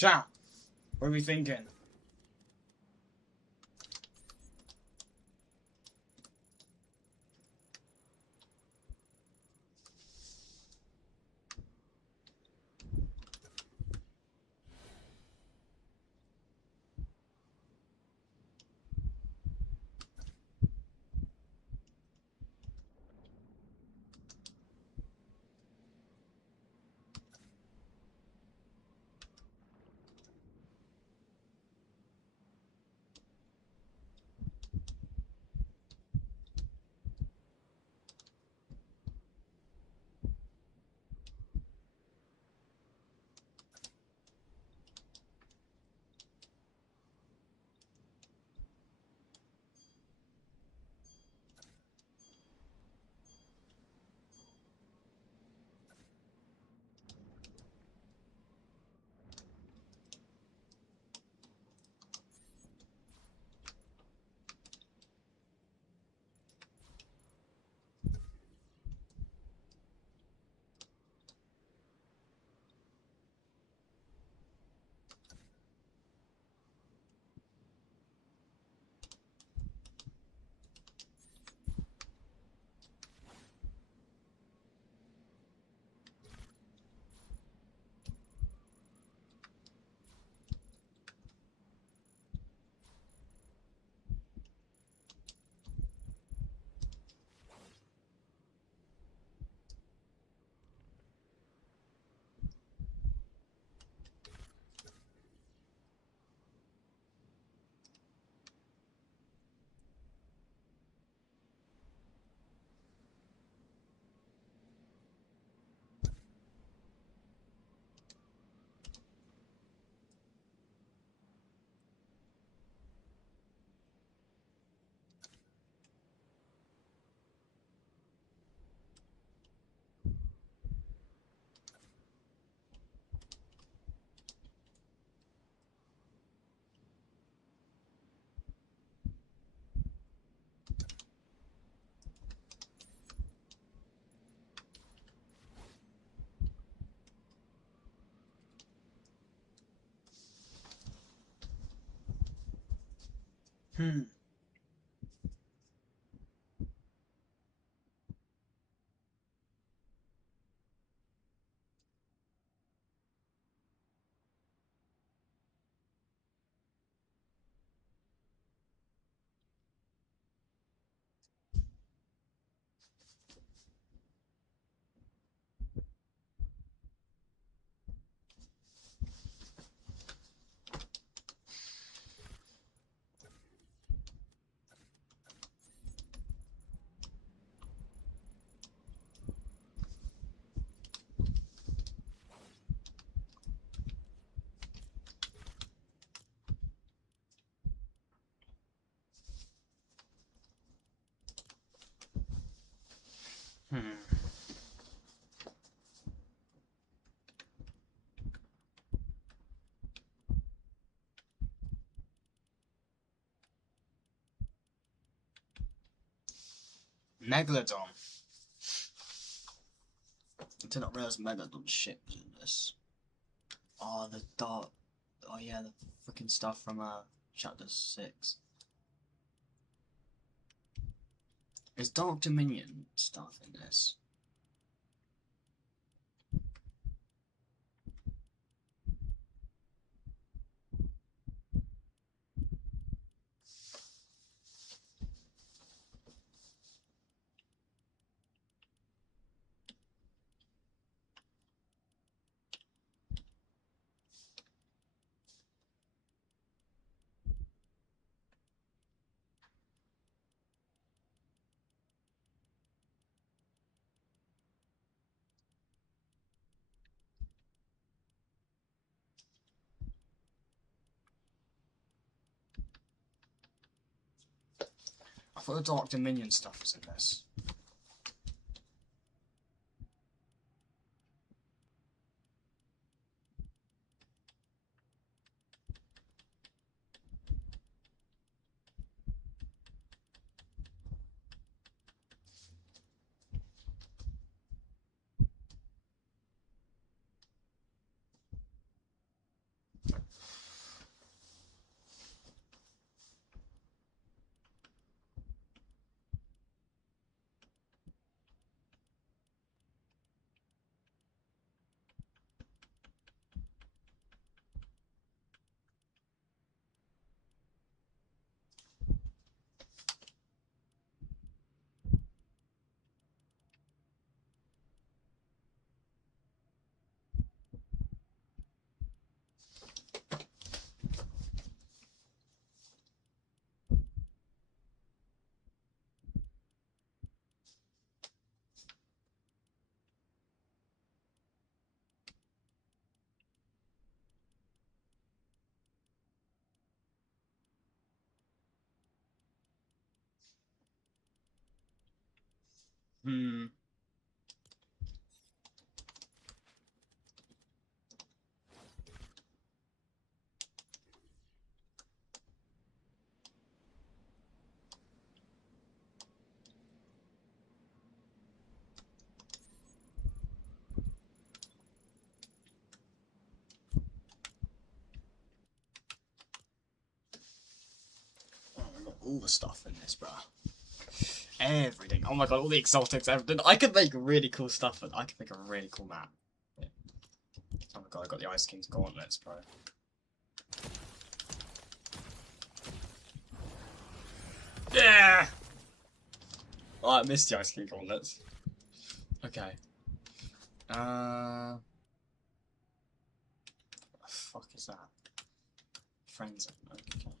Chat, what are we thinking? Hmm. Megalodon. I did not realize Megalodon ship was in this. Oh, the dark. Oh yeah, the freaking stuff from chapter 6. Is Dark Dominion stuff in this? I thought the Dark Dominion stuff was in this. Hmm. Oh, I got all the stuff in this, bruh. Everything. Oh my god, all the exotics, everything. I could make really cool stuff, and I could make a really cool map. Yeah. Oh my god, I got the Ice King's gauntlets, bro. Yeah! Oh, I missed the Ice King gauntlets. Okay. What the fuck is that? Friends. Okay.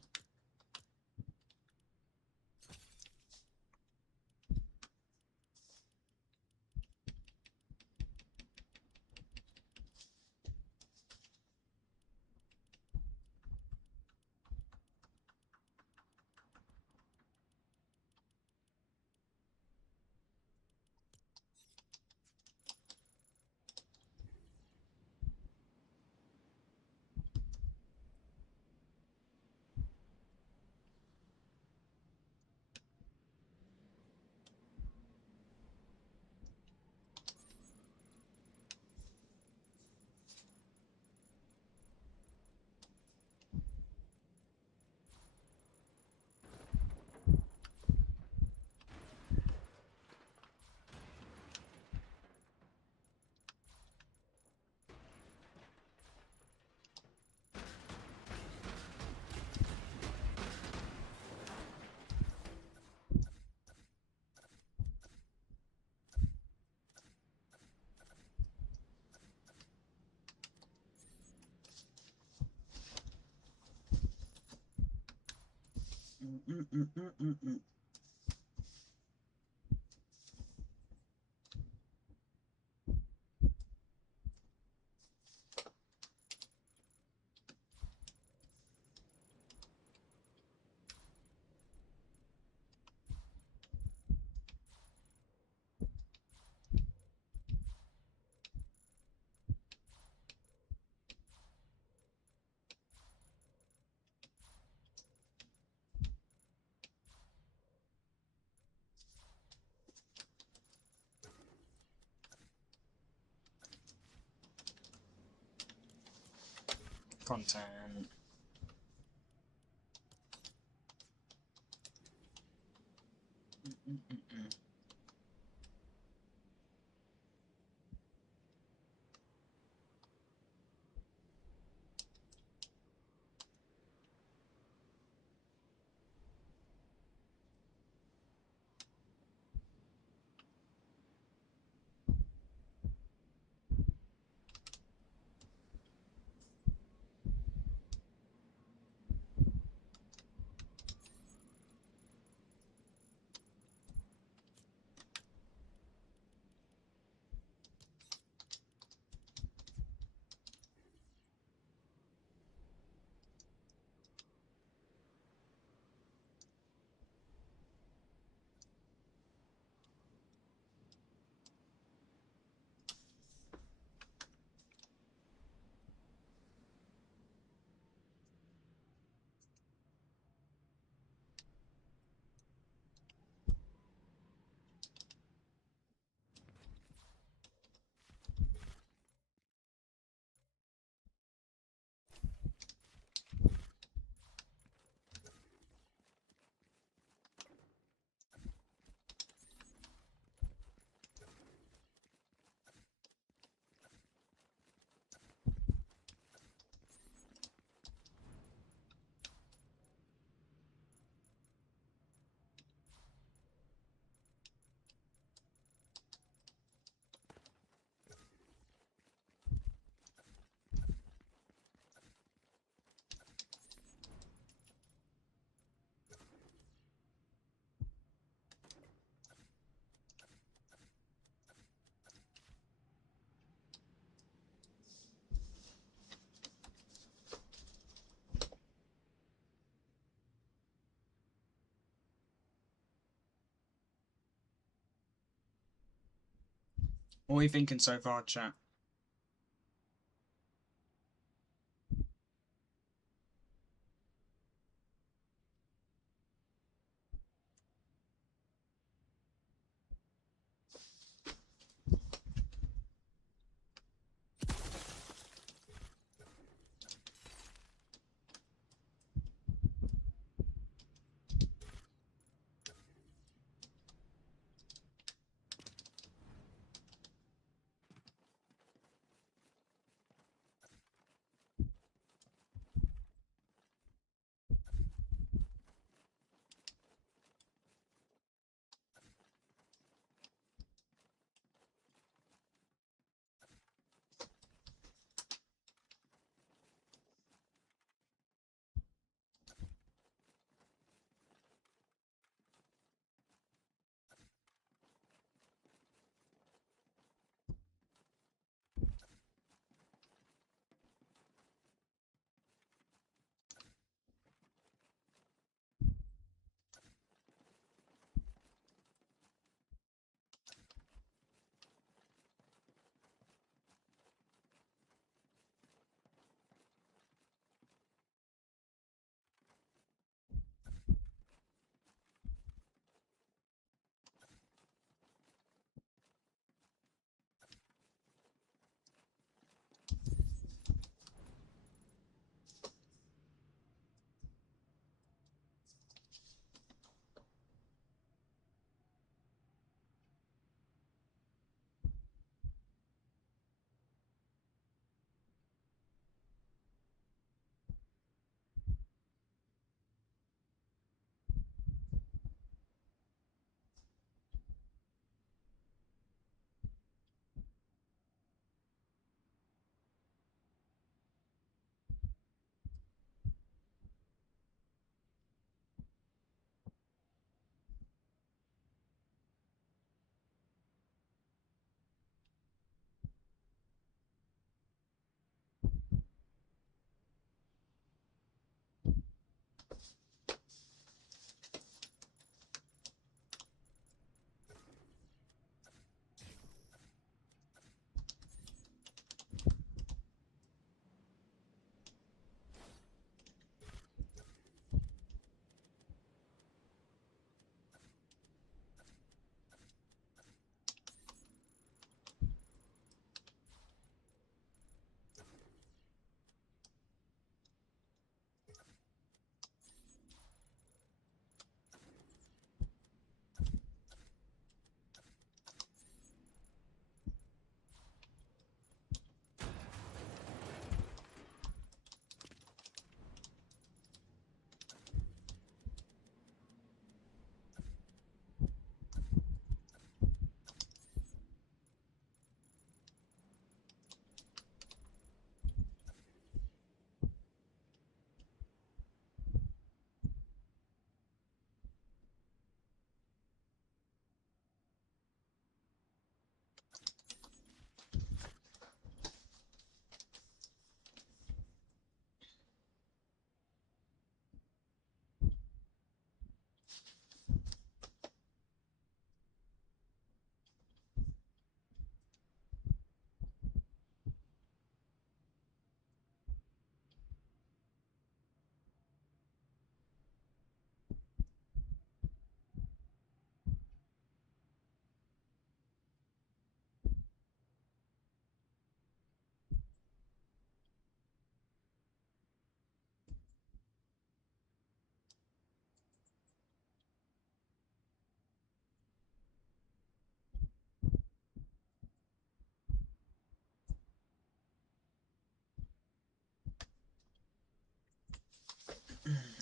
content. What are you thinking so far, chat?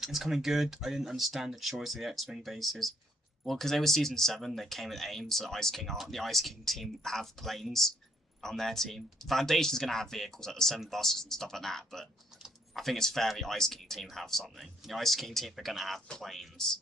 It's coming good. I didn't understand the choice of the X-Wing bases. Well, because they were Season 7, they came in AIM, so the Ice King team have planes on their team. Foundation's going to have vehicles like the 7 buses and stuff like that, but I think it's fair the Ice King team have something. The Ice King team are going to have planes.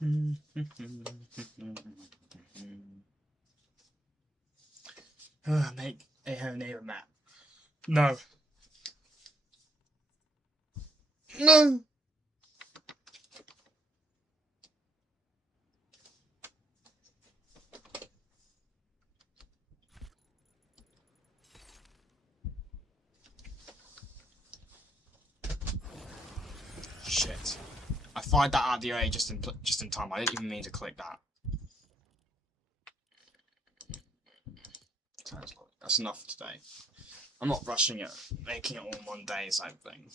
Make a home neighbor map. No. No. Shit. I fired that out of the way just in time. I didn't even mean to click that. That's enough for today. I'm not rushing it, making it all in one day type thing.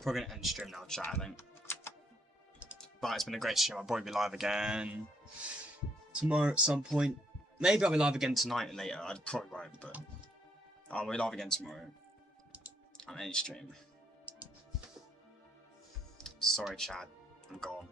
Probably gonna end stream now, chat, I think. But it's been a great stream. I'll probably be live again tomorrow at some point. Maybe I'll be live again tonight and later. I probably won't, but I'll be live again tomorrow on any stream. Sorry, Chad. I'm gone.